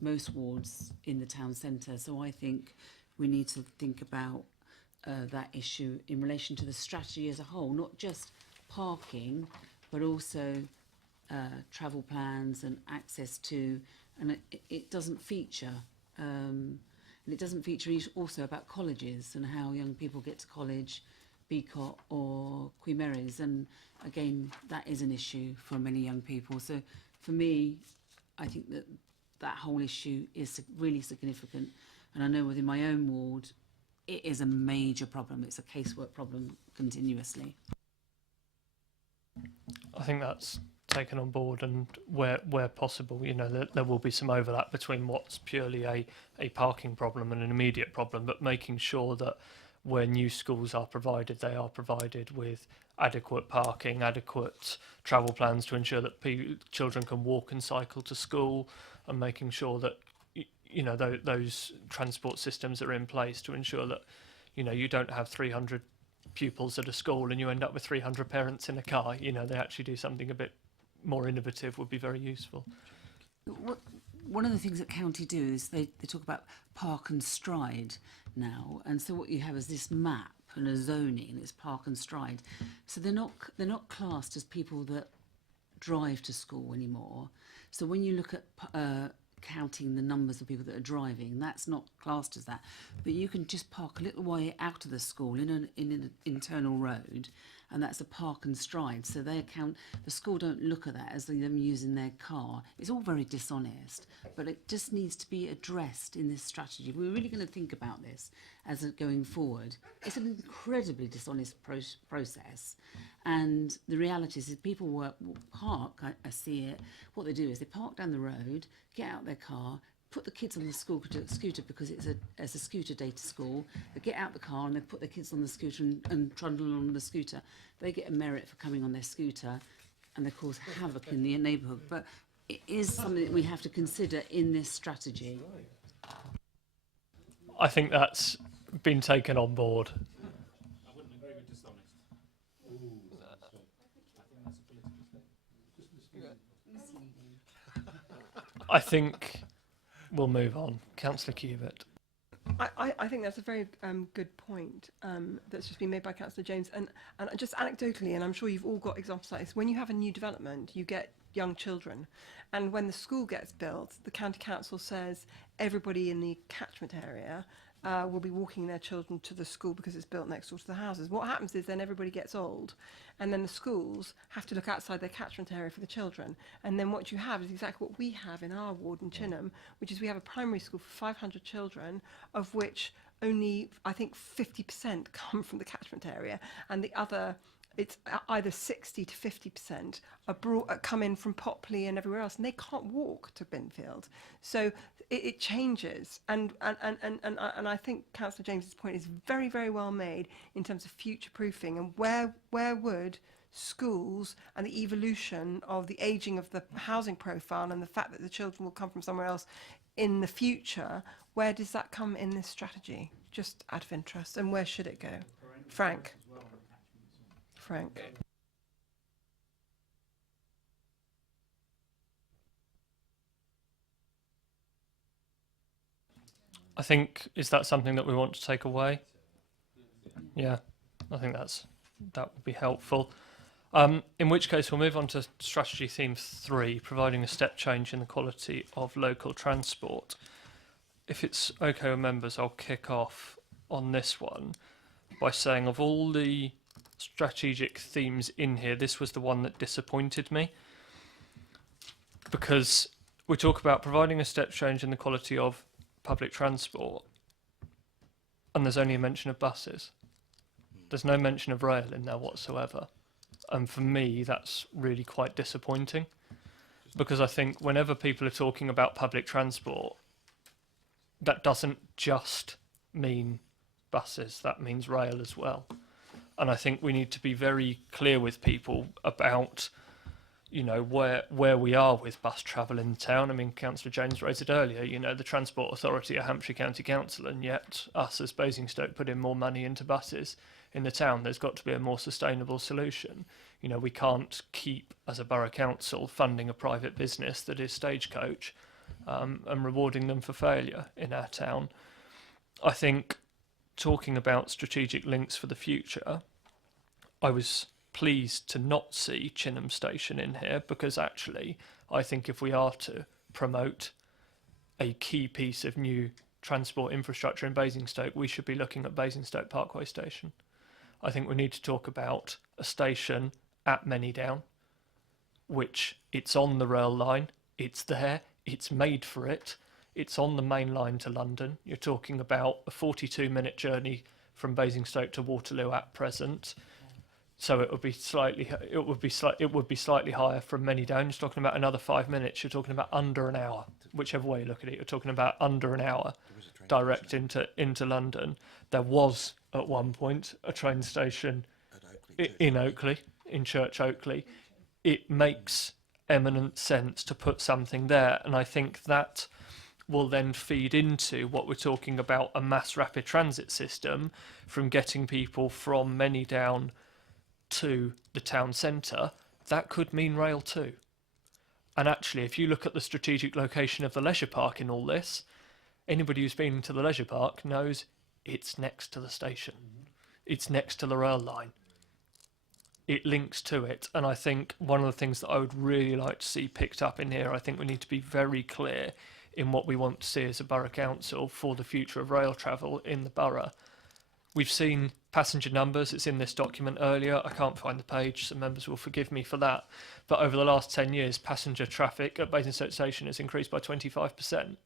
most wards in the town centre. So I think we need to think about that issue in relation to the strategy as a whole, not just parking, but also travel plans and access to, and it doesn't feature, and it doesn't feature also about colleges and how young people get to college, Beacott or Queen Mary's, and again that is an issue for many young people. So for me, I think that that whole issue is really significant, and I know within my own ward it is a major problem. It's a casework problem continuously. I think that's taken on board, and where possible, you know, there will be some overlap between what's purely a parking problem and an immediate problem, but making sure that where new schools are provided, they are provided with adequate parking, adequate travel plans to ensure that children can walk and cycle to school, and making sure that you know those transport systems are in place to ensure that you know you don't have 300 pupils at a school and you end up with 300 parents in a car. You know, they actually do something a bit more innovative would be very useful. One of the things that county do is they talk about park and stride now, and so what you have is this map and a zoning, and it's park and stride. So they're not classed as people that drive to school anymore. So when you look at counting the numbers of people that are driving, that's not classed as that, but you can just park a little way out of the school in an internal road, and that's a park and stride. So they account, the school don't look at that as them using their car. It's all very dishonest, but it just needs to be addressed in this strategy. We're really going to think about this as going forward. It's an incredibly dishonest process, and the reality is people park, I see it, what they do is they park down the road, get out their car, put the kids on the scooter because it's a scooter day to school. They get out the car and they put their kids on the scooter and trundle along the scooter. They get a merit for coming on their scooter, and they cause havoc in the neighbourhood. But it is something that we have to consider in this strategy. I think that's been taken on board. I wouldn't agree with dishonest. I think we'll move on. Councillor Cubitt. I think that's a very good point that's just been made by Councillor James. And just anecdotally, and I'm sure you've all got examples like this, when you have a new development, you get young children. And when the school gets built, the county council says everybody in the catchment area will be walking their children to the school because it's built next door to the houses. What happens is then everybody gets old, and then the schools have to look outside their catchment area for the children. And then what you have is exactly what we have in our ward in Chinham, which is we have a primary school for 500 children, of which only, I think, 50% come from the catchment area, and the other, it's either 60 to 50% come in from Popley and everywhere else, and they can't walk to Binfield. So it changes, and I think Councillor James's point is very, very well made in terms of future proofing, and where would schools and the evolution of the ageing of the housing profile and the fact that the children will come from somewhere else in the future, where does that come in this strategy? Just out of interest, and where should it go? Frank. I think, is that something that we want to take away? Yeah, I think that would be helpful. In which case, we'll move on to strategy theme 3, providing a step change in the quality of local transport. If it's okay with members, I'll kick off on this one by saying, of all the strategic themes in here, this was the one that disappointed me, because we talk about providing a step change in the quality of public transport, and there's only a mention of buses. There's no mention of rail in there whatsoever. And for me, that's really quite disappointing, because I think whenever people are talking about public transport, that doesn't just mean buses, that means rail as well. And I think we need to be very clear with people about, you know, where we are with bus travel in the town. I mean, Councillor James raised it earlier, you know, the Transport Authority are Hampshire County Council, and yet us as Basingstoke put in more money into buses in the town. There's got to be a more sustainable solution. You know, we can't keep, as a borough council, funding a private business that is Stagecoach and rewarding them for failure in our town. I think, talking about strategic links for the future, I was pleased to not see Chinham Station in here, because actually I think if we are to promote a key piece of new transport infrastructure in Basingstoke, we should be looking at Basingstoke Parkway Station. I think we need to talk about a station at Manydown, which it's on the rail line, it's there, it's made for it, it's on the main line to London. You're talking about a 42-minute journey from Basingstoke to Waterloo at present. So it would be slightly higher from Manydown. You're talking about another 5 minutes. You're talking about under an hour, whichever way you look at it. You're talking about under an hour direct into London. There was at one point a train station in Oakley, in Church Oakley. It makes eminent sense to put something there, and I think that will then feed into what we're talking about, a mass rapid transit system from getting people from Manydown to the town centre. That could mean rail too. And actually, if you look at the strategic location of the leisure park in all this, anybody who's been to the leisure park knows it's next to the station. It's next to the rail line. It links to it. And I think one of the things that I would really like to see picked up in here, I think we need to be very clear in what we want to see as a borough council for the future of rail travel in the borough. We've seen passenger numbers, it's in this document earlier, I can't find the page, so members will forgive me for that, but over the last 10 years passenger traffic at Basingstoke Station has increased by 25%.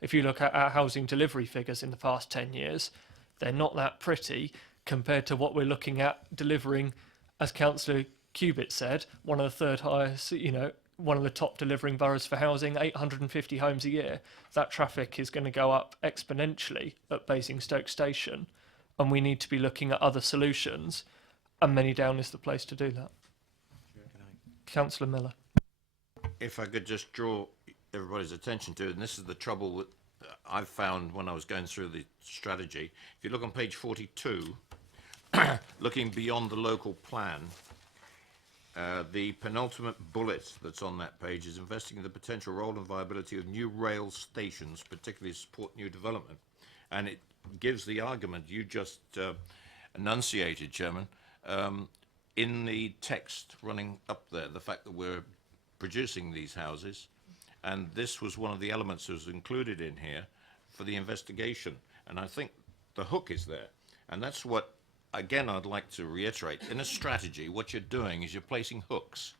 If you look at our housing delivery figures in the past 10 years, they're not that pretty compared to what we're looking at delivering, as Councillor Cubitt said, one of the third highest, you know, one of the top delivering boroughs for housing, 850 homes a year. That traffic is going to go up exponentially at Basingstoke Station, and we need to be looking at other solutions, and Manydown is the place to do that. Councillor Miller. If I could just draw everybody's attention to it, and this is the trouble that I've found when I was going through the strategy. If you look on page 42, looking beyond the local plan, the penultimate bullet that's on that page is investing in the potential role and viability of new rail stations, particularly to support new development. And it gives the argument you just enunciated, Chairman, in the text running up there, the fact that we're producing these houses, and this was one of the elements that was included in here for the investigation. And I think the hook is there. And that's what, again, I'd like to reiterate. In a strategy, what you're doing is you're placing hooks.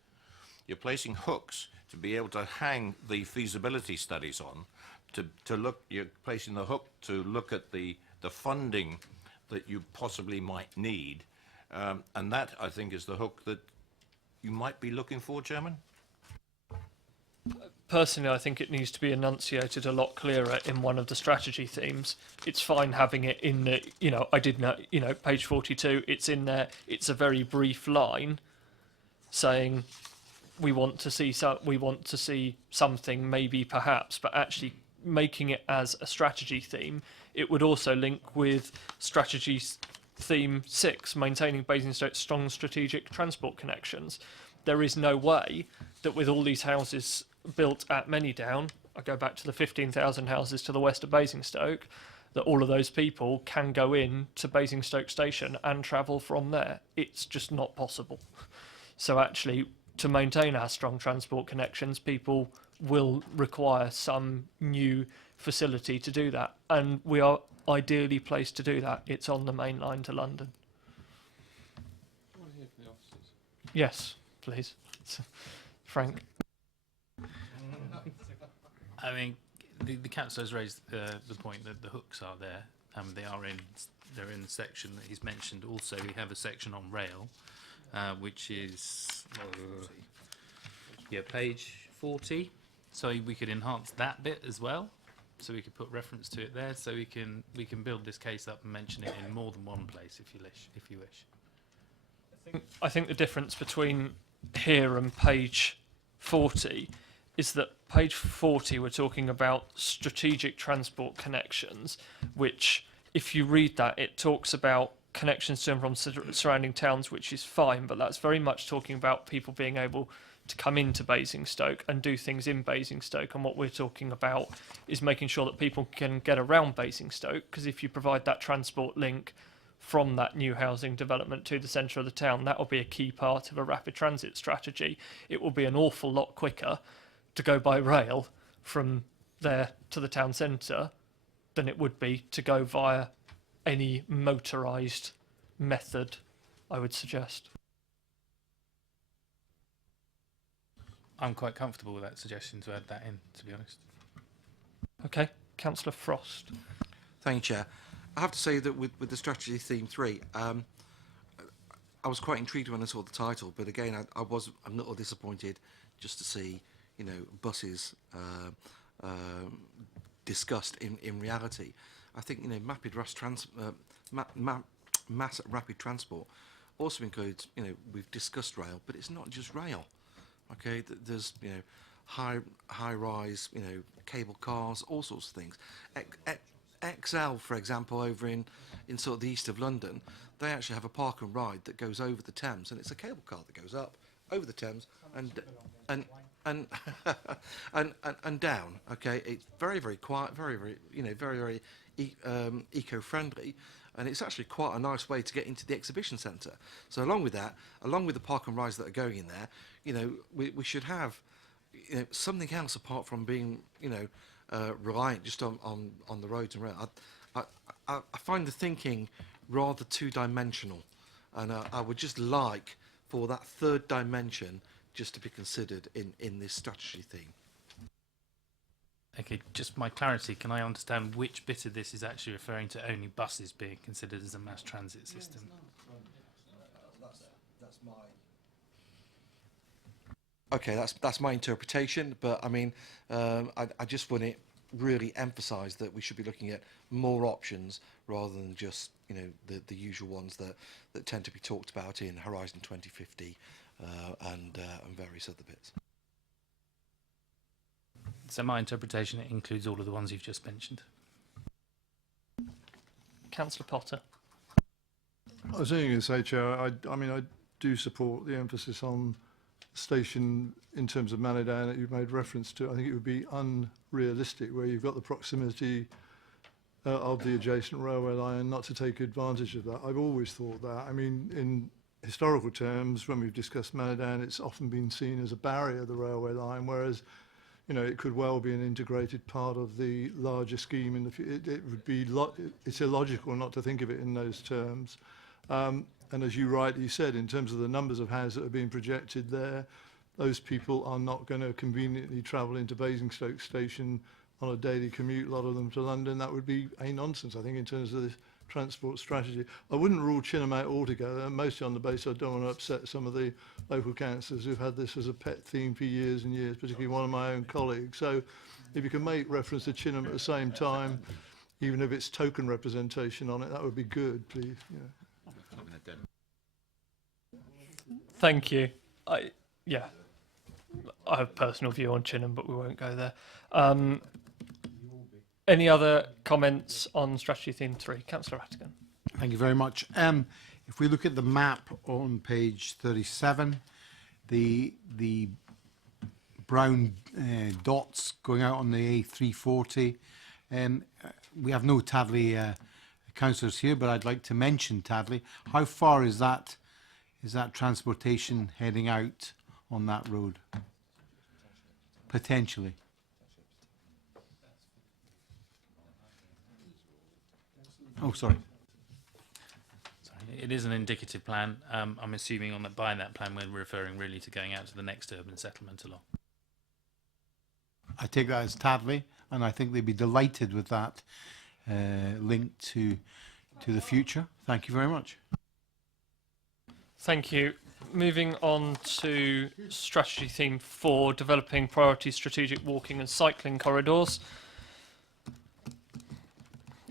You're placing hooks to be able to hang the feasibility studies on, to look, you're placing the hook to look at the funding that you possibly might need. And that, I think, is the hook that you might be looking for, Chairman? Personally, I think it needs to be enunciated a lot clearer in one of the strategy themes. It's fine having it in the, you know, I did know, you know, page 42, it's in there. It's a very brief line saying we want to see something, maybe perhaps, but actually making it as a strategy theme. It would also link with strategy theme 6, maintaining Basingstoke's strong strategic transport connections. There is no way that with all these houses built at Manydown I go back to the 15,000 houses to the west of Basingstoke, that all of those people can go in to Basingstoke station and travel from there. It's just not possible. So actually, to maintain our strong transport connections, people will require some new facility to do that. And we are ideally placed to do that. It's on the main line to London. Yes, please. Frank. I mean, the councillor has raised the point that the hooks are there. They're in the section that he's mentioned. Also, we have a section on rail, which is page 40. So we could enhance that bit as well. So we could put reference to it there. So we can build this case up and mention it in more than one place if you wish. I think the difference between here and page 40 is that page 40 we're talking about strategic transport connections, which if you read that, it talks about connections to and from surrounding towns, which is fine, but that's very much talking about people being able to come into Basingstoke and do things in Basingstoke. And what we're talking about is making sure that people can get around Basingstoke, because if you provide that transport link from that new housing development to the centre of the town, that will be a key part of a rapid transit strategy. It will be an awful lot quicker to go by rail from there to the town centre than it would be to go via any motorised method, I would suggest. I'm quite comfortable with that suggestion to add that in, to be honest. Okay, Councillor Frost. Thank you, Chair. I have to say that with the strategy theme 3, I was quite intrigued when I saw the title, but again, I'm a little disappointed just to see, you know, buses discussed in reality. I think, you know, mass rapid transport also includes, you know, we've discussed rail, but it's not just rail. Okay, there's, you know, high rise, you know, cable cars, all sorts of things. XL, for example, over in sort of the east of London, they actually have a park and ride that goes over the Thames, and it's a cable car that goes up over the Thames and down. Okay, it's very quiet, very you know, very eco-friendly, and it's actually quite a nice way to get into the exhibition centre. So along with that, along with the park and rides that are going in there, you know, we should have, you know, something else apart from being, you know, reliant just on the roads and rail. I find the thinking rather two-dimensional, and I would just like for that third dimension just to be considered in this strategy theme. Okay, just my clarity, can I understand which bit of this is actually referring to only buses being considered as a mass transit system? That's my... Okay, that's my interpretation, but I mean, I just want to really emphasise that we should be looking at more options rather than just, you know, the usual ones that tend to be talked about in Horizon 2050 and various other bits. So my interpretation, it includes all of the ones you've just mentioned. Councillor Potter. I was only going to say, Chair, I mean, I do support the emphasis on station in terms of Manidan that you've made reference to. I think it would be unrealistic where you've got the proximity of the adjacent railway line not to take advantage of that. I've always thought that. I mean, in historical terms, when we've discussed Manidan, it's often been seen as a barrier, the railway line, whereas, you know, it could well be an integrated part of the larger scheme. It would be it's illogical not to think of it in those terms. And as you rightly said, in terms of the numbers of houses that are being projected there, those people are not going to conveniently travel into Basingstoke station on a daily commute, a lot of them to London. That would be a nonsense, I think, in terms of the transport strategy. I wouldn't rule Chinham out altogether, mostly on the basis I don't want to upset some of the local councillors who've had this as a pet theme for years and years, particularly one of my own colleagues. So if you can make reference to Chinham at the same time, even if it's token representation on it, that would be good, please. Yeah. Thank you. I have a personal view on Chinham, but we won't go there. Any other comments on strategy theme 3? Councillor Rattigan. Thank you very much. If we look at the map on page 37, the brown dots going out on the A340. We have no Tadley councillors here, but I'd like to mention Tadley. How far is that transportation heading out on that road? Potentially. Oh, sorry. It is an indicative plan. I'm assuming by that plan we're referring really to going out to the next urban settlement along. I take that as Tadley, and I think they'd be delighted with that link to the future. Thank you very much. Thank you. Moving on to strategy theme 4, developing priority strategic walking and cycling corridors.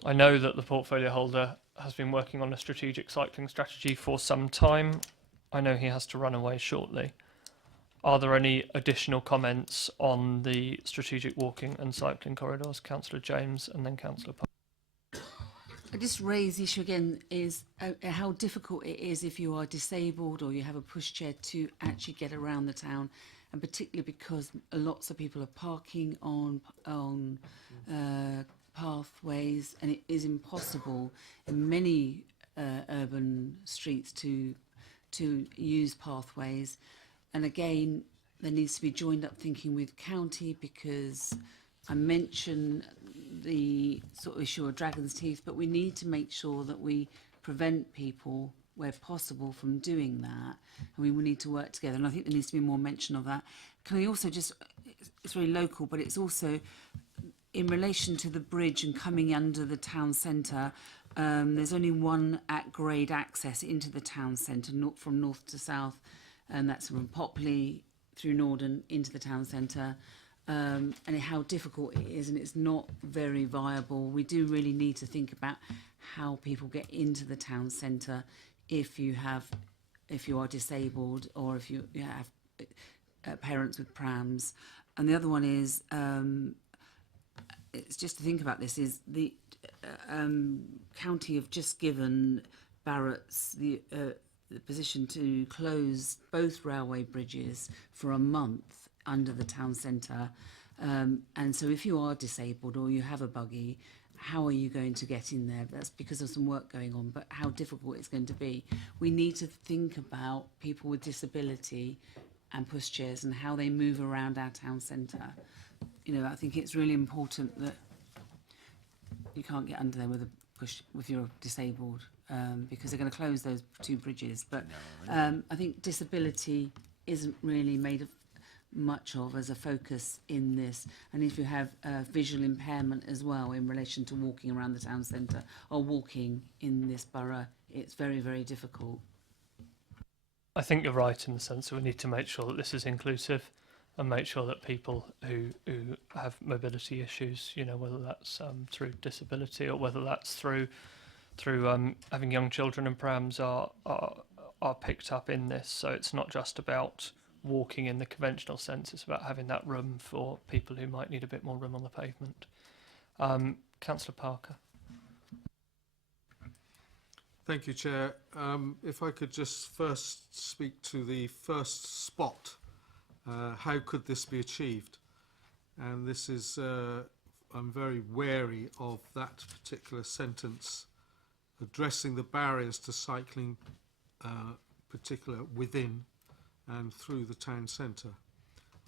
I know that the portfolio holder has been working on a strategic cycling strategy for some time. I know he has to run away shortly. Are there any additional comments on the strategic walking and cycling corridors? Councillor James and then Councillor Parker. I just raise the issue again is how difficult it is if you are disabled or you have a pushchair to actually get around the town, and particularly because lots of people are parking on pathways, and it is impossible in many urban streets to use pathways. And again, there needs to be joined up thinking with county, because I mentioned the sort of issue of Dragon's Teeth, but we need to make sure that we prevent people where possible from doing that, and we will need to work together, and I think there needs to be more mention of that. Can I also just, it's very local, but it's also in relation to the bridge and coming under the town centre. There's only one at-grade access into the town centre, from north to south, and that's from Popley through Norden into the town centre. And how difficult it is, and it's not very viable. We do really need to think about how people get into the town centre if you are disabled, or if you have parents with prams. And the other one is, it's just to think about this, is the county have just given Barrett's the position to close both railway bridges for a month under the town centre, and so if you are disabled or you have a buggy, how are you going to get in there? That's because of some work going on, but how difficult it's going to be. We need to think about people with disability and pushchairs and how they move around our town centre. You know, I think it's really important that you can't get under there with a push if you're disabled, because they're going to close those two bridges. But I think disability isn't really made much of as a focus in this, and if you have visual impairment as well in relation to walking around the town centre or walking in this borough, it's very, very difficult. I think you're right in the sense that we need to make sure that this is inclusive and make sure that people who have mobility issues, you know, whether that's through disability or whether that's through having young children and prams are picked up in this. So it's not just about walking in the conventional sense, it's about having that room for people who might need a bit more room on the pavement. Councillor Parker. Thank you, Chair. If I could just first speak to the first spot. How could this be achieved? And this is, I'm very wary of that particular sentence, addressing the barriers to cycling, particular within and through the town centre.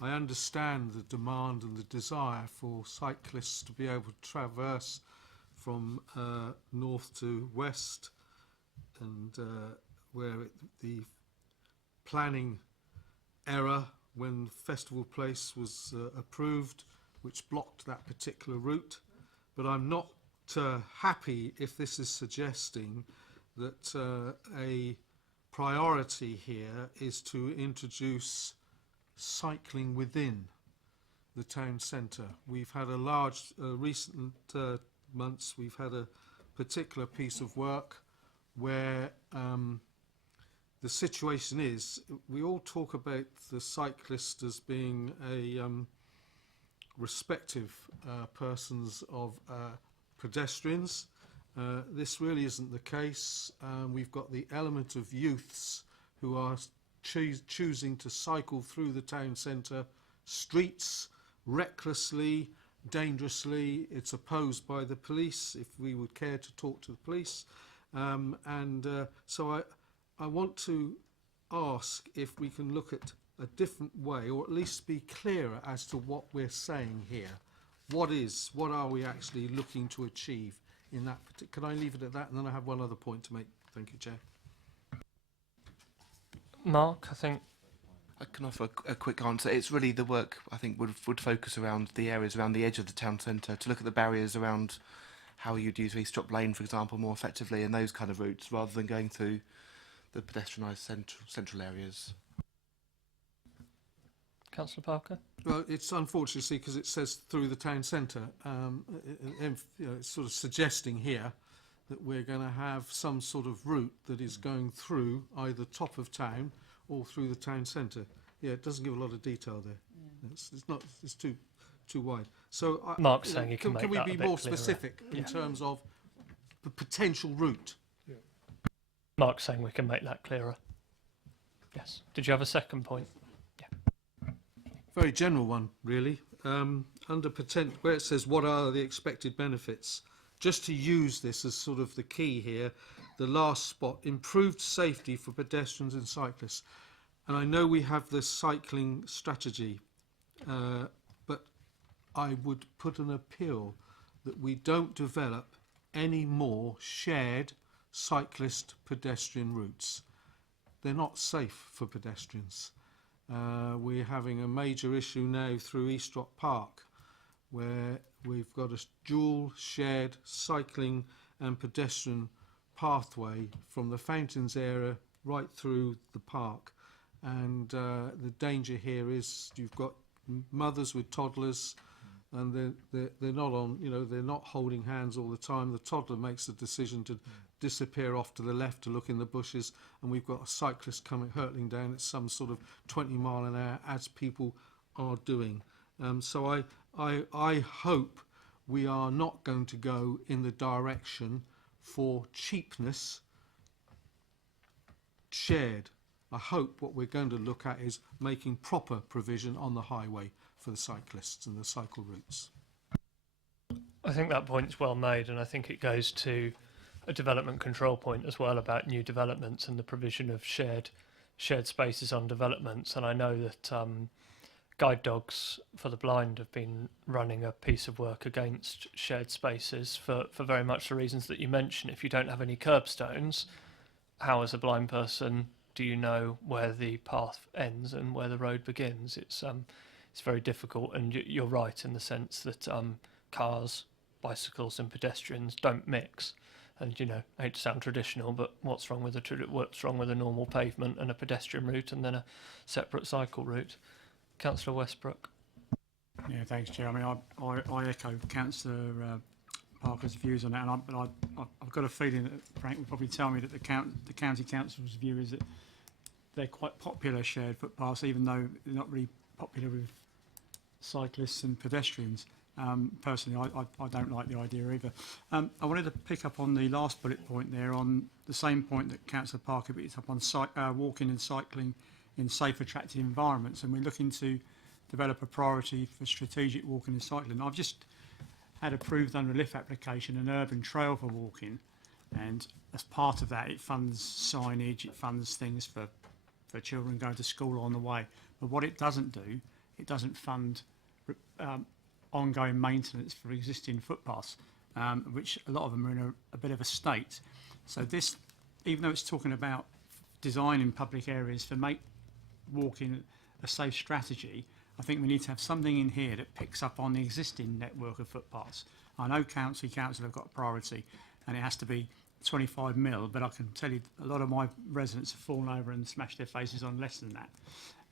I understand the demand and the desire for cyclists to be able to traverse from north to west, and where the planning error when Festival Place was approved, which blocked that particular route. But I'm not happy if this is suggesting that a priority here is to introduce cycling within the town centre. We've had a large, recent months, we've had a particular piece of work where the situation is, we all talk about the cyclist as being a respective persons of pedestrians. This really isn't the case. We've got the element of youths who are choosing to cycle through the town centre streets recklessly, dangerously. It's opposed by the police, if we would care to talk to the police. So I want to ask if we can look at a different way, or at least be clearer as to what we're saying here. What are we actually looking to achieve in that particular? Can I leave it at that? And then I have one other point to make. Thank you, Chair. Mark, I think. I can offer a quick answer. It's really the work, I think, would focus around the areas around the edge of the town centre, to look at the barriers around how you'd use East Drop Lane, for example, more effectively, and those kind of routes, rather than going through the pedestrianised central areas. Councillor Parker? Well, it's unfortunately because it says through the town centre. It's sort of suggesting here that we're going to have some sort of route that is going through either top of town or through the town centre. Yeah, it doesn't give a lot of detail there. Yeah. It's too wide. So Mark's saying you can we that be a bit more clearer. specific in terms of the potential route? Mark's saying we can make that clearer. Yes. Did you have a second point? Very general one, really. Under where it says what are the expected benefits, just to use this as sort of the key here, the last spot, improved safety for pedestrians and cyclists. And I know we have the cycling strategy, but I would put an appeal that we don't develop any more shared cyclist pedestrian routes. They're not safe for pedestrians. We're having a major issue now through Eastrop Park, where we've got a dual shared cycling and pedestrian pathway from the Fountains area right through the park. And the danger here is you've got mothers with toddlers, and they're not on, they're not holding hands all the time. The toddler makes the decision to disappear off to the left to look in the bushes, and we've got a cyclist coming hurtling down at some sort of 20 mile an hour, as people are doing. So I hope we are not going to go in the direction for cheapness shared. I hope what we're going to look at is making proper provision on the highway for the cyclists and the cycle routes. I think that point's well made, and I think it goes to a development control point as well about new developments and the provision of shared spaces on developments. And I know that Guide Dogs for the Blind have been running a piece of work against shared spaces for very much the reasons that you mentioned. If you don't have any curbstones, how as a blind person do you know where the path ends and where the road begins? It's very difficult, and you're right in the sense that cars, bicycles and pedestrians don't mix. And I hate to sound traditional, but what's wrong with a normal pavement and a pedestrian route and then a separate cycle route? Councillor Westbrook. Yeah, thanks, Chair. I mean, I echo Councillor Parker's views on that, and I've got a feeling that Frank will probably tell me that the county council's view is that they're quite popular shared footpaths, even though they're not really popular with cyclists and pedestrians. Personally, I don't like the idea either. I wanted to pick up on the last bullet point there, on the same point that Councillor Parker picked up on walking and cycling in safe, attractive environments, and we're looking to develop a priority for strategic walking and cycling. I've just had approved under a LIF application an urban trail for walking, and as part of that it funds signage, it funds things for children going to school on the way. But what it doesn't do, it doesn't fund ongoing maintenance for existing footpaths, which a lot of them are in a bit of a state. So this, even though it's talking about designing public areas for make walking a safe strategy, I think we need to have something in here that picks up on the existing network of footpaths. I know council have got a priority, and it has to be 25 mil, but I can tell you a lot of my residents have fallen over and smashed their faces on less than that.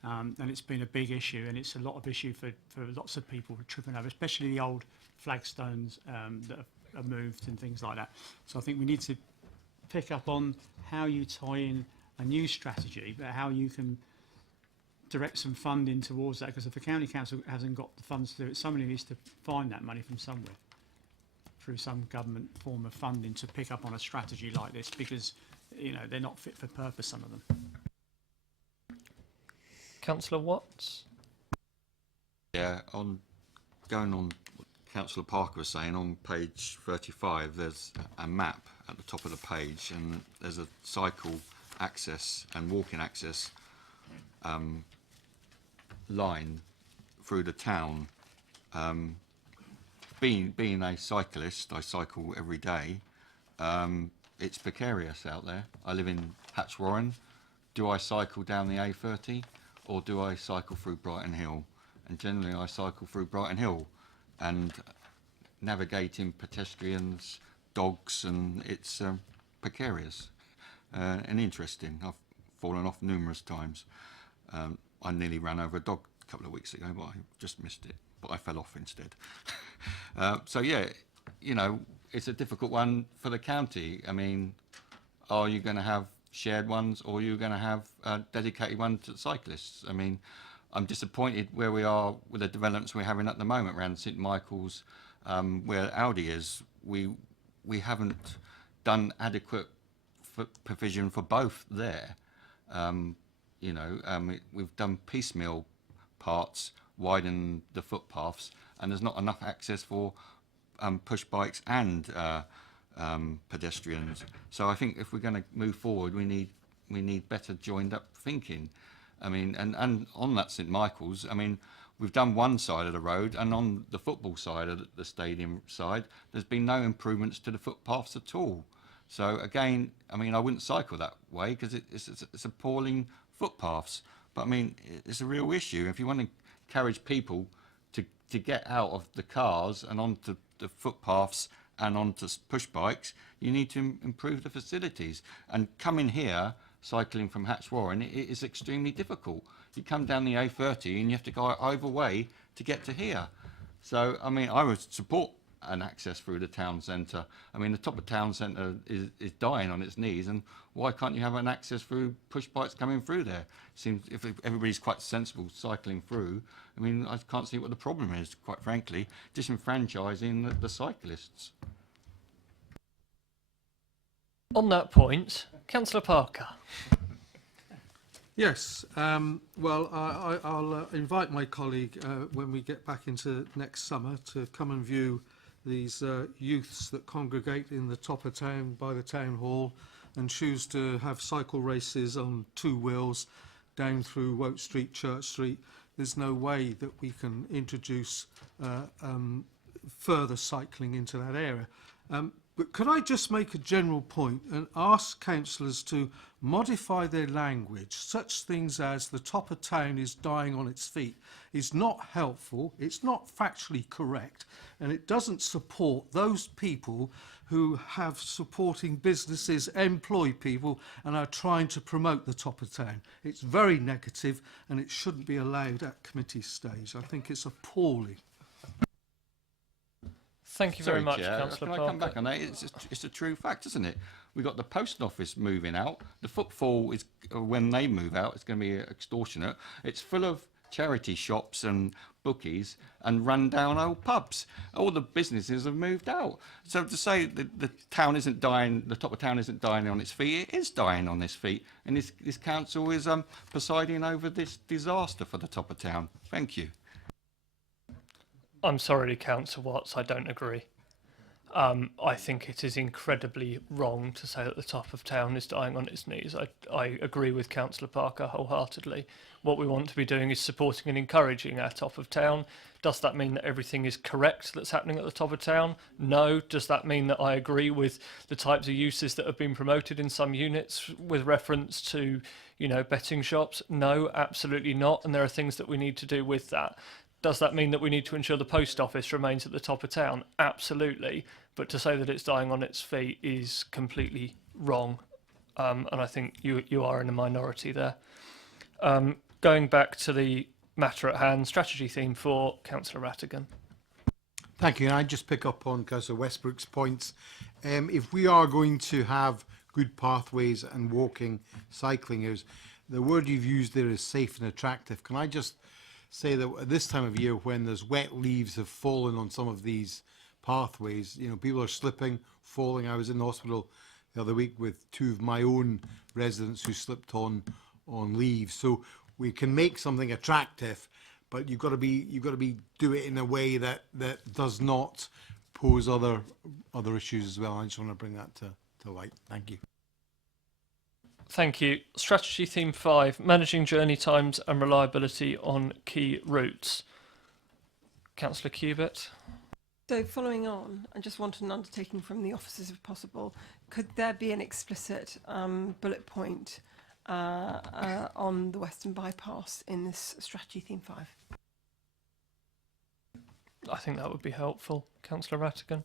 And it's been a big issue, and it's a lot of issue for lots of people tripping over, especially the old flagstones that are moved and things like that. So I think we need to pick up on how you tie in a new strategy, but how you can direct some funding towards that, because if the county council hasn't got the funds to do it, somebody needs to find that money from somewhere through some government form of funding to pick up on a strategy like this, because they're not fit for purpose, some of them. Councillor Watts. Yeah, on going on what Councillor Parker was saying, on page 35, there's a map at the top of the page, and there's a cycle access and walking access line through the town. Being a cyclist, I cycle every day. It's precarious out there. I live in Hatchwarren. Do I cycle down the A30 or do I cycle through Brighton Hill? And generally I cycle through Brighton Hill, and navigating pedestrians, dogs, and it's precarious and interesting. I've fallen off numerous times. I nearly ran over a dog a couple of weeks ago, but I just missed it. But I fell off instead. So yeah, you know, it's a difficult one for the county. I mean, are you going to have shared ones, or are you going to have a dedicated one to cyclists? I mean, I'm disappointed where we are with the developments we're having at the moment around St Michael's, where Audi is. We haven't done adequate provision for both there. You know, we've done piecemeal parts, widen the footpaths, and there's not enough access for push bikes and pedestrians. So I think if we're going to move forward, we need better joined up thinking. I mean, and on that St Michael's, I mean, we've done one side of the road, and on the football side of the stadium side, there's been no improvements to the footpaths at all. So again, I mean, I wouldn't cycle that way because it's appalling footpaths. But I mean, it's a real issue. If you want to encourage people to get out of the cars and onto the footpaths and onto push bikes, you need to improve the facilities. And coming here, cycling from Hatchwarren, it is extremely difficult. You come down the A30 and you have to go either way to get to here. So, I mean, I would support an access through the town centre. I mean, the top of town centre is dying on its knees, and why can't you have an access through push bikes coming through there? Seems if everybody's quite sensible cycling through, I mean, I can't see what the problem is, quite frankly, disenfranchising the cyclists. On that point, Councillor Parker. Yes, well, I'll invite my colleague when we get back into next summer to come and view these youths that congregate in the top of town by the town hall and choose to have cycle races on two wheels down through Woke Street, Church Street. There's no way that we can introduce further cycling into that area. But could I just make a general point and ask councillors to modify their language? Such things as the top of town is dying on its feet is not helpful, it's not factually correct, and it doesn't support those people who have supporting businesses, employ people, and are trying to promote the top of town. It's very negative, and it shouldn't be allowed at committee stage. I think it's appalling. Thank you very much, Chair, Councillor can Parker. I come back on that? It's a true fact, isn't it? We've got the post office moving out. The footfall is, when they move out, it's going to be extortionate. It's full of charity shops and bookies and run-down old pubs. All the businesses have moved out. So to say that the town isn't dying, the top of town isn't dying on its feet, it is dying on its feet. And this council is presiding over this disaster for the top of town. Thank you. I'm sorry, Councillor Watts, I don't agree. I think it is incredibly wrong to say that the top of town is dying on its knees. I agree with Councillor Parker wholeheartedly. What we want to be doing is supporting and encouraging our top of town. Does that mean that everything is correct that's happening at the top of town? No. Does that mean that I agree with the types of uses that have been promoted in some units with reference to, you know, betting shops? No, absolutely not. And there are things that we need to do with that. Does that mean that we need to ensure the post office remains at the top of town? Absolutely. But to say that it's dying on its feet is completely wrong. And I think you are in a minority there. Going back to the matter at hand, strategy theme for Councillor Rattigan. Thank you. And I just pick up on Councillor Westbrook's points. If we are going to have good pathways and walking, cycling, the word you've used there is safe and attractive. Can I just say that at this time of year, when there's wet leaves have fallen on some of these pathways, you know, people are slipping, falling. I was in the hospital the other week with two of my own residents who slipped on leaves. So we can make something attractive, but you've got to be do it in a way that does not pose other issues as well. I just want to bring that to light. Thank you. Thank you. Strategy theme 5, managing journey times and reliability on key routes. Councillor Cubitt. So following on, I just want an undertaking from the officers if possible. Could there be an explicit bullet point on the Western Bypass in this strategy theme 5? I think that would be helpful. Councillor Rattigan.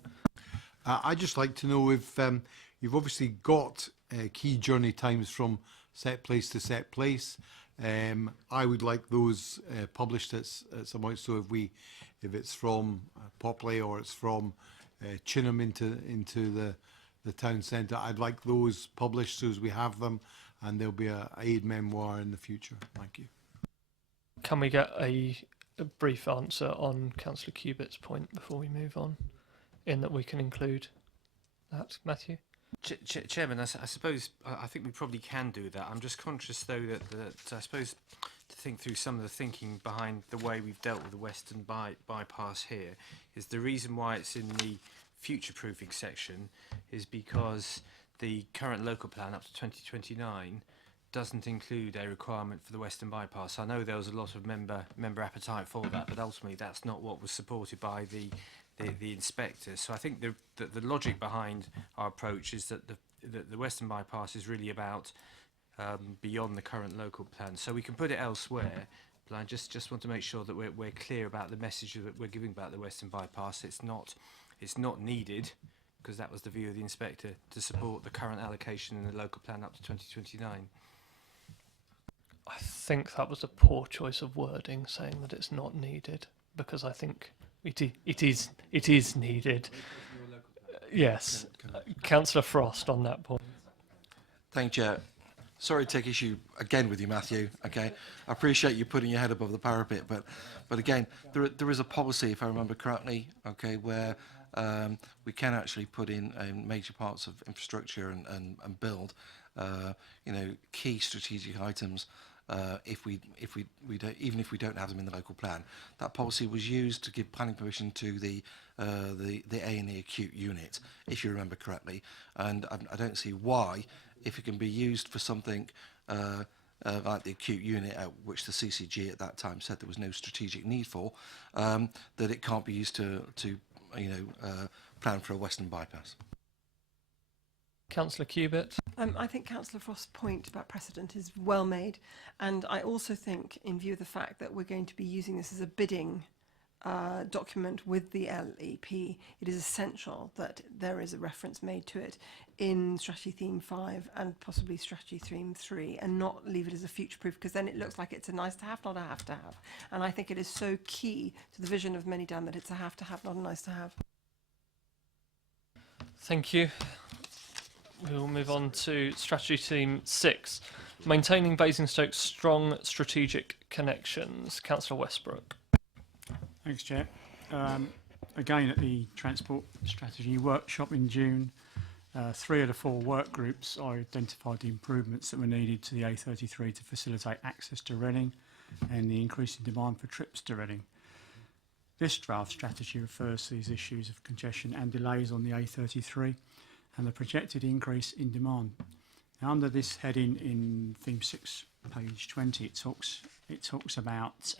I'd just like to know if you've obviously got key journey times from set place to set place. I would like those published at some point. So if it's from Popley or it's from Chinham into the town centre, I'd like those published so as we have them, and there'll be a aid memoir in the future. Thank you. Can we get a brief answer on Councillor Cubitt's point before we move on, in that we can include that, Matthew? Chairman, I suppose I think we probably can do that. I'm just conscious, though, that I suppose to think through some of the thinking behind the way we've dealt with the Western Bypass here is the reason why it's in the future-proofing section is because the current local plan up to 2029 doesn't include a requirement for the Western Bypass. I know there was a lot of member appetite for that, but ultimately that's not what was supported by the inspectors. So I think the logic behind our approach is that the Western Bypass is really about beyond the current local plan. So we can put it elsewhere, but I just want to make sure that we're clear about the message that we're giving about the Western Bypass. It's not needed, because that was the view of the inspector, to support the current allocation in the local plan up to 2029. I think that was a poor choice of wording, saying that it's not needed, because I think it is needed. Yes, Councillor Frost on that point. Thank you. Sorry to take issue again with you, Matthew. Okay, I appreciate you putting your head above the parapet, but again, there is a policy, if I remember correctly, okay, where we can actually put in major parts of infrastructure and build, key strategic items. If we don't, even if we don't have them in the local plan, that policy was used to give planning permission to the A&E acute unit, if you remember correctly. And I don't see why, if it can be used for something like the acute unit, which the CCG at that time said there was no strategic need for, that it can't be used to plan for a Western Bypass. Councillor Cubitt. I think Councillor Frost's point about precedent is well made, and I also think, in view of the fact that we're going to be using this as a bidding document with the LEP, it is essential that there is a reference made to it in Strategy Theme 5 and possibly Strategy Theme 3, and not leave it as a future-proof, because then it looks like it's a nice-to-have, not a have-to-have. And I think it is so key to the vision of Many Down that it's a have-to-have, not a nice-to-have. Thank you. We will move on to Strategy Theme 6, maintaining Basingstoke's strong strategic connections. Councillor Westbrook. Thanks, Chair. Again, at the Transport Strategy Workshop in June, 3 of the 4 work groups identified the improvements that were needed to the A33 to facilitate access to Reading and the increasing demand for trips to Reading. This draft strategy refers to these issues of congestion and delays on the A33 and the projected increase in demand. Now, under this heading in Theme 6, page 20, it talks about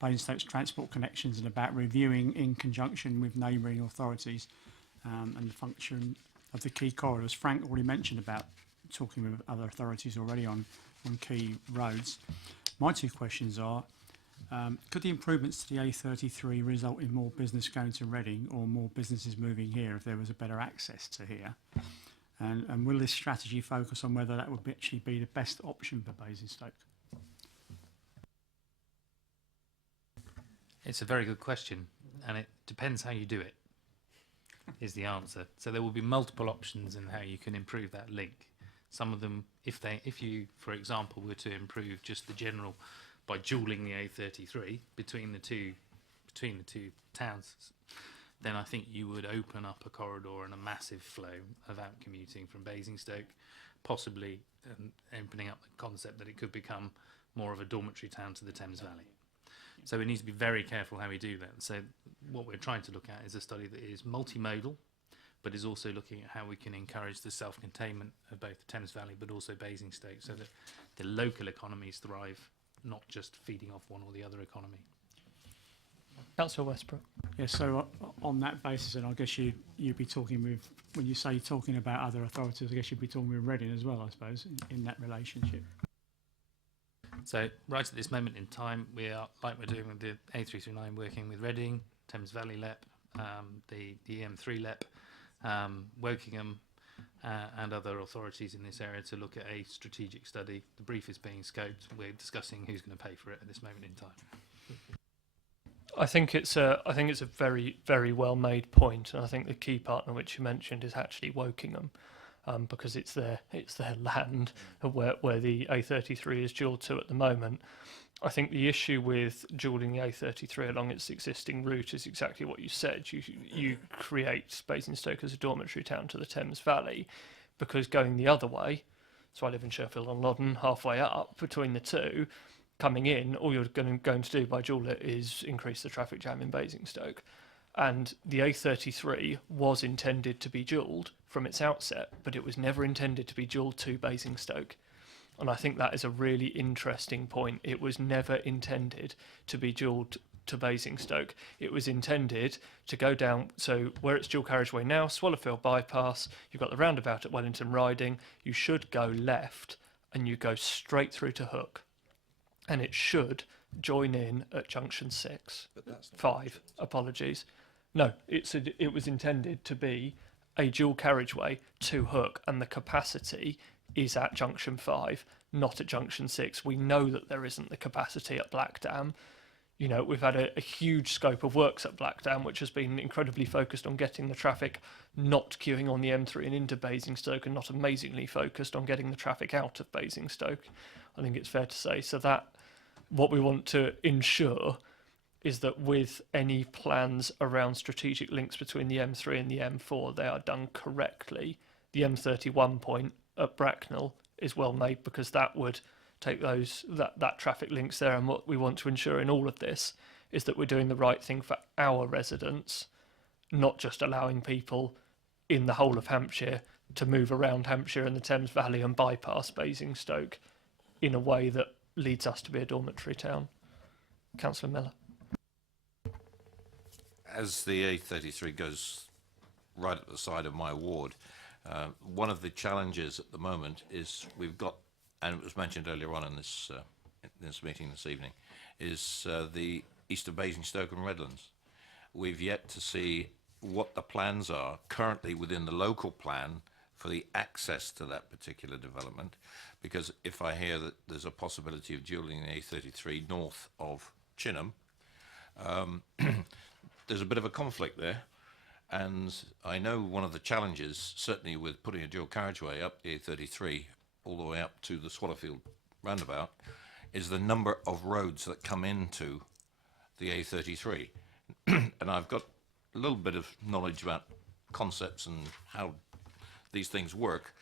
Basingstoke's transport connections and about reviewing in conjunction with neighbouring authorities and the function of the key corridors. Frank already mentioned about talking with other authorities already on key roads. My 2 questions are, could the improvements to the A33 result in more business going to Reading or more businesses moving here if there was a better access to here? And will this strategy focus on whether that would actually be the best option for Basingstoke? It's a very good question, and it depends how you do it, is the answer. So there will be multiple options in how you can improve that link. Some of them, if you, for example, were to improve just the general by dualling the A33 between the two towns, then I think you would open up a corridor and a massive flow of out commuting from Basingstoke, possibly opening up the concept that it could become more of a dormitory town to the Thames Valley. So we need to be very careful how we do that. So what we're trying to look at is a study that is multimodal, but is also looking at how we can encourage the self-containment of both the Thames Valley but also Basingstoke, so that the local economies thrive, not just feeding off one or the other economy. Councillor Westbrook. Yeah, so on that basis, and I guess you'd be talking with, when you say talking about other authorities, I guess you'd be talking with Reading as well, I suppose, in that relationship. So right at this moment in time, we are, like we're doing with the A339, working with Reading, Thames Valley LEP, the EM3 LEP, Wokingham, and other authorities in this area to look at a strategic study. The brief is being scoped. We're discussing who's going to pay for it at this moment in time. I think it's a very, very well made point, and I think the key partner which you mentioned is actually Wokingham, because it's their land where the A33 is dual to at the moment. I think the issue with dualling the A33 along its existing route is exactly what you said. You create Basingstoke as a dormitory town to the Thames Valley, because going the other way, so I live in Sheffield on Loddon, halfway up between the two, coming in, all you're going to do by dual it is increase the traffic jam in Basingstoke. And the A33 was intended to be dualled from its outset, but it was never intended to be dualled to Basingstoke. And I think that is a really interesting point. It was never intended to be dualled to Basingstoke. It was intended to go down, so where it's dual carriageway now, Swallowfield bypass, you've got the roundabout at Wellington Riding, you should go left and you go straight through to Hook. And it should join in at junction 6. But that's not 5, apologies. No, it was intended to be a dual carriageway to Hook, and the capacity is at junction 5, not at junction 6. We know that there isn't the capacity at Blackdam. You know, we've had a huge scope of works at Blackdam, which has been incredibly focused on getting the traffic not queuing on the M3 and into Basingstoke, and not amazingly focused on getting the traffic out of Basingstoke, I think it's fair to say. So that what we want to ensure is that with any plans around strategic links between the M3 and the M4, they are done correctly. The M31 point at Bracknell is well made, because that would take that traffic links there, and what we want to ensure in all of this is that we're doing the right thing for our residents, not just allowing people in the whole of Hampshire to move around Hampshire and the Thames Valley and bypass Basingstoke in a way that leads us to be a dormitory town. Councillor Miller. As the A33 goes right at the side of my ward, one of the challenges at the moment is we've got, and it was mentioned earlier on in this meeting this evening, is the east of Basingstoke and Redlands. We've yet to see what the plans are currently within the local plan for the access to that particular development, because if I hear that there's a possibility of dualling the A33 north of Chinham, there's a bit of a conflict there. And I know one of the challenges, certainly with putting a dual carriageway up the A33 all the way up to the Swallowfield roundabout, is the number of roads that come into the A33. And I've got a little bit of knowledge about concepts and how these things work.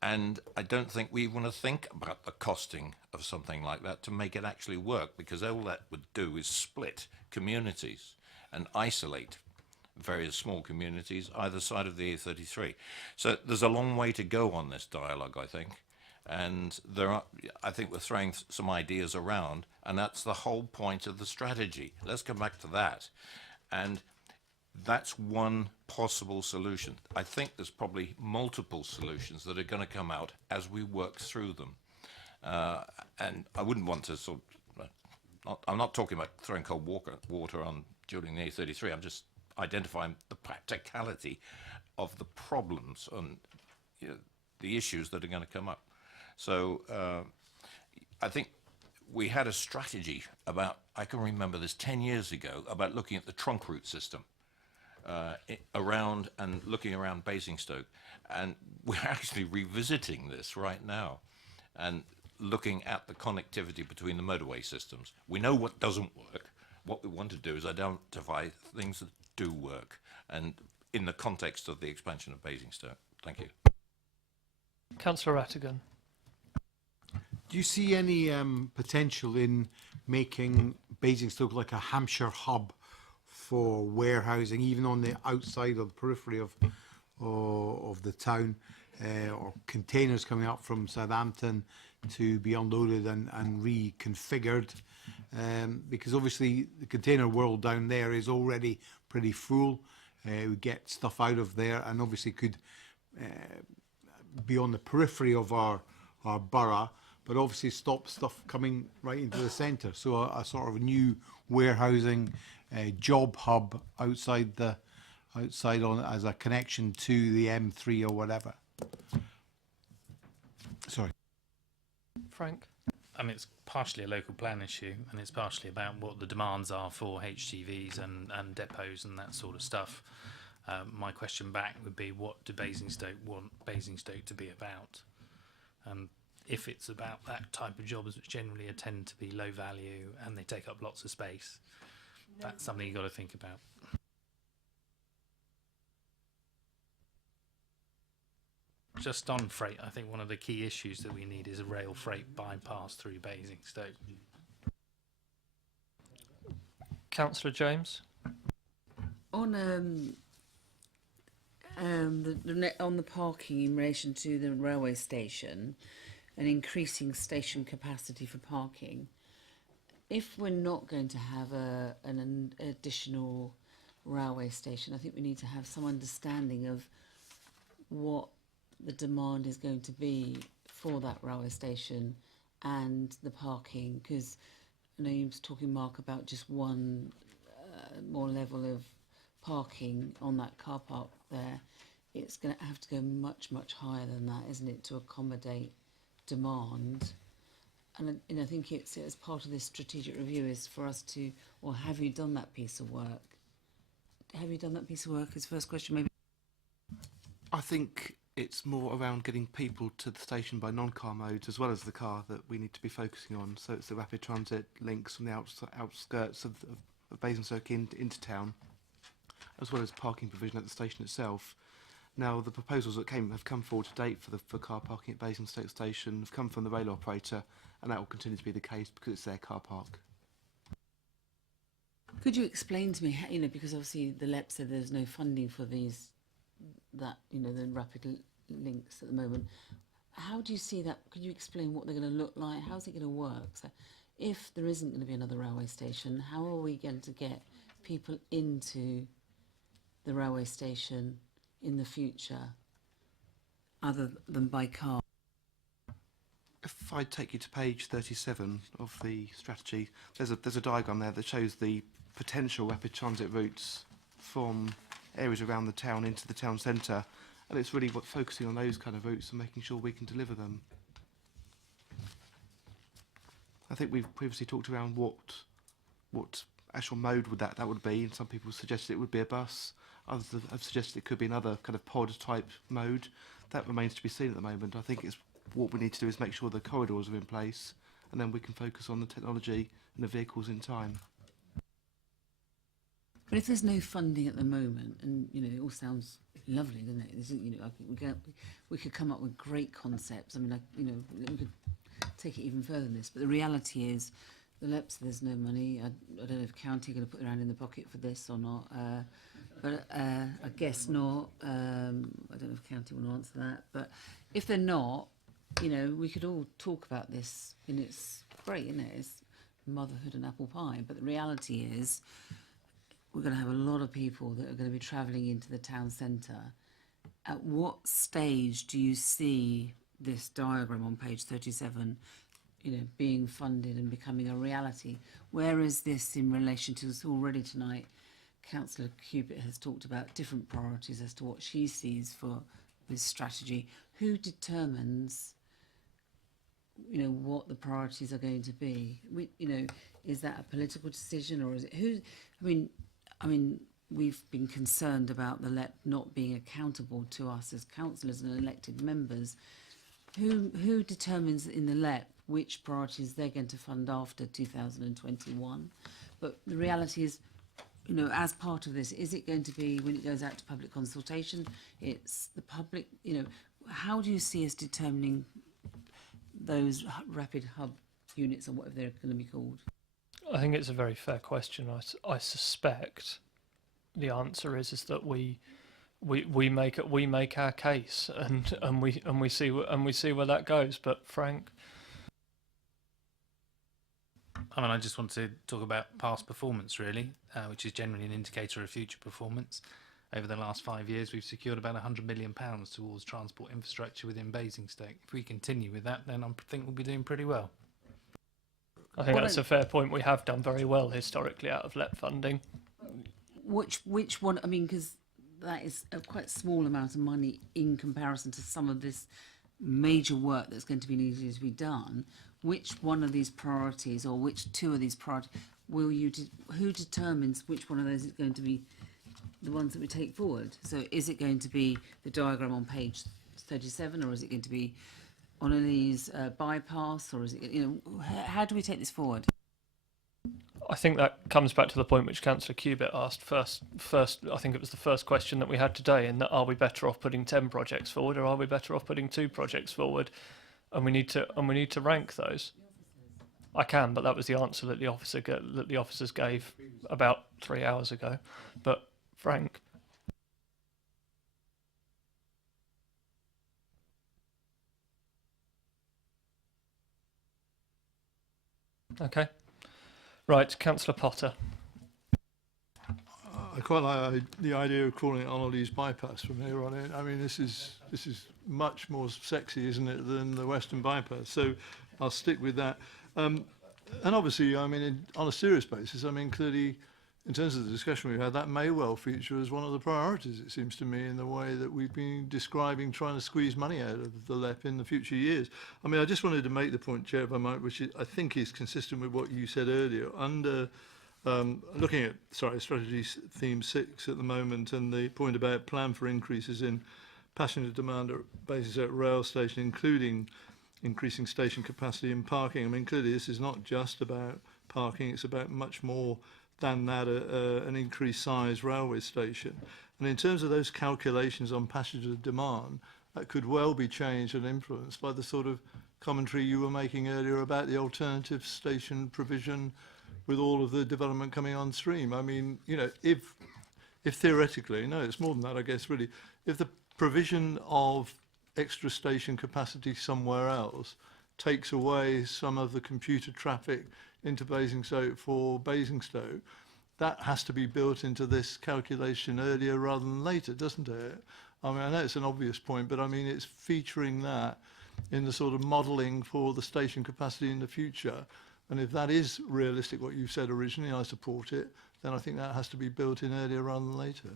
And I don't think we want to think about the costing of something like that to make it actually work, because all that would do is split communities and isolate various small communities either side of the A33. So there's a long way to go on this dialogue, I think. And I think we're throwing some ideas around, and that's the whole point of the strategy. Let's come back to that. And that's one possible solution. I think there's probably multiple solutions that are going to come out as we work through them. And I wouldn't want to I'm not talking about throwing cold water on during the A33. I'm just identifying the practicality of the problems and the issues that are going to come up. So I think we had a strategy about, I can remember this 10 years ago, about looking at the trunk route system around and looking around Basingstoke. And we're actually revisiting this right now and looking at the connectivity between the motorway systems. We know what doesn't work. What we want to do is identify things that do work, and in the context of the expansion of Basingstoke. Thank you. Councillor Rattigan. Do you see any potential in making Basingstoke like a Hampshire hub for warehousing, even on the outside of the periphery of the town, or containers coming up from Southampton to be unloaded and reconfigured? Because obviously the container world down there is already pretty full. We get stuff out of there, and obviously could be on the periphery of our borough, but obviously stop stuff coming right into the centre. So a sort of new warehousing job hub outside on as a connection to the M3 or whatever. Sorry. Frank? I mean, it's partially a local plan issue, and it's partially about what the demands are for HGVs and depots and that sort of stuff. My question back would be, what do Basingstoke want Basingstoke to be about? If it's about that type of jobs, which generally tend to be low value and they take up lots of space, that's something you've got to think about. Just on freight, I think one of the key issues that we need is a rail freight bypass through Basingstoke. Councillor James? On the parking in relation to the railway station and increasing station capacity for parking, if we're not going to have an additional railway station, I think we need to have some understanding of what the demand is going to be for that railway station and the parking, because I know you were talking, Mark, about just one more level of parking on that car park there. It's going to have to go much, much higher than that, isn't it, to accommodate demand? And I think it's as part of this strategic review is for us to, or have you done that piece of work? Have you done that piece of work is the first question, maybe? I think it's more around getting people to the station by non-car modes as well as the car that we need to be focusing on. So it's the rapid transit links from the outskirts of Basingstoke into town, as well as parking provision at the station itself. Now, the proposals that have come forward to date for car parking at Basingstoke Station have come from the rail operator, and that will continue to be the case because it's their car park. Could you explain to me, because obviously the LEP said there's no funding for the rapid links at the moment. How do you see that? Could you explain what they're going to look like? How's it going to work? So if there isn't going to be another railway station, how are we going to get people into the railway station in the future other than by car? If I take you to page 37 of the strategy, there's a diagram there that shows the potential rapid transit routes from areas around the town into the town centre, and it's really focusing on those kind of routes and making sure we can deliver them. I think we've previously talked around what actual mode that would be, and some people suggested it would be a bus. Others have suggested it could be another kind of pod type mode. That remains to be seen at the moment. I think what we need to do is make sure the corridors are in place, and then we can focus on the technology and the vehicles in time. But if there's no funding at the moment, and it all sounds lovely, doesn't it? I think we could come up with great concepts. I mean, we could take it even further than this. But the reality is, the LEP said there's no money. I don't know if county are going to put their hand in the pocket for this or not. But I guess not. I don't know if county want to answer that. But if they're not, we could all talk about this, and it's great, isn't it? It's motherhood and apple pie. But the reality is, we're going to have a lot of people that are going to be travelling into the town centre. At what stage do you see this diagram on page 37, being funded and becoming a reality? Where is this in relation to us already tonight? Councillor Cubitt has talked about different priorities as to what she sees for this strategy. Who determines, what the priorities are going to be? Is that a political decision, or is it who? I mean, we've been concerned about the LEP not being accountable to us as councillors and elected members. Who determines in the LEP which priorities they're going to fund after 2021? But the reality is, as part of this, is it going to be, when it goes out to public consultation, it's the public, how do you see us determining those rapid hub units or whatever they're going to be called? I think it's a very fair question. I suspect the answer is that we make our case and we see where that goes. But Frank, I mean, I just want to talk about past performance, really, which is generally an indicator of future performance. Over the last 5 years, we've secured about £100 million towards transport infrastructure within Basingstoke. If we continue with that, then I think we'll be doing pretty well. I think that's a fair point. We have done very well historically out of LEP funding. Which one? I mean, because that is a quite small amount of money in comparison to some of this major work that's going to be needed to be done. Which one of these priorities, or which two of these priorities, who determines which one of those is going to be the ones that we take forward? So is it going to be the diagram on page 37, or is it going to be on Oni's bypass, or is it, how do we take this forward? I think that comes back to the point which Councillor Cubitt asked first. I think it was the first question that we had today, in that are we better off putting 10 projects forward, or are we better off putting 2 projects forward? And we need to rank those. I can, but that was the answer that the officers gave about 3 hours ago. But Frank. Okay. Right, Councillor Potter. I quite like the idea of calling it Oni's bypass from here on in. I mean, this is much more sexy, isn't it, than the Western bypass? So I'll stick with that. And obviously, I mean, on a serious basis, I mean, clearly, in terms of the discussion we've had, that may well feature as one of the priorities, it seems to me, in the way that we've been describing trying to squeeze money out of the LEP in the future years. I mean, I just wanted to make the point, Chair, if I might, which I think is consistent with what you said earlier. Under looking at, strategy theme 6 at the moment, and the point about plan for increases in passenger demand at Basingstoke rail station, including increasing station capacity and parking. I mean, clearly this is not just about parking, it's about much more than that, an increased size railway station. And in terms of those calculations on passenger demand, that could well be changed and influenced by the sort of commentary you were making earlier about the alternative station provision with all of the development coming on stream. I mean, if theoretically, no, it's more than that, I guess, really, if the provision of extra station capacity somewhere else takes away some of the computer traffic into Basingstoke for Basingstoke, that has to be built into this calculation earlier rather than later, doesn't it? I mean, I know it's an obvious point, but I mean, it's featuring that in the sort of modelling for the station capacity in the future. And if that is realistic, what you said originally, I support it, then I think that has to be built in earlier rather than later.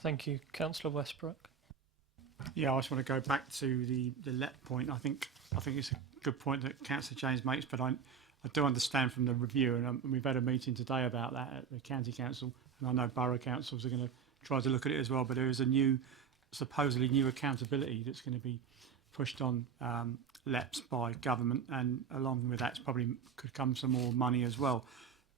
Thank you. Councillor Westbrook. Yeah, I just want to go back to the LEP point. I think it's a good point that Councillor James makes, but I do understand from the review, and we've had a meeting today about that at the County Council, and I know borough councils are going to try to look at it as well, but there is a supposedly new accountability that's going to be pushed on LEPs by government, and along with that probably could come some more money as well.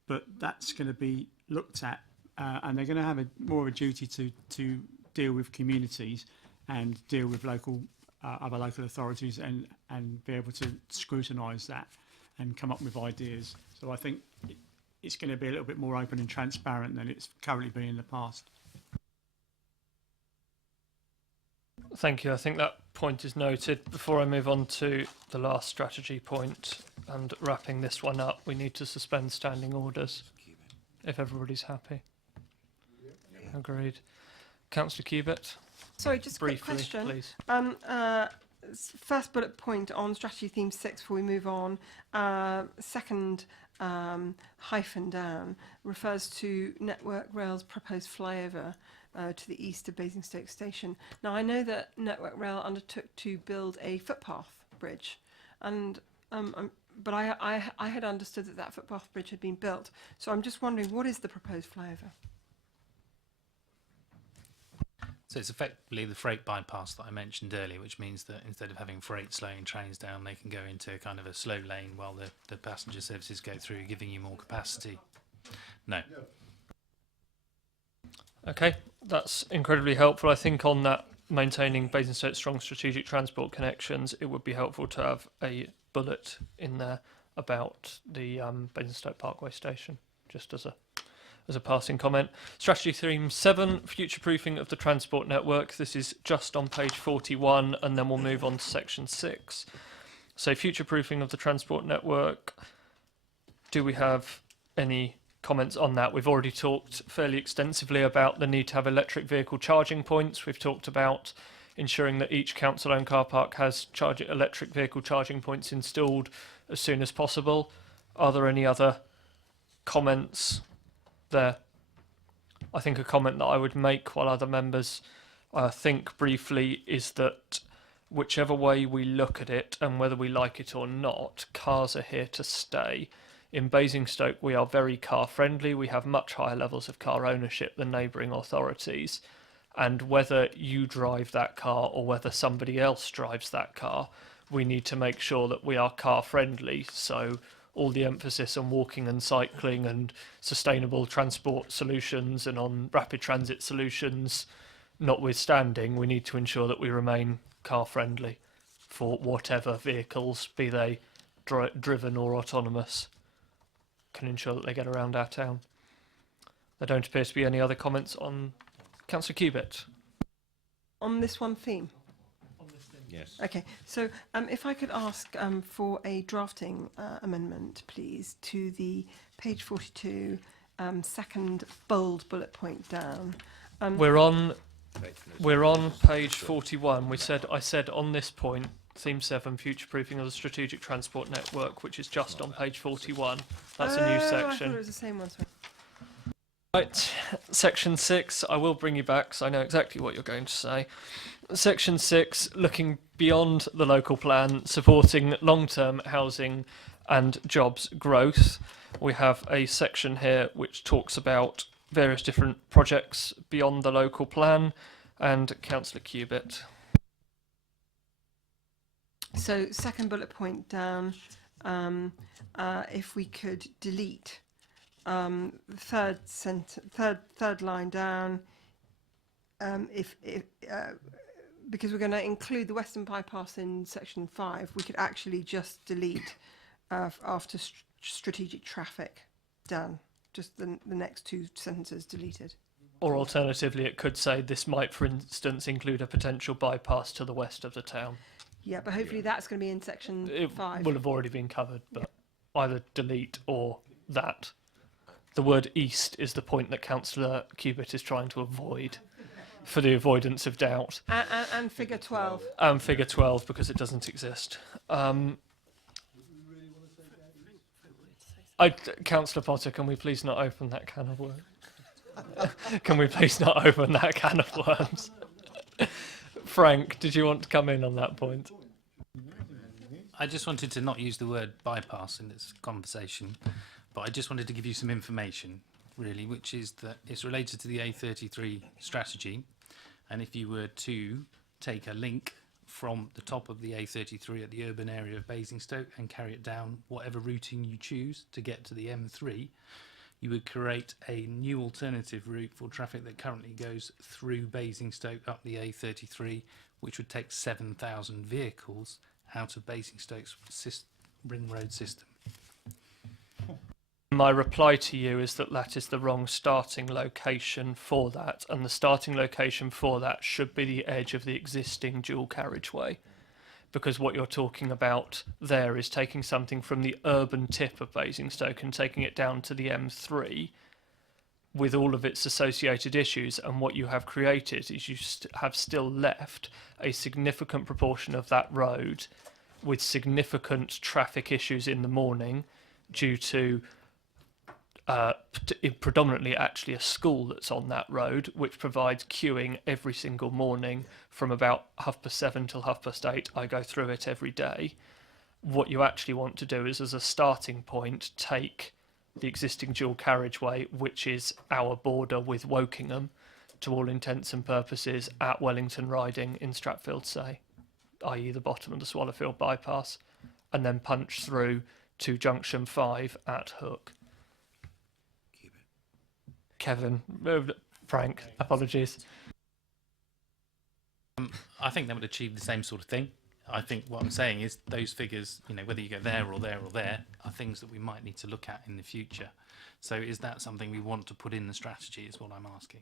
But that's going to be looked at, and they're going to have more of a duty to deal with communities and deal with other local authorities and be able to scrutinise that and come up with ideas. So I think it's going to be a little bit more open and transparent than it's currently been in the past. Thank you. I think that point is noted. Before I move on to the last strategy point and wrapping this one up, we need to suspend standing orders, if everybody's happy. Agreed. Councillor Cubitt. Sorry, just a quick briefly, question. Please. First bullet point on strategy theme 6 before we move on. Second hyphen down refers to Network Rail's proposed flyover to the east of Basingstoke Station. Now, I know that Network Rail undertook to build a footpath bridge, and but I had understood that footpath bridge had been built. So I'm just wondering, what is the proposed flyover? So it's effectively the freight bypass that I mentioned earlier, which means that instead of having freight slowing trains down, they can go into kind of a slow lane while the passenger services go through, giving you more capacity. No. Okay, that's incredibly helpful. I think on that maintaining Basingstoke's strong strategic transport connections, it would be helpful to have a bullet in there about the Basingstoke Parkway station, just as a passing comment. Strategy theme 7, future-proofing of the transport network. This is just on page 41, and then we'll move on to section 6. So future-proofing of the transport network. Do we have any comments on that? We've already talked fairly extensively about the need to have electric vehicle charging points. We've talked about ensuring that each council-owned car park has electric vehicle charging points installed as soon as possible. Are there any other comments there? I think a comment that I would make while other members think briefly is that whichever way we look at it and whether we like it or not, cars are here to stay. In Basingstoke, we are very car friendly. We have much higher levels of car ownership than neighbouring authorities. And whether you drive that car or whether somebody else drives that car, we need to make sure that we are car friendly. So all the emphasis on walking and cycling and sustainable transport solutions and on rapid transit solutions notwithstanding, we need to ensure that we remain car friendly for whatever vehicles, be they driven or autonomous, can ensure that they get around our town. There don't appear to be any other comments on Councillor Cubitt. On this one theme? Yes. Okay, so if I could ask for a drafting amendment, please, to the page 42, second bold bullet point down. We're on page 41. I said on this point, theme 7, future-proofing of the strategic transport network, which is just on page 41. That's a new I section. thought it was the same one, sorry. Right, section 6, I will bring you back because I know exactly what you're going to say. Section 6, looking beyond the local plan, supporting long-term housing and jobs growth. We have a section here which talks about various different projects beyond the local plan, and Councillor Cubitt. So second bullet point down, if we could delete third line down, because we're going to include the Western Bypass in section 5, we could actually just delete after strategic traffic done, just the next two sentences deleted. Or alternatively, it could say this might, for instance, include a potential bypass to the west of the town. Yeah, but hopefully that's going to be in section 5. It will have already been covered, but either delete or that. The word east is the point that Councillor Cubitt is trying to avoid, for the avoidance of doubt. And figure 12. And figure 12, because it doesn't exist. Councillor Potter, can we please not open that can of worms? Can we please not open that can of worms? Frank, did you want to come in on that point? I just wanted to not use the word bypass in this conversation, but I just wanted to give you some information, really, which is that it's related to the A33 strategy. And if you were to take a link from the top of the A33 at the urban area of Basingstoke and carry it down whatever routing you choose to get to the M3, you would create a new alternative route for traffic that currently goes through Basingstoke up the A33, which would take 7,000 vehicles out of Basingstoke's ring road system. My reply to you is that that is the wrong starting location for that, and the starting location for that should be the edge of the existing dual carriageway, because what you're talking about there is taking something from the urban tip of Basingstoke and taking it down to the M3 with all of its associated issues, and what you have created is you have still left a significant proportion of that road with significant traffic issues in the morning due to predominantly actually a school that's on that road, which provides queuing every single morning from about 7:30 till 8:30. I go through it every day. What you actually want to do is, as a starting point, take the existing dual carriageway, which is our border with Wokingham, to all intents and purposes, at Wellington Riding in Stratfield Say, i.e. the bottom of the Swallowfield bypass, and then punch through to junction 5 at Hook. Kevin, Frank, apologies. I think that would achieve the same sort of thing. I think what I'm saying is those figures, you know, whether you go there or there or there, are things that we might need to look at in the future. So is that something we want to put in the strategy is what I'm asking.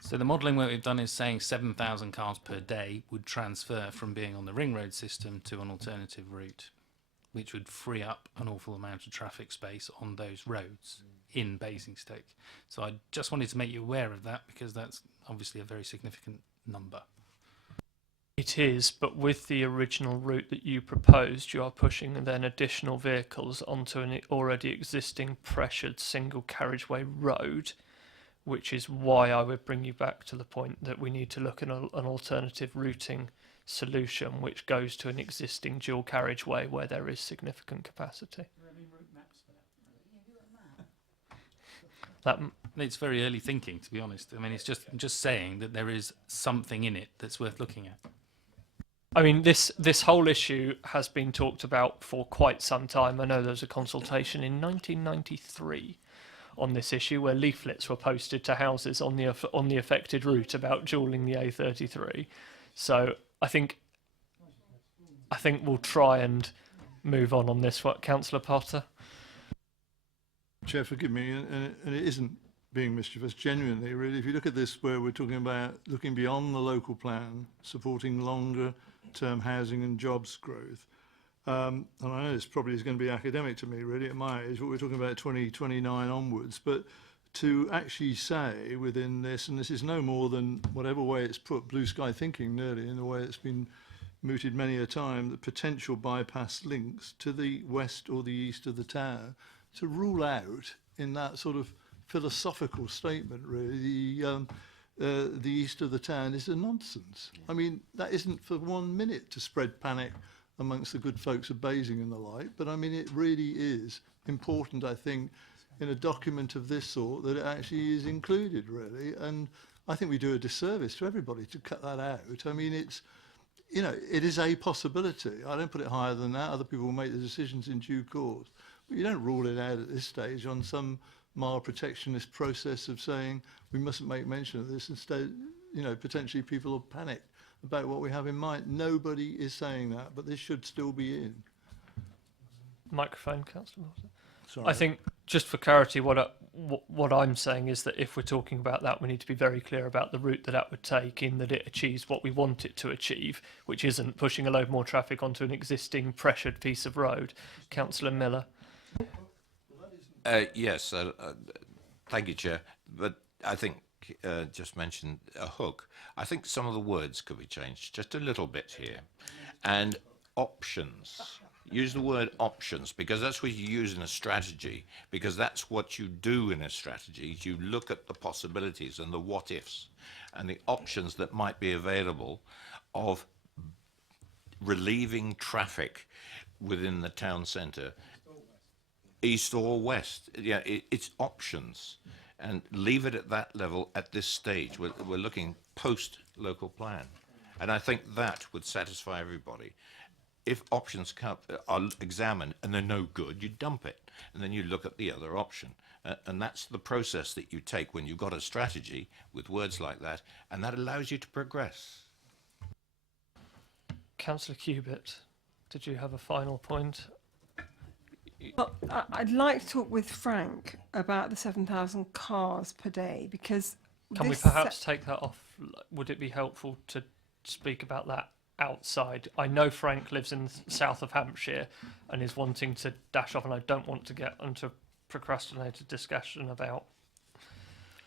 So the modelling work we've done is saying 7,000 cars per day would transfer from being on the ring road system to an alternative route, which would free up an awful amount of traffic space on those roads in Basingstoke. So I just wanted to make you aware of that because that's obviously a very significant number. It is, but with the original route that you proposed, you are pushing then additional vehicles onto an already existing pressured single carriageway road, which is why I would bring you back to the point that we need to look at an alternative routing solution which goes to an existing dual carriageway where there is significant capacity. It's very early thinking, to be honest. I mean, it's just saying that there is something in it that's worth looking at. I mean, this whole issue has been talked about for quite some time. I know there was a consultation in 1993 on this issue where leaflets were posted to houses on the affected route about dualling the A33. So I think we'll try and move on this. What, Councillor Potter? Chair, forgive me, and it isn't being mischievous, genuinely, really. If you look at this, where we're talking about looking beyond the local plan, supporting longer-term housing and jobs growth, and I know this probably is going to be academic to me, really, at my age, but we're talking about 2029 onwards, but to actually say within this, and this is no more than whatever way it's put, blue sky thinking nearly, in the way it's been mooted many a time, the potential bypass links to the west or the east of the tower, to rule out in that sort of philosophical statement, really, the east of the town is a nonsense. I mean, that isn't for 1 minute to spread panic amongst the good folks of Basing and the like, but I mean, it really is important, I think, in a document of this sort, that it actually is included, really, and I think we do a disservice to everybody to cut that out. I mean, it's, you know, it is a possibility. I don't put it higher than that. Other people will make the decisions in due course. But you don't rule it out at this stage on some mild protectionist process of saying we mustn't make mention of this. Instead, you know, potentially people will panic about what we have in mind. Nobody is saying that, but this should still be in. Microphone, Councillor Martin. Sorry. I think, just for clarity, what I'm saying is that if we're talking about that, we need to be very clear about the route that would take, in that it achieves what we want it to achieve, which isn't pushing a load more traffic onto an existing pressured piece of road. Councillor Miller. Yes, thank you, Chair. But I think, just mentioned a hook. I think some of the words could be changed just a little bit here. And options. Use the word options, because that's what you use in a strategy, because that's what you do in a strategy. You look at the possibilities and the what-ifs and the options that might be available of relieving traffic within the town centre, east or west. Yeah, it's options, and leave it at that level at this stage. We're looking post local plan, and I think that would satisfy everybody. If options are examined and they're no good, you dump it, and then you look at the other option. And that's the process that you take when you've got a strategy with words like that, and that allows you to progress. Councillor Cubitt, did you have a final point? Well, I'd like to talk with Frank about the 7,000 cars per day, because Can we perhaps take that off? Would it be helpful to speak about that outside? I know Frank lives in the south of Hampshire and is wanting to dash off, and I don't want to get onto a procrastinated discussion about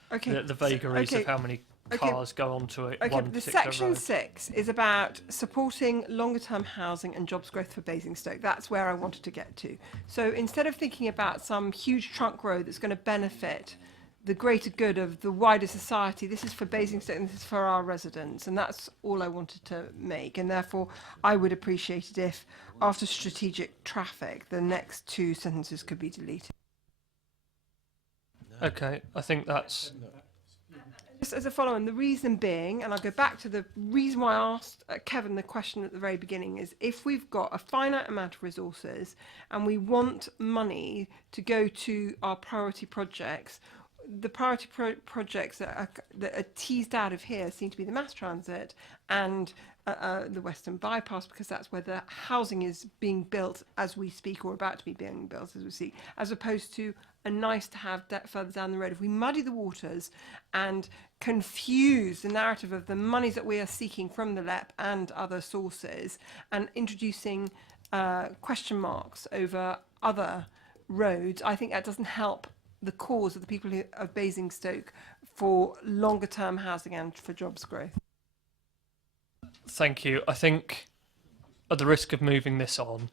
the vagaries of how many cars go onto it. Okay, the section 6 is about supporting longer term housing and jobs growth for Basingstoke. That's where I wanted to get to. So instead of thinking about some huge trunk road that's going to benefit the greater good of the wider society, this is for Basingstoke and this is for our residents, and that's all I wanted to make. And therefore I would appreciate it if after strategic traffic the next 2 sentences could be deleted. Okay, I think that's... Just as a follow-on, the reason being, and I'll go back to the reason why I asked Kevin the question at the very beginning, is if we've got a finite amount of resources and we want money to go to our priority projects, the priority projects that are teased out of here seem to be the mass transit and the Western Bypass, because that's where the housing is being built as we speak, or about to be being built as we speak, as opposed to a nice to have further down the road. If we muddy the waters and confuse the narrative of the monies that we are seeking from the LEP and other sources, and introducing question marks over other roads, I think that doesn't help the cause of the people of Basingstoke for longer term housing and for jobs growth. Thank you. I think, at the risk of moving this on,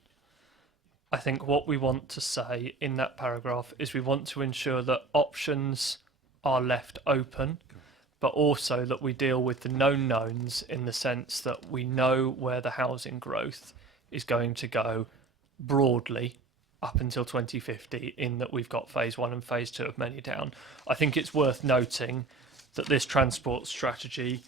I think what we want to say in that paragraph is we want to ensure that options are left open, but also that we deal with the known knowns, in the sense that we know where the housing growth is going to go broadly up until 2050, in that we've got phase 1 and phase 2 of Many Down. I think it's worth noting that this transport strategy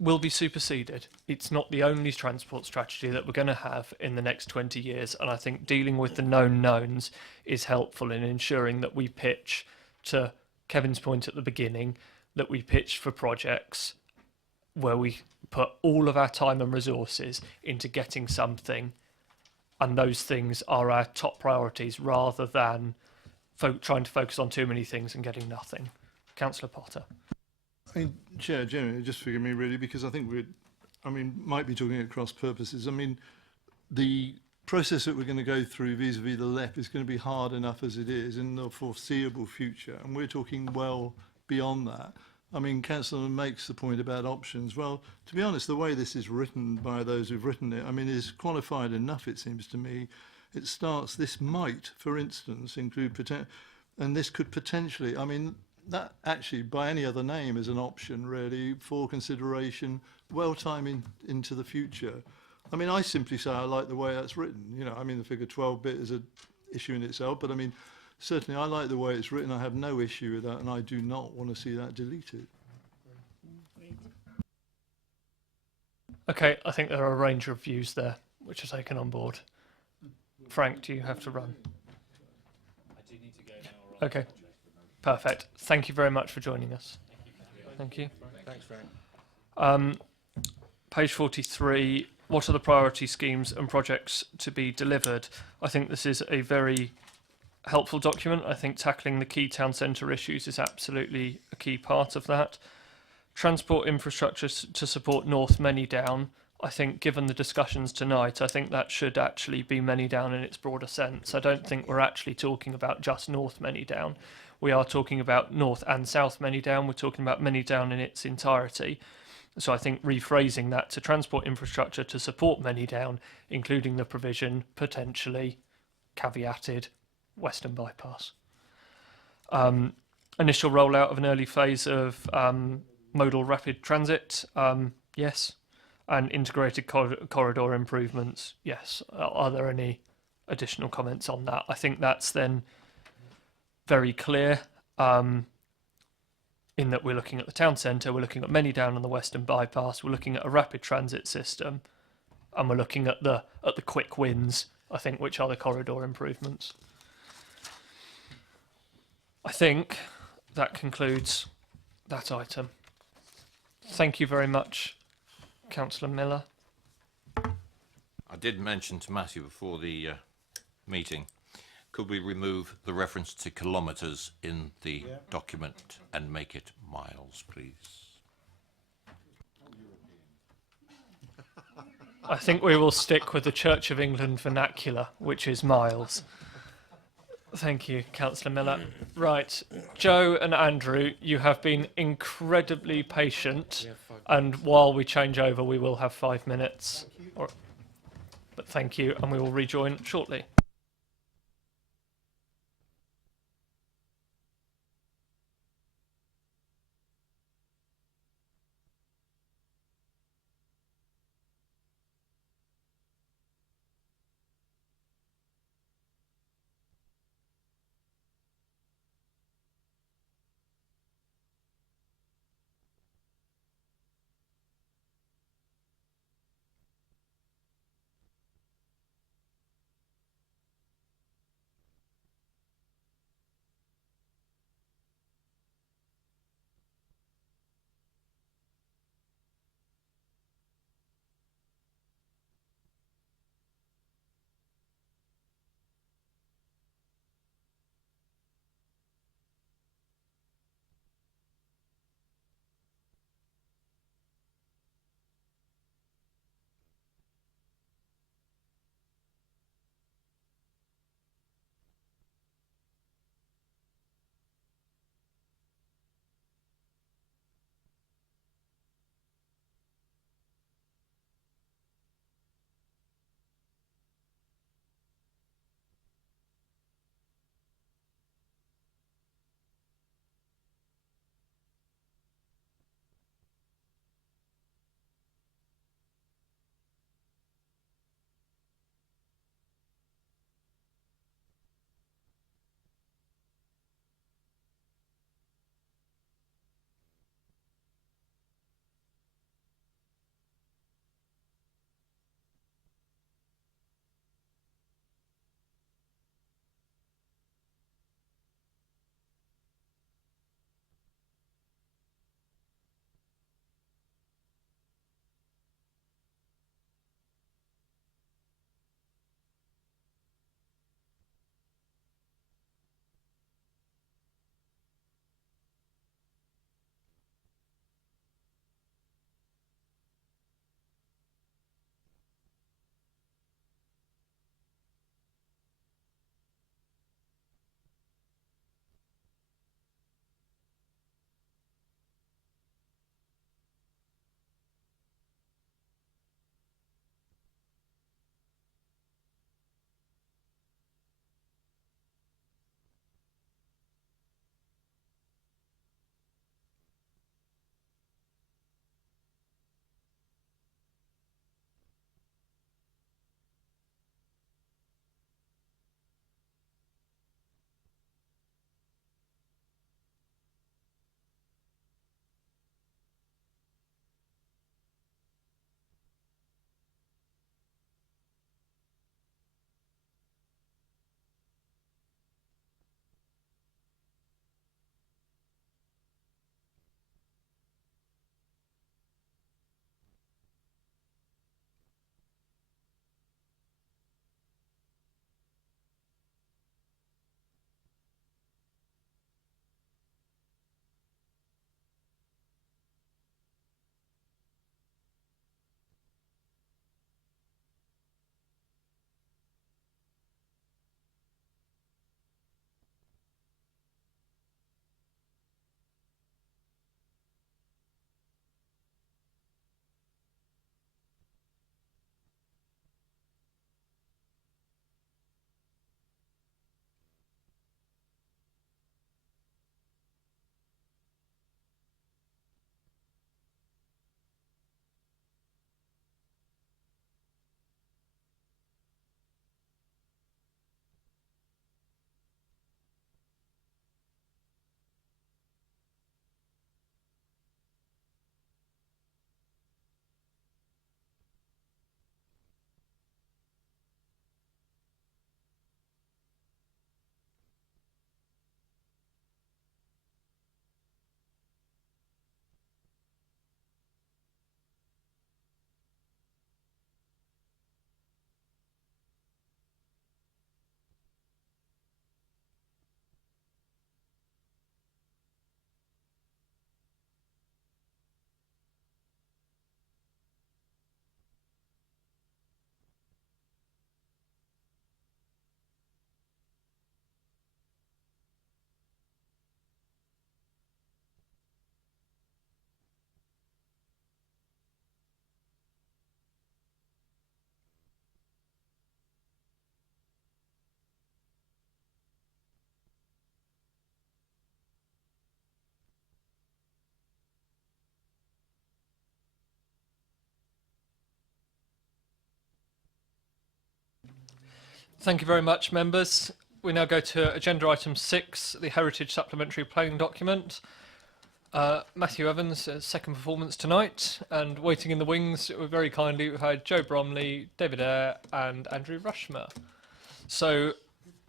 will be superseded. It's not the only transport strategy that we're going to have in the next 20 years, and I think dealing with the known knowns is helpful in ensuring that we pitch, to Kevin's point at the beginning, that we pitch for projects where we put all of our time and resources into getting something, and those things are our top priorities, rather than trying to focus on too many things and getting nothing. Councillor Potter. I mean, Chair, generally, just forgive me really, because I think might be talking at cross purposes. I mean, the process that we're going to go through vis-a-vis the LEP is going to be hard enough as it is in the foreseeable future, and we're talking well beyond that. I mean, Councillor makes the point about options. Well, to be honest, the way this is written by those who've written it, I mean, is qualified enough, it seems to me. It starts, this might, for instance, include, and this could potentially, I mean, that actually, by any other name, is an option, really, for consideration, well time into the future. I mean, I simply say I like the way that's written. You know, I mean, the figure 12 bit is an issue in itself, but I mean, certainly I like the way it's written. I have no issue with that, and I do not want to see that deleted. Okay, I think there are a range of views there which are taken on board. Frank, do you have to run? I do need to go now. Okay, perfect. Thank you very much for joining us. Thank you. Thanks, Frank. Page 43, what are the priority schemes and projects to be delivered? I think this is a very helpful document. I think tackling the key town centre issues is absolutely a key part of that. Transport infrastructure to support North Many Down. I think, given the discussions tonight, I think that should actually be Many Down in its broader sense. I don't think we're actually talking about just North Many Down. We are talking about North and South Many Down. We're talking about Many Down in its entirety. So I think rephrasing that to transport infrastructure to support Many Down, including the provision, potentially caveated, Western Bypass. Initial rollout of an early phase of modal rapid transit, yes. And integrated corridor improvements, yes. Are there any additional comments on that? I think that's then very clear, in that we're looking at the town centre, we're looking at Many Down on the Western Bypass, we're looking at a rapid transit system, and we're looking at the quick wins, I think, which are the corridor improvements. I think that concludes that item. Thank you very much, Councillor Miller. I did mention to Matthew before the meeting, could we remove the reference to kilometres in the document and make it miles, please? I think we will stick with the Church of England vernacular, which is miles. Thank you, Councillor Miller. Right, Joe and Andrew, you have been incredibly patient, and while we change over, we will have 5 minutes. But thank you, and we will rejoin shortly. Thank you very much, members. We now go to agenda item 6, the Heritage Supplementary Planning Document. Matthew Evans, second performance tonight, and waiting in the wings, very kindly, we've had Joe Bromley, David Eyre and Andrew Rushmer. So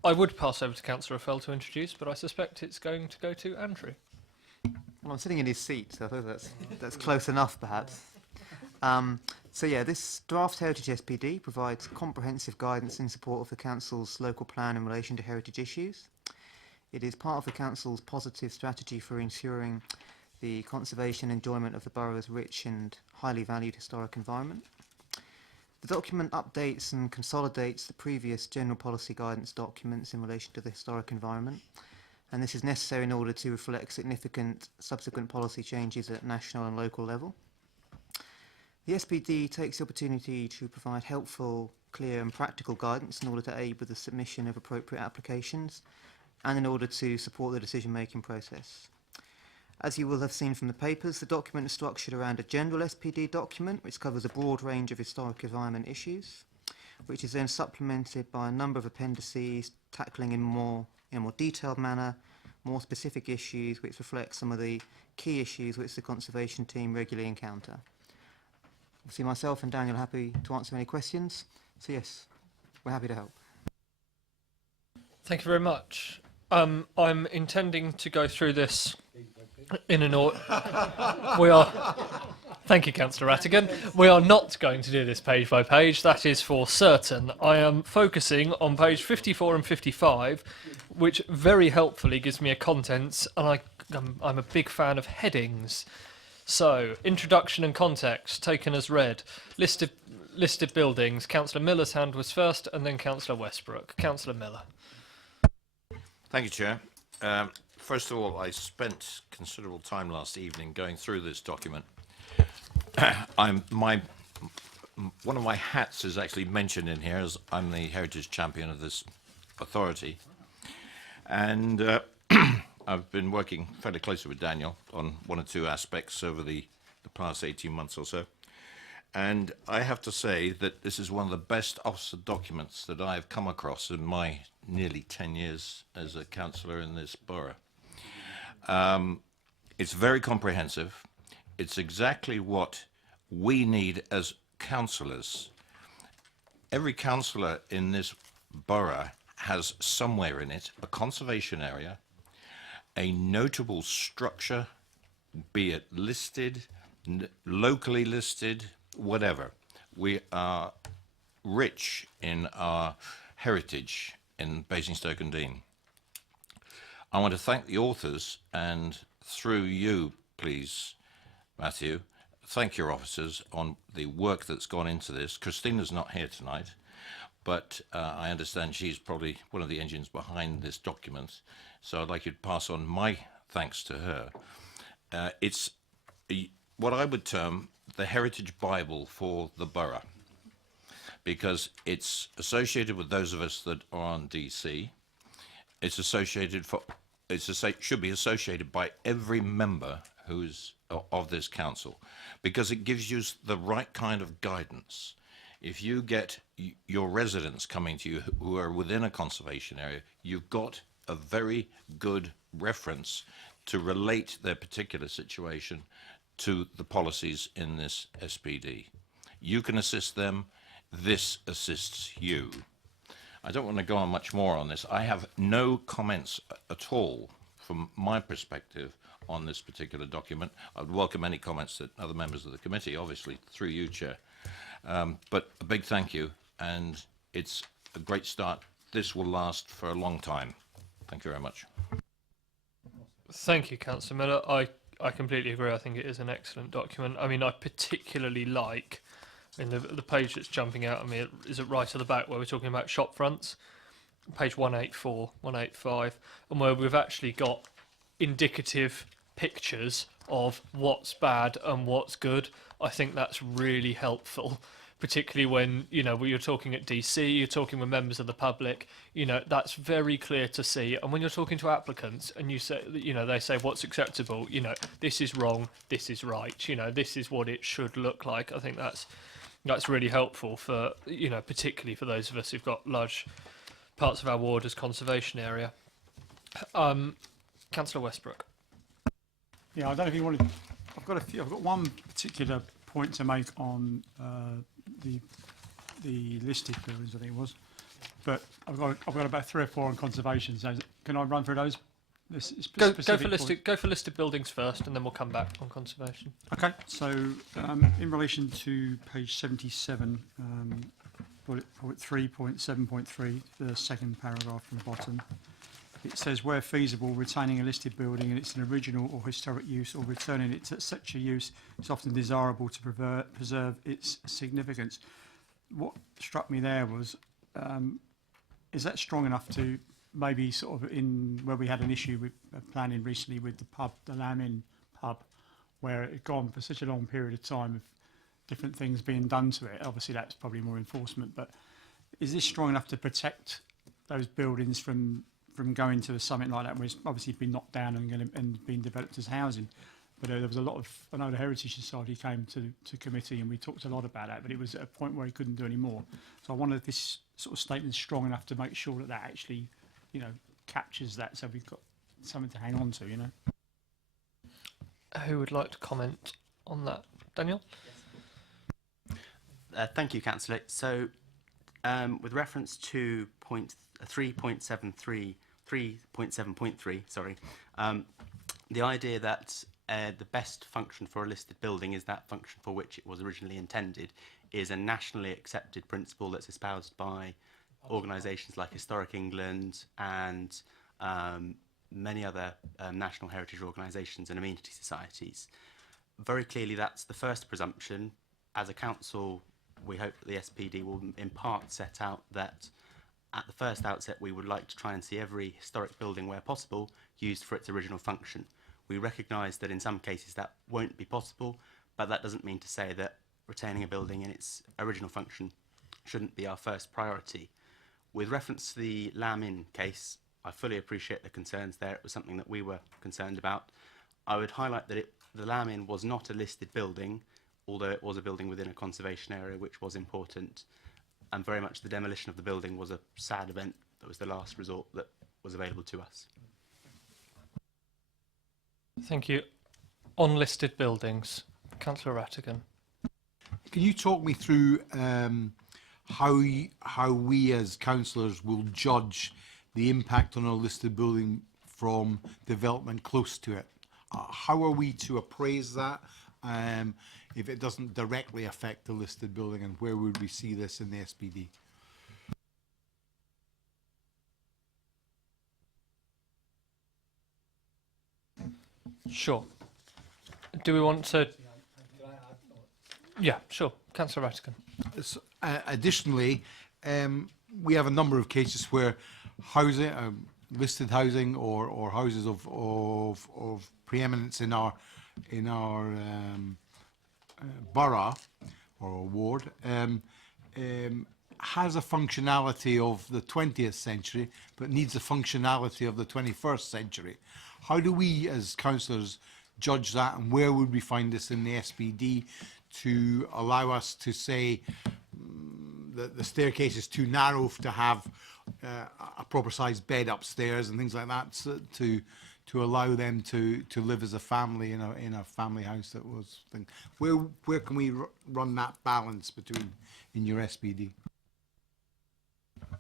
I would pass over to Councillor Ruffell to introduce, but I suspect it's going to go to Andrew. Well, I'm sitting in his seat, so I thought that's close enough, perhaps. So yeah, this draft Heritage SPD provides comprehensive guidance in support of the Council's local plan in relation to heritage issues. It is part of the Council's positive strategy for ensuring the conservation and enjoyment of the borough's rich and highly valued historic environment. The document updates and consolidates the previous general policy guidance documents in relation to the historic environment, and this is necessary in order to reflect significant subsequent policy changes at national and local level. The SPD takes the opportunity to provide helpful, clear and practical guidance in order to aid with the submission of appropriate applications and in order to support the decision-making process. As you will have seen from the papers, the document is structured around a general SPD document which covers a broad range of historic environment issues, which is then supplemented by a number of appendices tackling in a more detailed manner more specific issues which reflect some of the key issues which the conservation team regularly encounter. Obviously myself and Daniel are happy to answer any questions, so yes, we're happy to help. Thank you very much. I'm intending to go through this in an order. Thank you, Councillor Rattigan. We are not going to do this page by page, that is for certain. I am focusing on page 54 and 55, which very helpfully gives me a contents, and I'm a big fan of headings. So, introduction and context, taken as read. Listed buildings. Councillor Miller's hand was first, and then Councillor Westbrook. Councillor Miller. Thank you, Chair. First of all, I spent considerable time last evening going through this document. One of my hats is actually mentioned in here, as I'm the heritage champion of this authority. And I've been working fairly closely with Daniel on one or two aspects over the past 18 months or so. And I have to say that this is one of the best officer documents that I've come across in my nearly 10 years as a councillor in this borough. It's very comprehensive. It's exactly what we need as councillors. Every councillor in this borough has somewhere in it a conservation area, a notable structure, be it listed, locally listed, whatever. We are rich in our heritage in Basingstoke and Dean. I want to thank the authors, and through you, please, Matthew, thank your officers on the work that's gone into this. Christina's not here tonight, but I understand she's probably one of the engines behind this document. So I'd like you to pass on my thanks to her. It's what I would term the Heritage Bible for the borough, because it's associated with those of us that are on DC. It's associated should be associated by every member who's of this council, because it gives you the right kind of guidance. If you get your residents coming to you who are within a conservation area, you've got a very good reference to relate their particular situation to the policies in this SPD. You can assist them, this assists you. I don't want to go on much more on this. I have no comments at all from my perspective on this particular document. I would welcome any comments that other members of the committee, obviously through you, Chair. But a big thank you, and it's a great start. This will last for a long time. Thank you very much. Thank you, Councillor Miller. I completely agree. I think it is an excellent document. I mean, I particularly like, in the page that's jumping out at me, is it right at the back where we're talking about shop fronts, page 184, 185, and where we've actually got indicative pictures of what's bad and what's good. I think that's really helpful, particularly when, when you're talking at DC, you're talking with members of the public, that's very clear to see. And when you're talking to applicants and you say, they say what's acceptable, this is wrong, this is right, this is what it should look like. I think that's really helpful for, particularly for those of us who've got large parts of our ward as conservation area. Councillor Westbrook. Yeah, I don't know if you wanted. I've got one particular point to make on the listed buildings, I think it was, but I've got about 3 or 4 on conservation. So can I run through those? Go for listed buildings first, and then we'll come back on conservation. Okay. So in relation to page 77, bullet 3.7.3, the second paragraph from the bottom. It says, where feasible, retaining a listed building in its original or historic use or returning it to such a use is often desirable to preserve its significance. What struck me there was, is that strong enough to maybe sort of in where we had an issue with planning recently with the pub, the Lamb Inn pub, where it had gone for such a long period of time of different things being done to it. Obviously, that's probably more enforcement, but is this strong enough to protect those buildings from going to something like that, where it's obviously been knocked down and being developed as housing? But there was a lot of, I know the Heritage Society came to committee and we talked a lot about that, but it was at a point where he couldn't do any more. So I wonder if this sort of statement is strong enough to make sure that that actually, you know, captures that, so we've got something to hang on to, you know. Who would like to comment on that? Daniel? Thank you, Councillor. So with reference to 3.7.3, sorry, the idea that the best function for a listed building is that function for which it was originally intended is a nationally accepted principle that's espoused by organisations like Historic England and many other national heritage organisations and amenity societies. Very clearly, that's the first presumption. As a council, we hope that the SPD will in part set out that at the first outset we would like to try and see every historic building where possible used for its original function. We recognise that in some cases that won't be possible, but that doesn't mean to say that retaining a building in its original function shouldn't be our first priority. With reference to the Lamb Inn case, I fully appreciate the concerns there. It was something that we were concerned about. I would highlight that the Lamb Inn was not a listed building, although it was a building within a conservation area, which was important. And very much the demolition of the building was a sad event that was the last resort that was available to us. Thank you. On listed buildings, Councillor Rattigan. Can you talk me through how we as councillors will judge the impact on a listed building from development close to it? How are we to appraise that if it doesn't directly affect the listed building, and where would we see this in the SPD? Sure. Do we want to? Yeah, sure. Councillor Rattigan. Additionally, we have a number of cases where housing, listed housing, or houses of preeminence in our borough or ward has a functionality of the 20th century, but needs a functionality of the 21st century. How do we as councillors judge that, and where would we find this in the SPD to allow us to say that the staircase is too narrow to have a proper sized bed upstairs and things like that, so to allow them to live as a family in a family house that was thing. Where can we run that balance between in your SPD?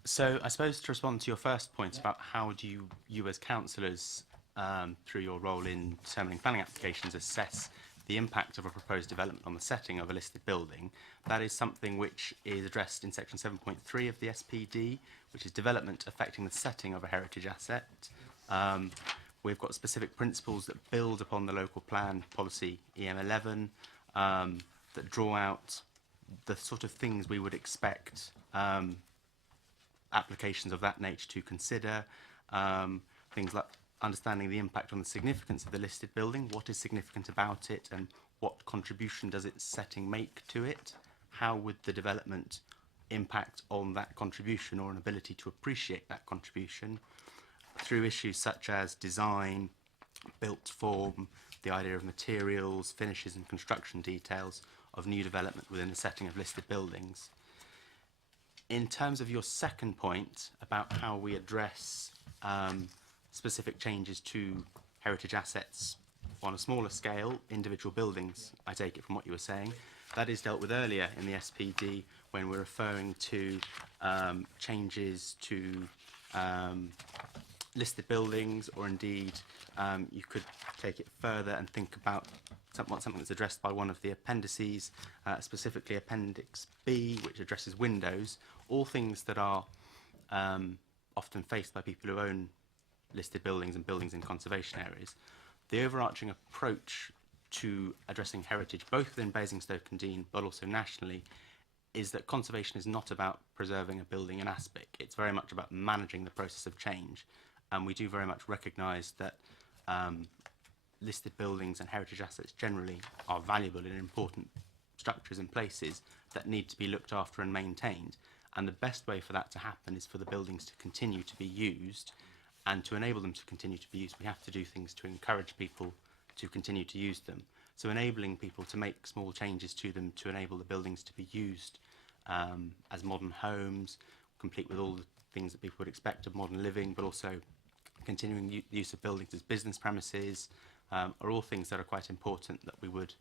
So I suppose to respond to your first point about how do you as councillors through your role in determining planning applications assess the impact of a proposed development on the setting of a listed building, that is something which is addressed in section 7.3 of the SPD, which is development affecting the setting of a heritage asset. We've got specific principles that build upon the local plan policy EM11 that draw out the sort of things we would expect applications of that nature to consider. Things like understanding the impact on the significance of the listed building, what is significant about it, and what contribution does its setting make to it? How would the development impact on that contribution or an ability to appreciate that contribution? Through issues such as design, built form, the idea of materials, finishes and construction details of new development within the setting of listed buildings. In terms of your second point about how we address specific changes to heritage assets on a smaller scale, individual buildings, I take it from what you were saying, that is dealt with earlier in the SPD when we're referring to changes to listed buildings, or indeed you could take it further and think about something that's addressed by one of the appendices, specifically Appendix B, which addresses windows, all things that are often faced by people who own listed buildings and buildings in conservation areas. The overarching approach to addressing heritage, both within Basingstoke and Deane, but also nationally, is that conservation is not about preserving a building in aspic. It's very much about managing the process of change. And we do very much recognise that listed buildings and heritage assets generally are valuable and important structures and places that need to be looked after and maintained. And the best way for that to happen is for the buildings to continue to be used. And to enable them to continue to be used, we have to do things to encourage people to continue to use them. So enabling people to make small changes to them to enable the buildings to be used as modern homes, complete with all the things that people would expect of modern living, but also continuing the use of buildings as business premises, are all things that are quite important that we would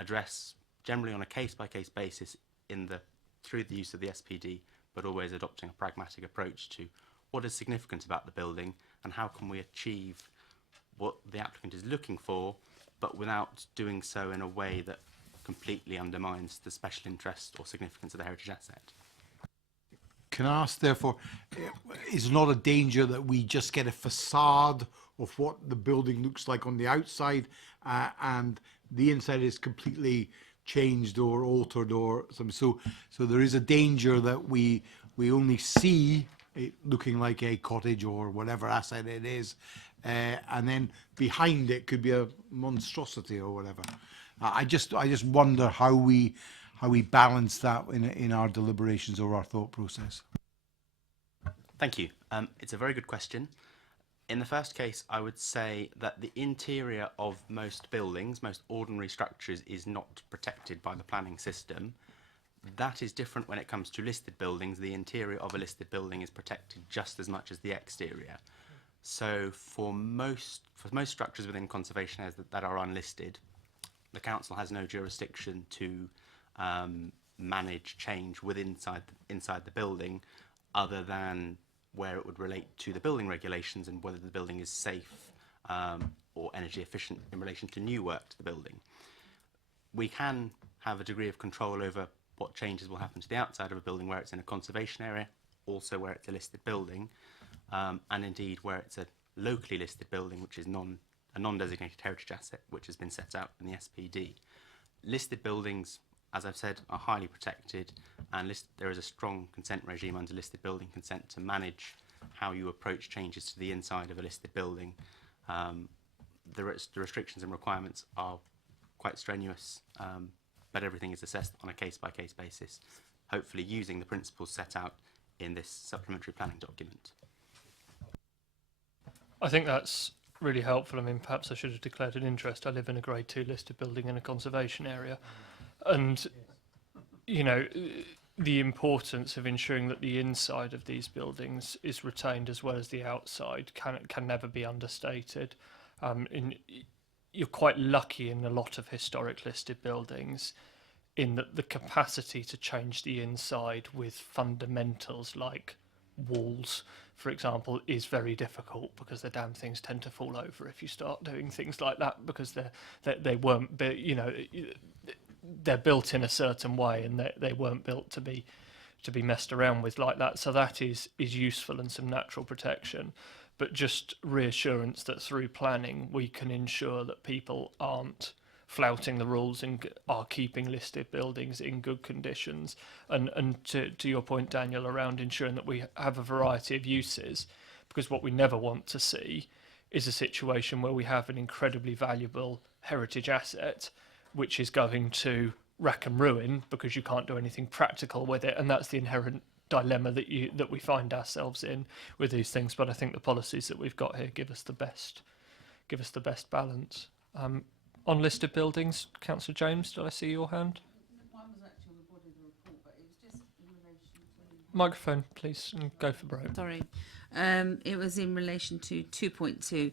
address generally on a case-by-case basis through the use of the SPD, but always adopting a pragmatic approach to what is significant about the building and how can we achieve what the applicant is looking for, but without doing so in a way that completely undermines the special interest or significance of the heritage asset. Can I ask, therefore, is not a danger that we just get a facade of what the building looks like on the outside and the inside is completely changed or altered or something? So there is a danger that we only see it looking like a cottage or whatever asset it is, and then behind it could be a monstrosity or whatever. I just wonder how we balance that in our deliberations or our thought process. Thank you. It's a very good question. In the first case, I would say that the interior of most buildings, most ordinary structures, is not protected by the planning system. That is different when it comes to listed buildings. The interior of a listed building is protected just as much as the exterior. So for most structures within conservation areas that are unlisted, the council has no jurisdiction to manage change inside the building, other than where it would relate to the building regulations and whether the building is safe or energy efficient in relation to new work to the building. We can have a degree of control over what changes will happen to the outside of a building where it's in a conservation area, also where it's a listed building, and indeed where it's a locally listed building, which is a non-designated heritage asset, which has been set out in the SPD. Listed buildings, as I've said, are highly protected, and there is a strong consent regime under listed building consent to manage how you approach changes to the inside of a listed building. The restrictions and requirements are quite strenuous, but everything is assessed on a case-by-case basis, hopefully using the principles set out in this supplementary planning document. I think that's really helpful. I mean, perhaps I should have declared an interest. I live in a Grade 2 listed building in a conservation area. And, you know, the importance of ensuring that the inside of these buildings is retained as well as the outside can never be understated. You're quite lucky in a lot of historic listed buildings in that the capacity to change the inside with fundamentals like walls, for example, is very difficult because the damn things tend to fall over if you start doing things like that, because they weren't built, you know, they're built in a certain way and they weren't built to be messed around with like that. So that is useful and some natural protection. But just reassurance that through planning we can ensure that people aren't flouting the rules and are keeping listed buildings in good conditions. And to your point, Daniel, around ensuring that we have a variety of uses, because what we never want to see is a situation where we have an incredibly valuable heritage asset which is going to rack and ruin because you can't do anything practical with it, and that's the inherent dilemma that we find ourselves in with these things. But I think the policies that we've got here give us the best balance. On listed buildings, Councillor James, did I see your hand? Mine was actually on the body of the report, but it was just in relation to Microphone, please, and go for broke. Sorry. It was in relation to 2.2.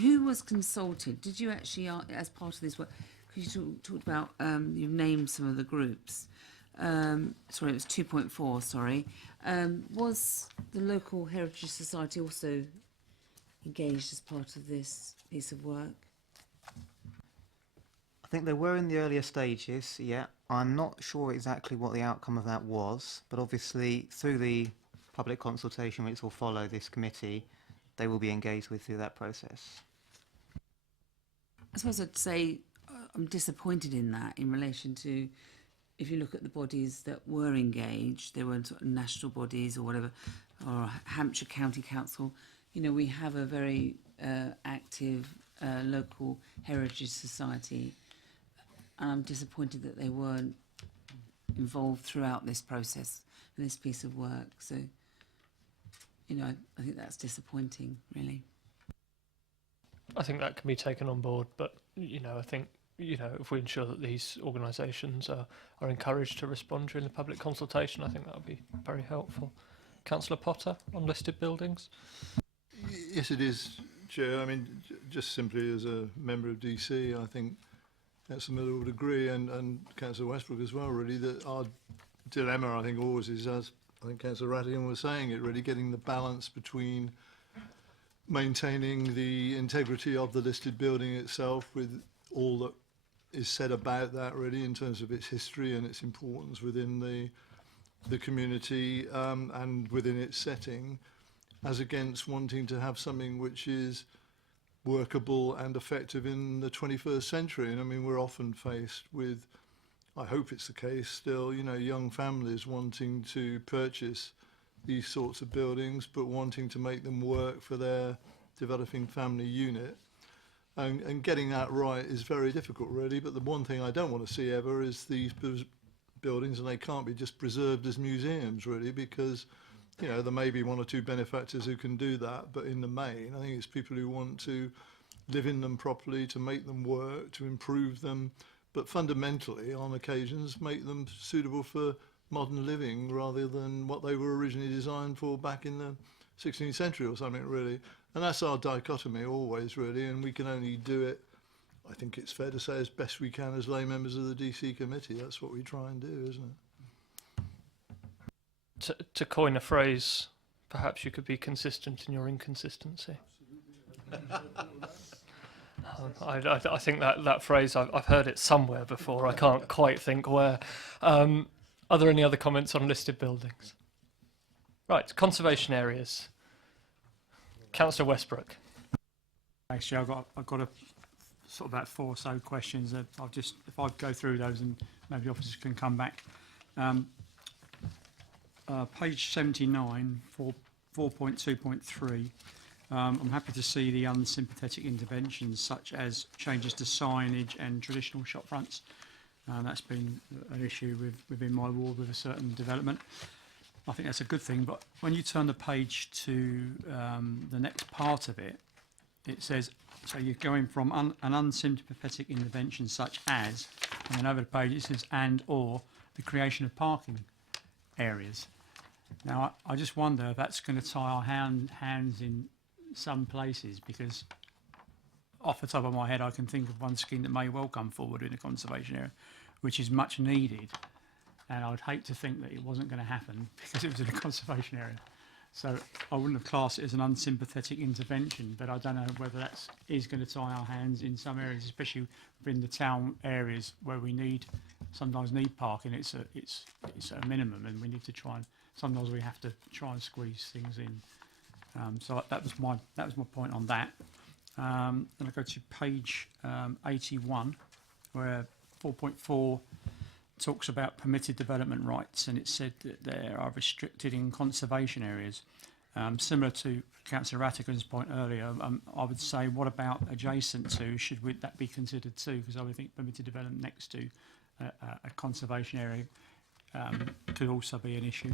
Who was consulted? Did you actually, as part of this work, because you talked about, you named some of the groups. Sorry, it was 2.4, sorry. Was the local Heritage Society also engaged as part of this piece of work? I think they were in the earlier stages, yeah. I'm not sure exactly what the outcome of that was, but obviously through the public consultation which will follow this committee, they will be engaged with through that process. I suppose I'd say I'm disappointed in that in relation to, if you look at the bodies that were engaged, they weren't sort of national bodies or whatever, or Hampshire County Council. You know, we have a very active local heritage society, and I'm disappointed that they weren't involved throughout this process and this piece of work. So, you know, I think that's disappointing, really. I think that can be taken on board, but, you know, I think, you know, if we ensure that these organisations are encouraged to respond during the public consultation, I think that would be very helpful. Councillor Potter, on listed buildings. Yes, it is, Chair. I mean, just simply as a member of DC, I think Councillor Miller would agree, and Councillor Westbrook as well, really, that our dilemma, I think, always is, as I think Councillor Rattigan was saying it, really getting the balance between maintaining the integrity of the listed building itself with all that is said about that, really, in terms of its history and its importance within the community and within its setting, as against wanting to have something which is workable and effective in the 21st century. And I mean, we're often faced with, I hope it's the case still, you know, young families wanting to purchase these sorts of buildings, but wanting to make them work for their developing family unit. And getting that right is very difficult, really. But the one thing I don't want to see ever is these buildings, and they can't be just preserved as museums, really, because, you know, there may be one or two benefactors who can do that, but in the main, I think it's people who want to live in them properly, to make them work, to improve them, but fundamentally, on occasions, make them suitable for modern living rather than what they were originally designed for back in the 16th century or something, really. And that's our dichotomy always, really, and we can only do it, I think it's fair to say, as best we can as lay members of the DC committee. That's what we try and do, isn't it? To coin a phrase, perhaps you could be consistent in your inconsistency. I think that phrase, I've heard it somewhere before. I can't quite think where. Are there any other comments on listed buildings? Right, conservation areas. Councillor Westbrook. Actually, I've got a sort of about 4 or so questions that I'll just, if I go through those and maybe officers can come back. Page 79, 4.2.3. I'm happy to see the unsympathetic interventions such as changes to signage and traditional shop fronts. That's been an issue within my ward with a certain development. I think that's a good thing, but when you turn the page to the next part of it, it says, so you're going from an unsympathetic intervention such as, and then over the page it says and or the creation of parking areas. Now, I just wonder if that's going to tie our hands in some places, because off the top of my head I can think of one scheme that may well come forward in a conservation area, which is much needed. And I would hate to think that it wasn't going to happen because it was in a conservation area. So I wouldn't have classed it as an unsympathetic intervention, but I don't know whether that is going to tie our hands in some areas, especially within the town areas where we sometimes need parking. It's a minimum, and we need to try and sometimes we have to try and squeeze things in. So that was my point on that. Then I go to page 81, where 4.4 talks about permitted development rights, and it said that they are restricted in conservation areas. Similar to Councillor Rattigan's point earlier, I would say, what about adjacent to? Would that be considered too? Because I would think permitted development next to a conservation area could also be an issue.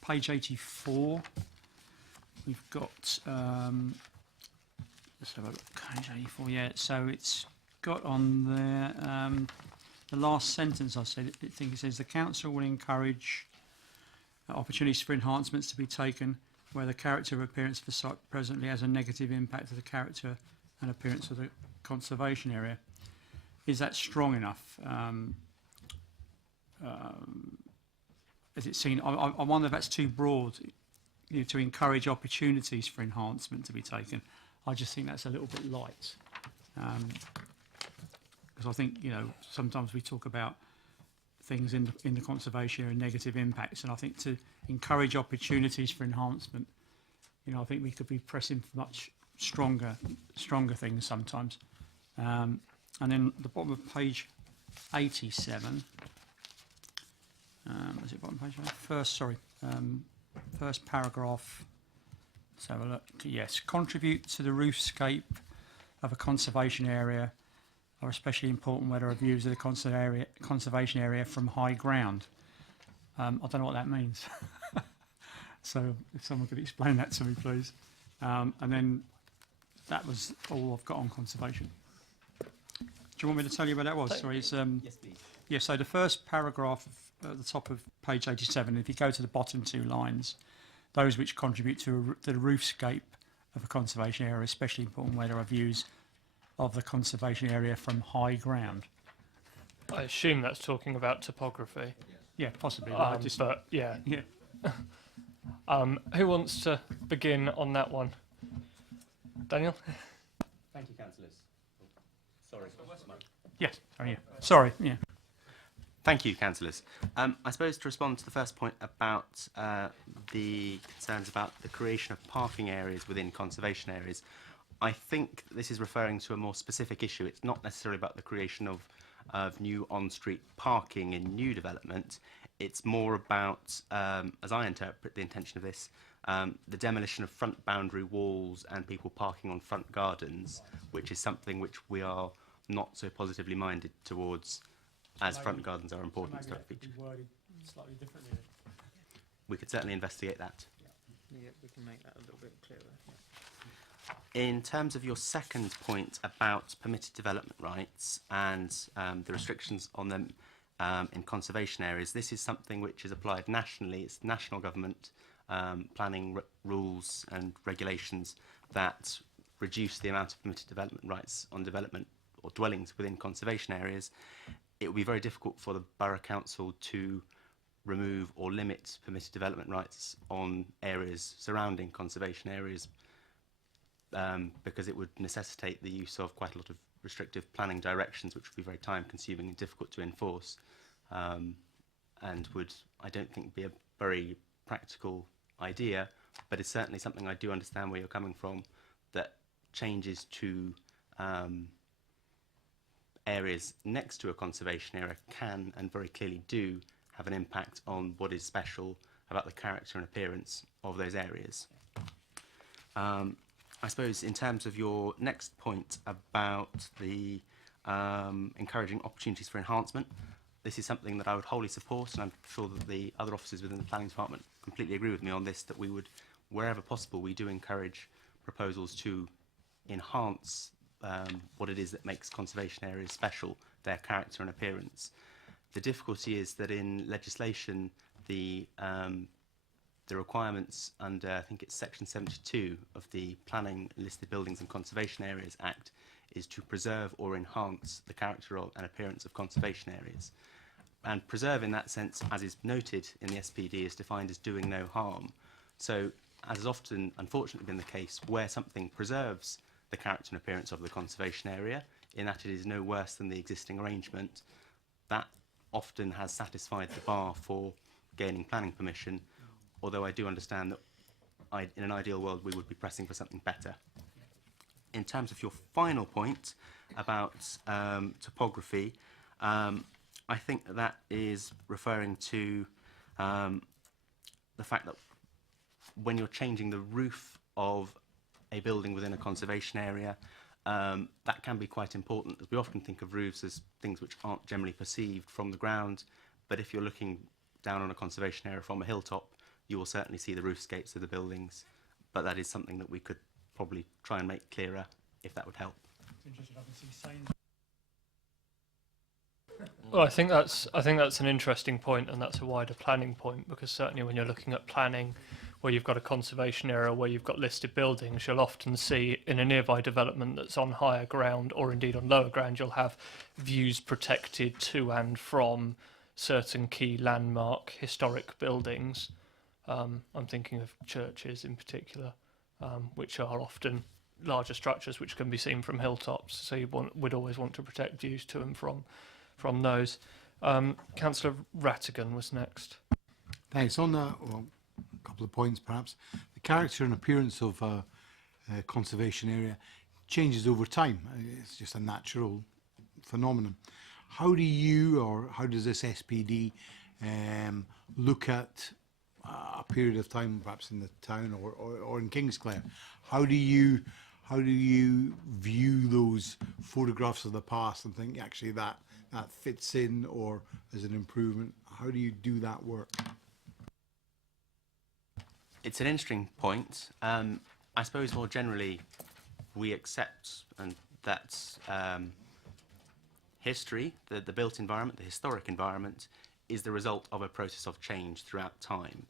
Page 84, we've got, let's have a look, page 84, yeah, so it's got on there the last sentence I said, I think it says the council will encourage opportunities for enhancements to be taken where the character or appearance of the site presently has a negative impact to the character and appearance of the conservation area. Is that strong enough? Is it seen? I wonder if that's too broad, you know, to encourage opportunities for enhancement to be taken. I just think that's a little bit light. Because I think, you know, sometimes we talk about things in the conservation area, negative impacts, and I think to encourage opportunities for enhancement, you know, I think we could be pressing for much stronger things sometimes. And then the bottom of page 87, is it bottom page? First paragraph. Let's have a look. Yes, contribute to the roofscape of a conservation area are especially important where there are views of the conservation area from high ground. I don't know what that means. So if someone could explain that to me, please. And then that was all I've got on conservation. Do you want me to tell you where that was? Sorry, it's, Yes, please. yeah, so the first paragraph at the top of page 87, if you go to the bottom two lines, those which contribute to the roofscape of a conservation area are especially important where there are views of the conservation area from high ground. I assume that's talking about topography. Yeah, possibly. But yeah. Yeah. Who wants to begin on that one? Daniel? Thank you, councillors. Sorry. Yes. Oh, yeah. Sorry. Yeah. Thank you, councillors. I suppose to respond to the first point about the concerns about the creation of parking areas within conservation areas, I think this is referring to a more specific issue. It's not necessarily about the creation of new on-street parking in new development. It's more about, as I interpret the intention of this, the demolition of front boundary walls and people parking on front gardens, which is something which we are not so positively minded towards, as front gardens are important historic features. Slightly differently. We could certainly investigate that. Yeah, we can make that a little bit clearer. Yeah. In terms of your second point about permitted development rights and the restrictions on them in conservation areas, this is something which is applied nationally. It's national government planning rules and regulations that reduce the amount of permitted development rights on development or dwellings within conservation areas. It would be very difficult for the Borough Council to remove or limit permitted development rights on areas surrounding conservation areas because it would necessitate the use of quite a lot of restrictive planning directions, which would be very time consuming and difficult to enforce, and would, I don't think, be a very practical idea, but it's certainly something I do understand where you're coming from, that changes to areas next to a conservation area can and very clearly do have an impact on what is special about the character and appearance of those areas. I suppose in terms of your next point about the encouraging opportunities for enhancement, this is something that I would wholly support, and I'm sure that the other officers within the planning department completely agree with me on this, that we would, wherever possible, we do encourage proposals to enhance what it is that makes conservation areas special, their character and appearance. The difficulty is that in legislation, the requirements under, I think it's section 72 of the Planning, Listed Buildings and Conservation Areas Act, is to preserve or enhance the character and appearance of conservation areas. And preserve in that sense, as is noted in the SPD, is defined as doing no harm. So, as has often unfortunately been the case, where something preserves the character and appearance of the conservation area, in that it is no worse than the existing arrangement, that often has satisfied the bar for gaining planning permission, although I do understand that in an ideal world we would be pressing for something better. In terms of your final point about topography, I think that is referring to the fact that when you're changing the roof of a building within a conservation area, that can be quite important, as we often think of roofs as things which aren't generally perceived from the ground, but if you're looking down on a conservation area from a hilltop, you will certainly see the roofscapes of the buildings, but that is something that we could probably try and make clearer if that would help. Well, I think that's an interesting point, and that's a wider planning point, because certainly when you're looking at planning where you've got a conservation area where you've got listed buildings, you'll often see in a nearby development that's on higher ground or indeed on lower ground, you'll have views protected to and from certain key landmark historic buildings. I'm thinking of churches in particular, which are often larger structures which can be seen from hilltops, so would always want to protect views to and from those. Councillor Rattigan was next. Thanks. On that, well, a couple of points perhaps. The character and appearance of a conservation area changes over time. It's just a natural phenomenon. How do you, or how does this SPD look at a period of time, perhaps in the town or in Kingsclere? How do you view those photographs of the past and think actually that fits in or is an improvement? How do you do that work? It's an interesting point. I suppose more generally, we accept and that's history, the built environment, the historic environment, is the result of a process of change throughout time.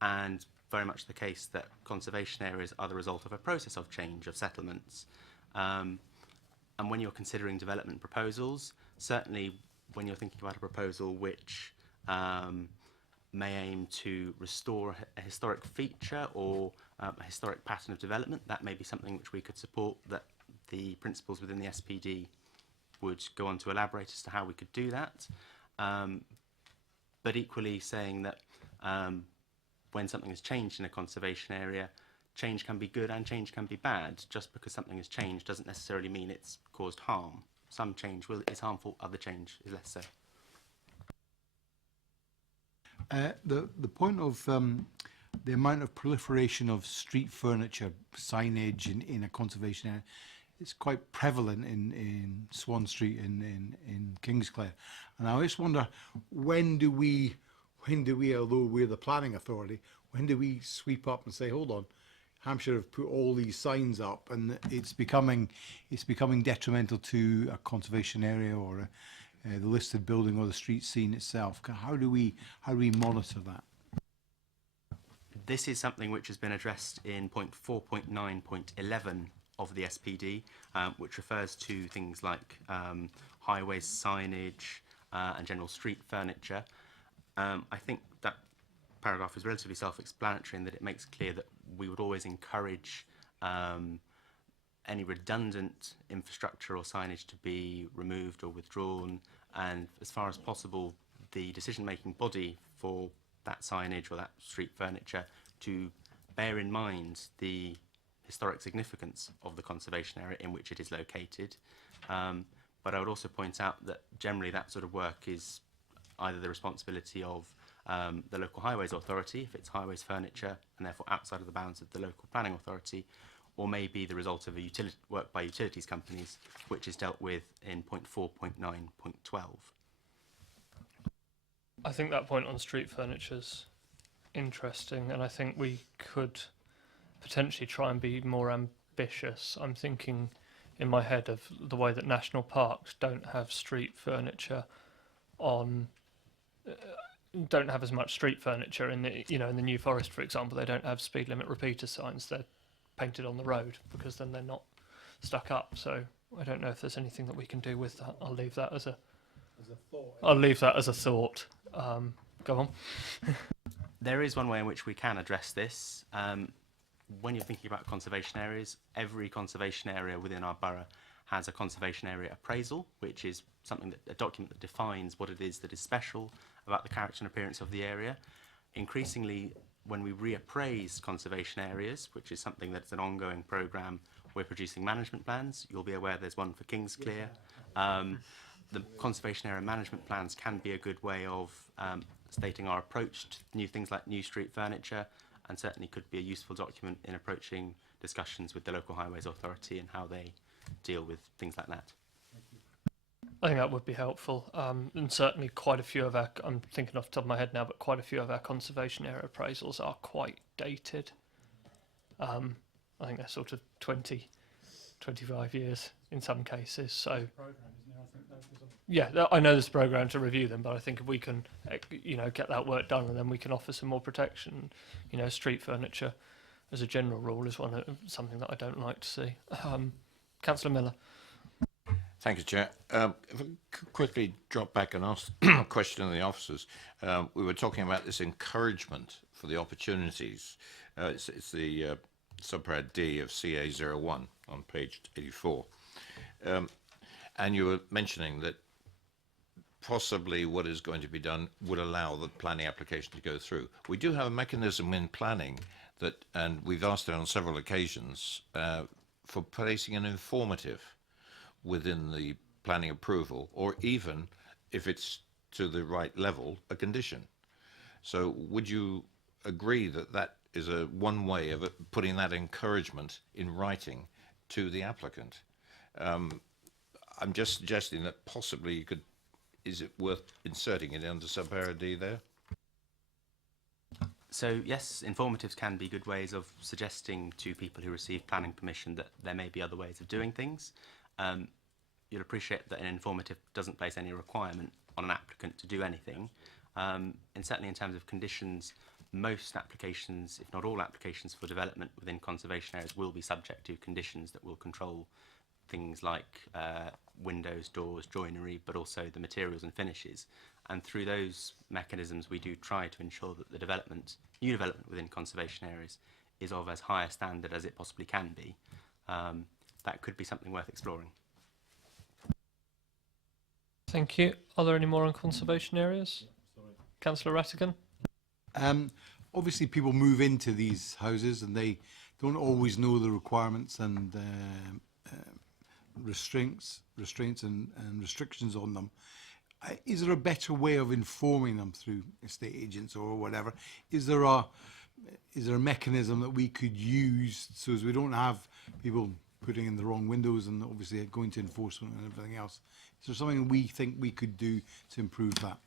And very much the case that conservation areas are the result of a process of change, of settlements. And when you're considering development proposals, certainly when you're thinking about a proposal which may aim to restore a historic feature or a historic pattern of development, that may be something which we could support, that the principals within the SPD would go on to elaborate as to how we could do that. But equally saying that when something has changed in a conservation area, change can be good and change can be bad. Just because something has changed doesn't necessarily mean it's caused harm. Some change is harmful, other change is less so. The point of the amount of proliferation of street furniture signage in a conservation area is quite prevalent in Swan Street in Kingsclere, and I always wonder when do we, although we're the planning authority, when do we sweep up and say, hold on, Hampshire have put all these signs up and it's becoming detrimental to a conservation area or the listed building or the street scene itself? How do we monitor that? This is something which has been addressed in point 4.9.11 of the SPD, which refers to things like highways signage and general street furniture. I think that paragraph is relatively self-explanatory in that it makes clear that we would always encourage any redundant infrastructure or signage to be removed or withdrawn, and as far as possible the decision-making body for that signage or that street furniture to bear in mind the historic significance of the conservation area in which it is located. But I would also point out that generally that sort of work is either the responsibility of the local highways authority, if it's highways furniture and therefore outside of the bounds of the local planning authority, or may be the result of a work by utilities companies, which is dealt with in point 4.9.12. I think that point on street furniture's interesting, and I think we could potentially try and be more ambitious. I'm thinking in my head of the way that national parks don't have street furniture on don't have as much street furniture in the in the New Forest, for example. They don't have speed limit repeater signs. They're painted on the road because then they're not stuck up. So I don't know if there's anything that we can do with that. I'll leave that as a thought. I'll leave that as a thought. Go on. There is one way in which we can address this. When you're thinking about conservation areas, every conservation area within our borough has a conservation area appraisal, which is something a document that defines what it is that is special about the character and appearance of the area. Increasingly, when we reappraise conservation areas, which is something that's an ongoing programme, we're producing management plans. You'll be aware there's one for Kingsclere. The conservation area management plans can be a good way of stating our approach to new things like new street furniture, and certainly could be a useful document in approaching discussions with the local highways authority and how they deal with things like that. I think that would be helpful, and certainly quite a few of our, I'm thinking off the top of my head now, but quite a few of our conservation area appraisals are quite dated. I think they're sort of 20, 25 years in some cases, so... Yeah, I know there's a programme to review them, but I think if we can, get that work done, and then we can offer some more protection. Street furniture, as a general rule, is something that I don't like to see. Councillor Miller. Thank you, Chair. If I could quickly drop back and ask a question of the officers. We were talking about this encouragement for the opportunities. It's the subpart D of CA01 on page 84. And you were mentioning that possibly what is going to be done would allow the planning application to go through. We do have a mechanism in planning that, and we've asked it on several occasions, for placing an informative within the planning approval, or even, if it's to the right level, a condition. So would you agree that that is one way of putting that encouragement in writing to the applicant? I'm just suggesting that possibly you could, is it worth inserting it under subpara D there? So yes, informatives can be good ways of suggesting to people who receive planning permission that there may be other ways of doing things. You'll appreciate that an informative doesn't place any requirement on an applicant to do anything. And certainly in terms of conditions, most applications, if not all applications for development within conservation areas, will be subject to conditions that will control things like windows, doors, joinery, but also the materials and finishes. And through those mechanisms, we do try to ensure that the new development within conservation areas is of as high a standard as it possibly can be. That could be something worth exploring. Thank you. Are there any more on conservation areas? Councillor Rattigan? Obviously, people move into these houses and they don't always know the requirements and restraints and restrictions on them. Is there a better way of informing them through estate agents or whatever? Is there a mechanism that we could use so as we don't have people putting in the wrong windows and obviously going to enforcement and everything else? Is there something we think we could do to improve that?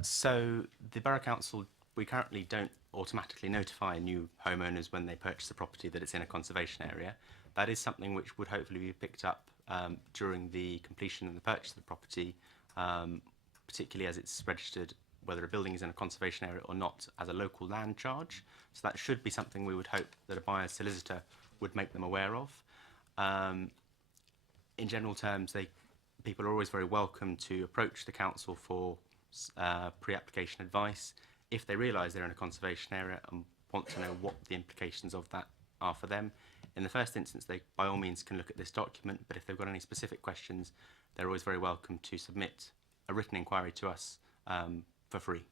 So the Borough Council, we currently don't automatically notify new homeowners when they purchase a property that it's in a conservation area. That is something which would hopefully be picked up during the completion and the purchase of the property, particularly as it's registered, whether a building is in a conservation area or not, as a local land charge. So that should be something we would hope that a buyer's solicitor would make them aware of. In general terms, people are always very welcome to approach the council for pre-application advice if they realise they're in a conservation area and want to know what the implications of that are for them. In the first instance, they by all means can look at this document, but if they've got any specific questions, they're always very welcome to submit a written inquiry to us for free.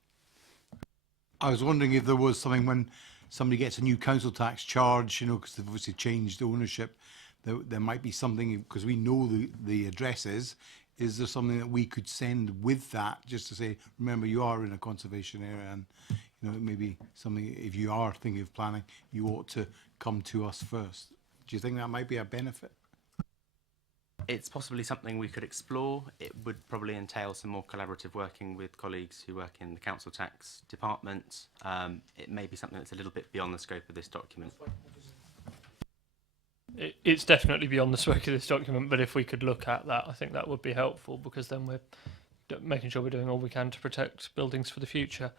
I was wondering if there was something when somebody gets a new council tax charge, because they've obviously changed ownership, there might be something, because we know the addresses. Is there something that we could send with that, just to say, remember, you are in a conservation area, and maybe something, if you are thinking of planning, you ought to come to us first. Do you think that might be a benefit? It's possibly something we could explore. It would probably entail some more collaborative working with colleagues who work in the council tax department. It may be something that's a little bit beyond the scope of this document. It's definitely beyond the scope of this document, but if we could look at that, I think that would be helpful, because then we're making sure we're doing all we can to protect buildings for the future.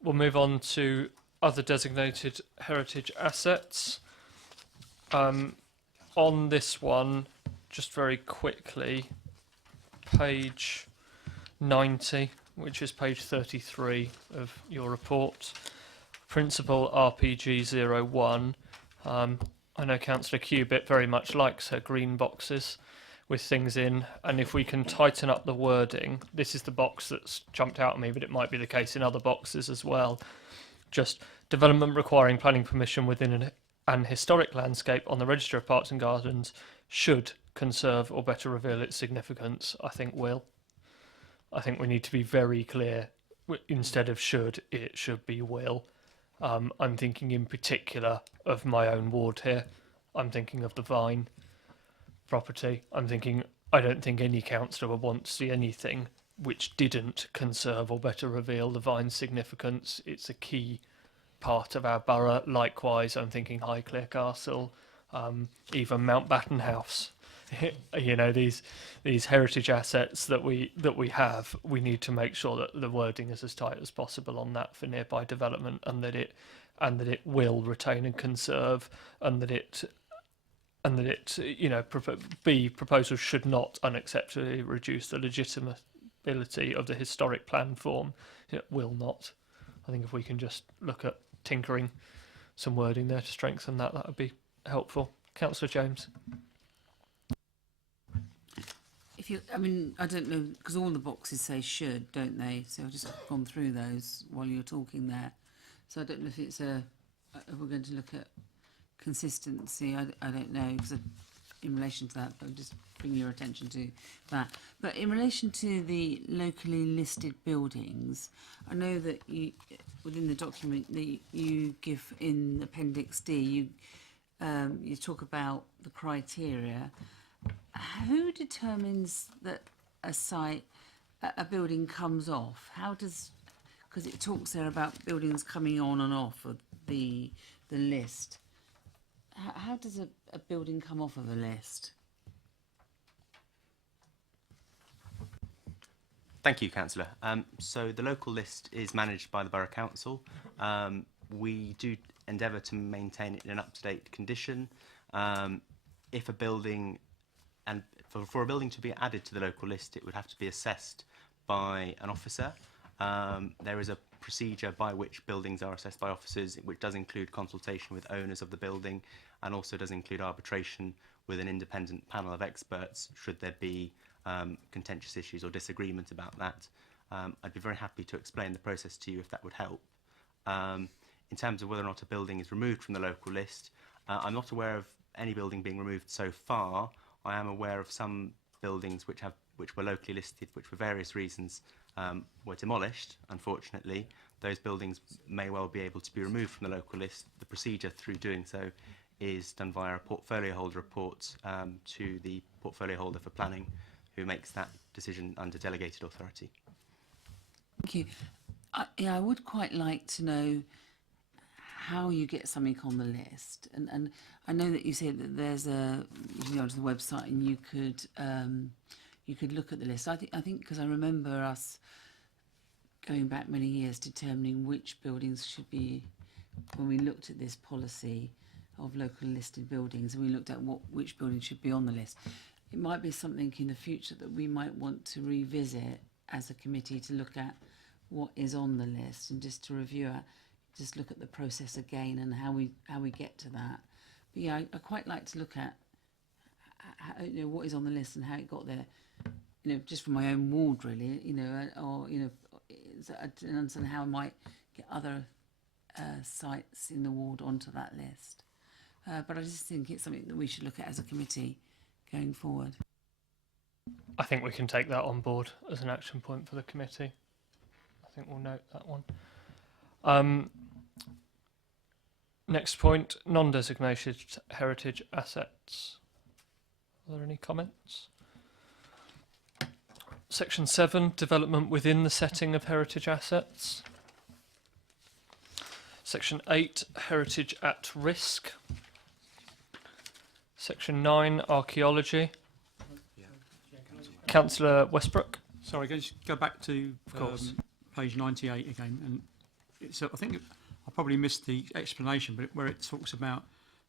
We'll move on to other designated heritage assets. On this one, just very quickly, page 90, which is page 33 of your report, Principal RPG 01. I know Councillor Cubitt very much likes her green boxes with things in, and if we can tighten up the wording, this is the box that's jumped out at me, but it might be the case in other boxes as well. Just development requiring planning permission within an historic landscape on the Register of Parks and Gardens should conserve or better reveal its significance. I think we need to be very clear. Instead of should, it should be will. I'm thinking in particular of my own ward here. I'm thinking of the Vine property. I don't think any councillor would want to see anything which didn't conserve or better reveal the Vine's significance. It's a key part of our borough. Likewise, I'm thinking Highclere Castle, even Mountbatten House. you know, these heritage assets that we have, we need to make sure that the wording is as tight as possible on that for nearby development, and that it will retain and conserve, and that it you know, proposals should not unacceptably reduce the legitimacy of the historic plan form. It will not. I think if we can just look at tinkering some wording there to strengthen that, that would be helpful. Councillor James. If you, I mean, I don't know, because all the boxes say should, don't they? So I've just gone through those while you're talking there. So I don't know if it's if we're going to look at consistency. I don't know, because in relation to that, I'll just bring your attention to that. But in relation to the locally listed buildings, I know that you, within the document that you give in Appendix D, you talk about the criteria. Who determines that a site, a building comes off? How does, because it talks there about buildings coming on and off of the list. How does a building come off of a list? Thank you, Councillor. So the local list is managed by the Borough Council. We do endeavour to maintain it in an up-to-date condition. If a building, and for a building to be added to the local list, it would have to be assessed by an officer. There is a procedure by which buildings are assessed by officers, which does include consultation with owners of the building, and also does include arbitration with an independent panel of experts should there be contentious issues or disagreement about that. I'd be very happy to explain the process to you if that would help. In terms of whether or not a building is removed from the local list, I'm not aware of any building being removed so far. I am aware of some buildings which were locally listed, which for various reasons were demolished, unfortunately. Those buildings may well be able to be removed from the local list. The procedure through doing so is done via a portfolio holder report to the portfolio holder for planning, who makes that decision under delegated authority. Thank you. Yeah, I would quite like to know how you get something on the list. And I know that you said that there's you can go onto the website and you could look at the list. I think because I remember us going back many years determining which buildings should be, when we looked at this policy of local listed buildings, and we looked at which buildings should be on the list. It might be something in the future that we might want to revisit as a committee, to look at what is on the list and just to review it, just look at the process again and how we get to that. But yeah, I quite like to look at how, you know, what is on the list and how it got there, you know, just from my own ward really, you know, or, you know, and understand how I might get other sites in the ward onto that list. But I just think it's something that we should look at as a committee going forward. I think we can take that on board as an action point for the committee. I think we'll note that one. Next point, non-designated heritage assets. Are there any comments? Section 7, development within the setting of heritage assets. Section 8, heritage at risk. Section 9, archaeology. Councillor Westbrook. Sorry, can I just go back to page 98 again? And it's, I think I probably missed the explanation, but where it talks about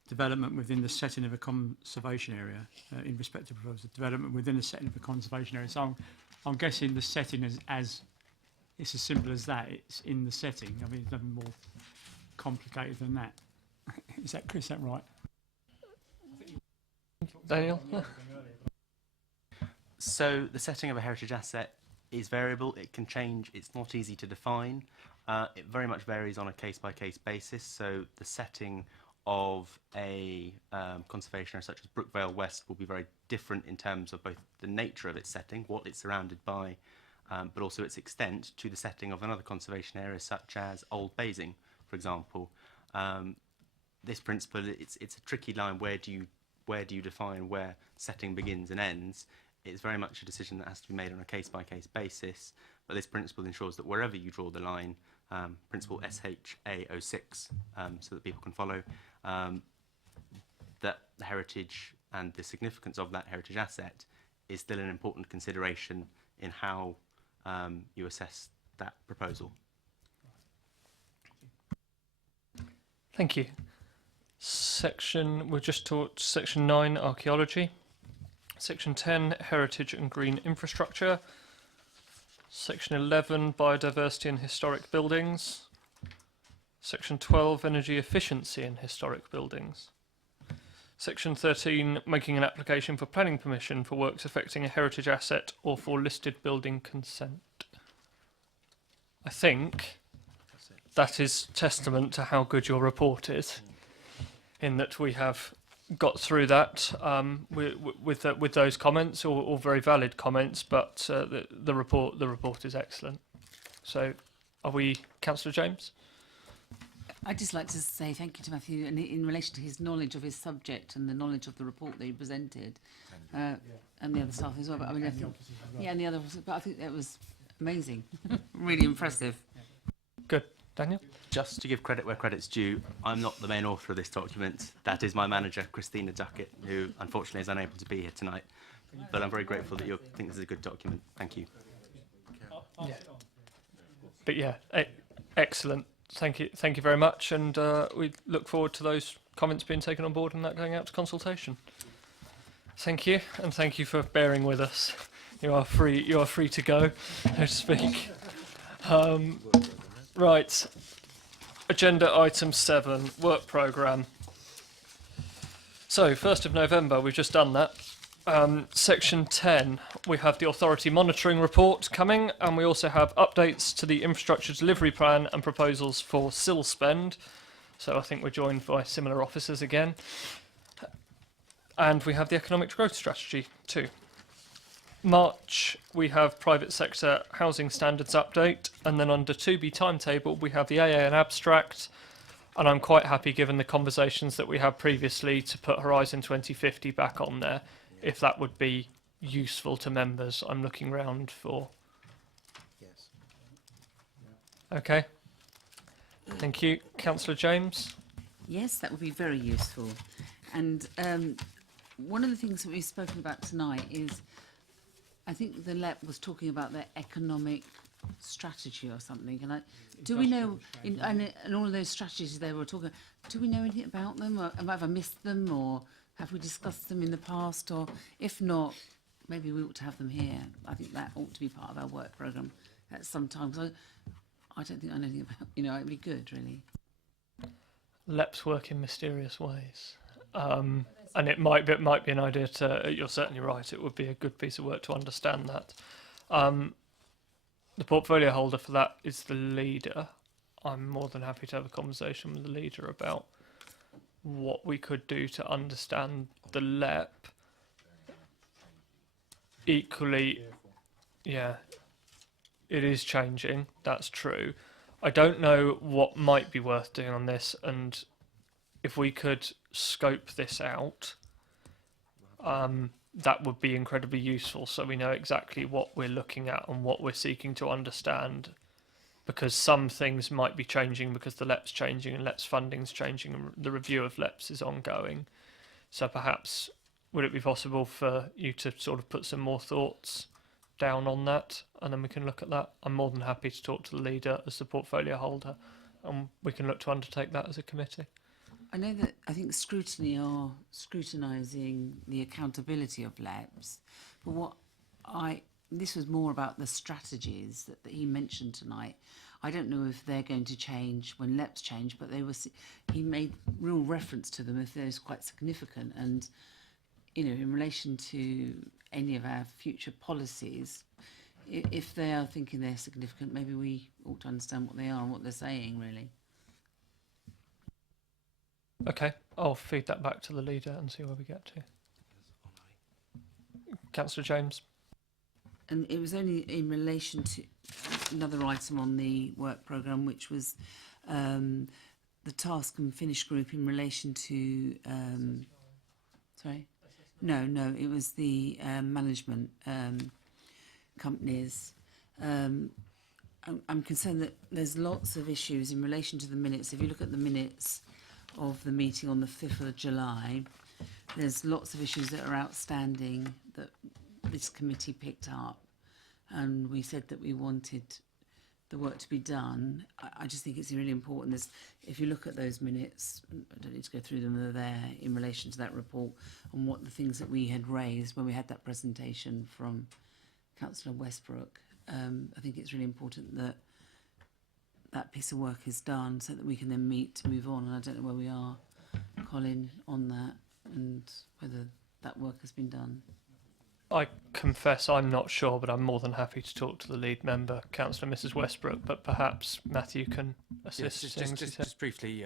development within the setting of a conservation area, in respect to proposed development within the setting of a conservation area. So I'm guessing the setting as it's as simple as that. It's in the setting. I mean, it's nothing more complicated than that. Is that right? Daniel? So the setting of a heritage asset is variable. It can change. It's not easy to define. It very much varies on a case-by-case basis. So the setting of a conservation area such as Brookvale West will be very different in terms of both the nature of its setting, what it's surrounded by, but also its extent, to the setting of another conservation area such as Old Basing, for example. This principle, it's a tricky line. Where do you define where setting begins and ends? It's very much a decision that has to be made on a case-by-case basis, but this principle ensures that wherever you draw the line, principle SHA06, so that people can follow, that the heritage and the significance of that heritage asset is still an important consideration in how you assess that proposal. Thank you. We've just talked section 9, archaeology. Section 10, heritage and green infrastructure. Section 11, biodiversity and historic buildings. Section 12, energy efficiency in historic buildings. Section 13, making an application for planning permission for works affecting a heritage asset or for listed building consent. I think that is testament to how good your report is, in that we have got through that with those comments, or very valid comments, but the report is excellent. So, are we, Councillor James? I'd just like to say thank you to Matthew in relation to his knowledge of his subject and the knowledge of the report that he presented, and the other staff as well. But I mean, I think, yeah, and the other, but I think that was amazing, really impressive. Good, Daniel. Just to give credit where credit's due, I'm not the main author of this document. That is my manager, Christina Duckett, who unfortunately is unable to be here tonight. But I'm very grateful that you think this is a good document. Thank you. Yeah. But yeah, excellent. Thank you very much, and we look forward to those comments being taken on board and that going out to consultation. Thank you, and thank you for bearing with us. You are free to go, so to speak. Right. Agenda item 7, work programme. So, 1st of November, we've just done that. Section 10, we have the authority monitoring report coming, and we also have updates to the infrastructure delivery plan and proposals for SIL spend. So I think we're joined by similar officers again. And we have the economic growth strategy too. March, we have private sector housing standards update, and then under 2B timetable, we have the AA and abstract. And I'm quite happy, given the conversations that we had previously, to put Horizon 2050 back on there, if that would be useful to members. I'm looking round for. Yes. Okay. Thank you. Councillor James? Yes, that would be very useful. And one of the things that we've spoken about tonight is, I think the LEP was talking about their economic strategy or something. And do we know, and all of those strategies they were talking, do we know anything about them? Or have I missed them? Or have we discussed them in the past? Or if not, maybe we ought to have them here. I think that ought to be part of our work programme at some time. So I don't think I know anything about, it'd be good, really. LEPs work in mysterious ways. And it might be an idea to, you're certainly right, it would be a good piece of work to understand that. The portfolio holder for that is the leader. I'm more than happy to have a conversation with the leader about what we could do to understand the LEP. Equally, yeah, it is changing, that's true. I don't know what might be worth doing on this, and if we could scope this out, that would be incredibly useful, so we know exactly what we're looking at and what we're seeking to understand, because some things might be changing because the LEP's changing and LEP's funding's changing and the review of LEPs is ongoing. So perhaps, would it be possible for you to sort of put some more thoughts down on that, and then we can look at that? I'm more than happy to talk to the leader as the portfolio holder, and we can look to undertake that as a committee. I know that I think scrutiny are scrutinising the accountability of LEPs, but this was more about the strategies that he mentioned tonight. I don't know if they're going to change when LEPs change, but he made real reference to them if they're quite significant. And, in relation to any of our future policies, if they are thinking they're significant, maybe we ought to understand what they are and what they're saying, really. Okay, I'll feed that back to the leader and see where we get to. Councillor James. And it was only in relation to another item on the work programme, which was the task and finish group in relation to... sorry? No, it was the management companies. I'm concerned that there's lots of issues in relation to the minutes. If you look at the minutes of the meeting on the 5th of July, there's lots of issues that are outstanding that this committee picked up, and we said that we wanted the work to be done. I just think it's really important. If you look at those minutes, I don't need to go through them, they're there in relation to that report and what the things that we had raised when we had that presentation from Councillor Westbrook. I think it's really important that that piece of work is done so that we can then meet to move on. And I don't know where we are, Colin, on that and whether that work has been done. I confess I'm not sure, but I'm more than happy to talk to the lead member, Councillor Mrs Westbrook, but perhaps Matthew can assist. Just briefly,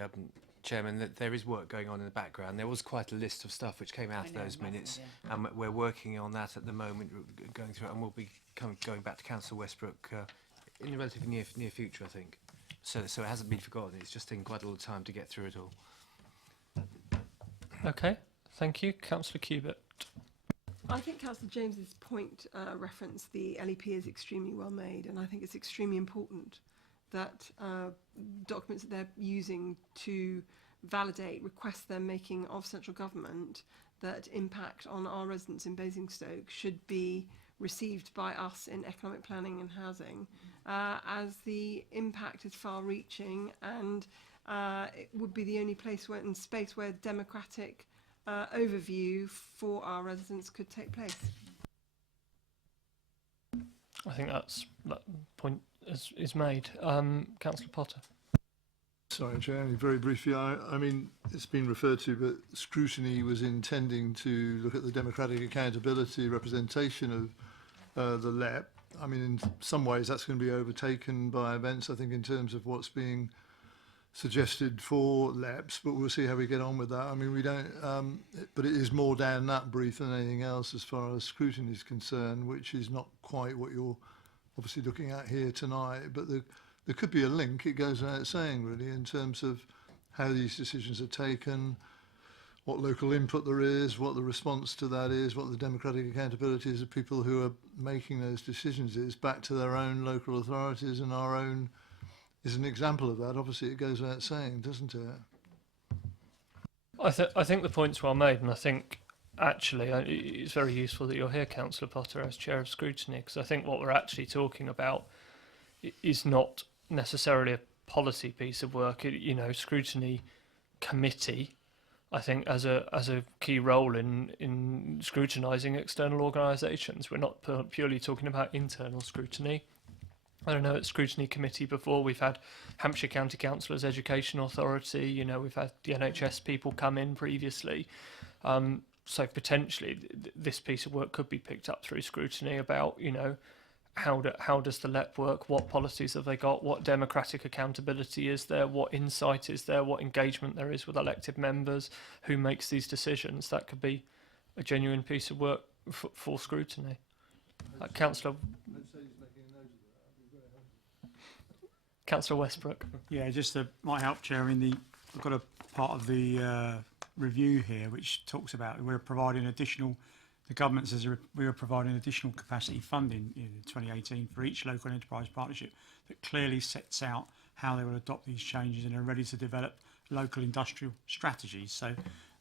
Chairman, that there is work going on in the background. There was quite a list of stuff which came out of those minutes, and we're working on that at the moment, going through it, and we'll be going back to Councillor Westbrook in the relatively near future, I think. So it hasn't been forgotten. It's just taken quite a lot of time to get through it all. Okay, thank you. Councillor Cubitt. I think Councillor James's point reference the LEP is extremely well made, and I think it's extremely important that documents that they're using to validate requests they're making of central government that impact on our residents in Basingstoke should be received by us in economic planning and housing, as the impact is far-reaching, and it would be the only place in space where democratic overview for our residents could take place. I think that point is made. Councillor Potter. Sorry, Chair, only very briefly. I mean, it's been referred to, but scrutiny was intending to look at the democratic accountability representation of the LEP. I mean, in some ways that's going to be overtaken by events, I think, in terms of what's being suggested for LEPs, but we'll see how we get on with that. I mean, we don't, but it is more down that brief than anything else as far as scrutiny is concerned, which is not quite what you're obviously looking at here tonight, but there could be a link, it goes without saying really, in terms of how these decisions are taken, what local input there is, what the response to that is, what the democratic accountability is of people who are making those decisions is back to their own local authorities, and our own is an example of that. Obviously it goes without saying, doesn't it? I think the point's well made, and I think actually it's very useful that you're here, Councillor Potter, as Chair of Scrutiny, because I think what we're actually talking about is not necessarily a policy piece of work. Scrutiny committee, I think, as a key role in scrutinising external organisations. We're not purely talking about internal scrutiny. I don't know, at Scrutiny Committee before, we've had Hampshire County Councillors Education Authority, we've had the NHS people come in previously. So potentially this piece of work could be picked up through scrutiny about, how does the LEP work, what policies have they got, what democratic accountability is there, what insight is there, what engagement there is with elected members, who makes these decisions. That could be a genuine piece of work for scrutiny. Councillor Westbrook. Yeah, just might help, Chair. I've got a part of the review here which talks about the government says we are providing additional capacity funding in 2018 for each local enterprise partnership that clearly sets out how they will adopt these changes and are ready to develop local industrial strategies. So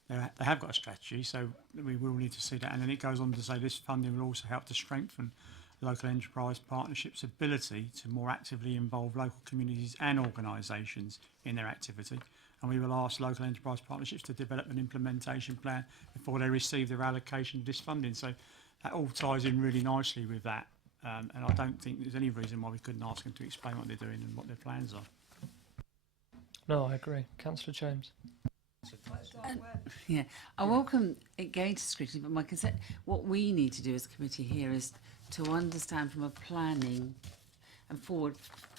they have got a strategy, so we will need to see that. And then it goes on to say this funding will also help to strengthen local enterprise partnerships' ability to more actively involve local communities and organisations in their activity. And we will ask local enterprise partnerships to develop an implementation plan before they receive their allocation of this funding. So that all ties in really nicely with that. And I don't think there's any reason why we couldn't ask them to explain what they're doing and what their plans are. No, I agree. Councillor James. Yeah, I welcome it going to scrutiny, but my concern, what we need to do as a committee here is to understand from a planning and forward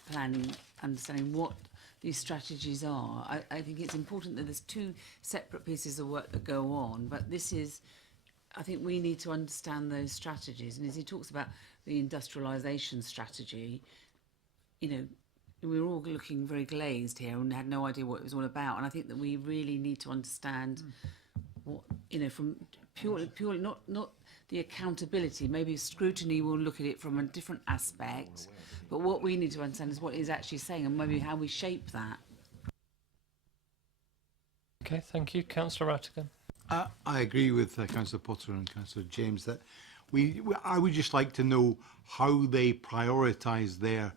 planning understanding what these strategies are. I think it's important that there's two separate pieces of work that go on, but I think we need to understand those strategies. And as he talks about the industrialisation strategy, we were all looking very glazed here and had no idea what it was all about. And I think that we really need to understand what, from purely not the accountability. Maybe scrutiny will look at it from a different aspect, but what we need to understand is what he's actually saying and maybe how we shape that. Okay, thank you. Councillor Rattigan. I agree with Councillor Potter and Councillor James that I would just like to know how they prioritise their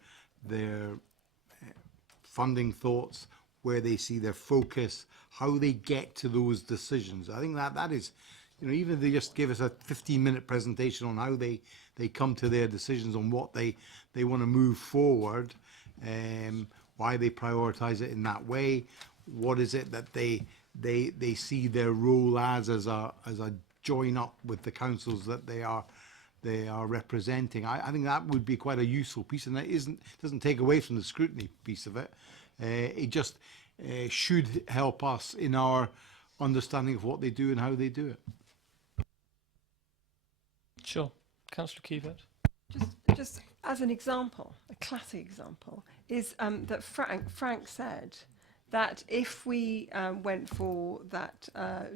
funding thoughts, where they see their focus, how they get to those decisions. I think that is, you know, even if they just give us a 15-minute presentation on how they come to their decisions on what they want to move forward, why they prioritise it in that way, what is it that they see their role as a join up with the councils that they are representing. I think that would be quite a useful piece, and that doesn't take away from the scrutiny piece of it. It just should help us in our understanding of what they do and how they do it. Sure. Councillor Keevett. Just as an example, a classic example, is that Frank said that if we went for that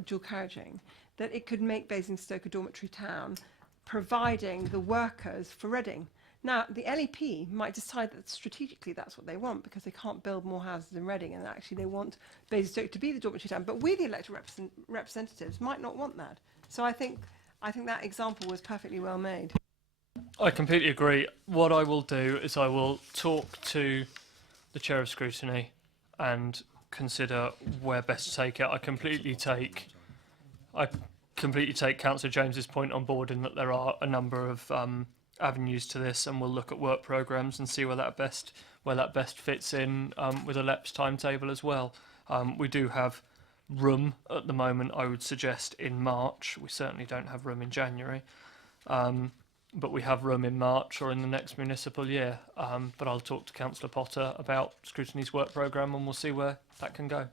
dual carriaging, that it could make Basingstoke a dormitory town, providing the workers for Reading. Now, the LEP might decide that strategically that's what they want, because they can't build more houses in Reading, and actually they want Basingstoke to be the dormitory town. But we, the elected representatives, might not want that. So I think that example was perfectly well made. I completely agree. What I will do is I will talk to the Chair of Scrutiny and consider where best to take it. I completely take Councillor James's point on board in that there are a number of avenues to this, and we'll look at work programmes and see where that best fits in with a LEP's timetable as well. We do have room at the moment, I would suggest, in March. We certainly don't have room in January. But we have room in March or in the next municipal year. But I'll talk to Councillor Potter about Scrutiny's work programme, and we'll see where that can go.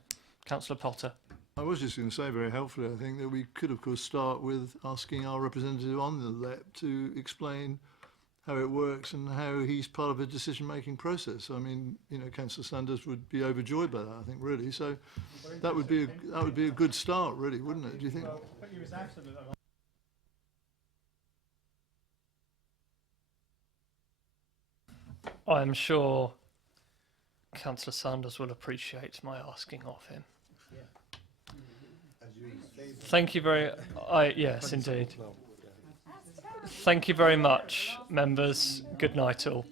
Councillor Potter. I was just going to say very helpfully, I think, that we could, of course, start with asking our representative on the LEP to explain how it works and how he's part of a decision-making process. I mean, you know, Councillor Sanders would be overjoyed by that, I think, really. So that would be a good start, really, wouldn't it? Do you think? I'm sure Councillor Sanders will appreciate my asking of him. Thank you very. Yes, indeed. Thank you very much, members. Good night, all.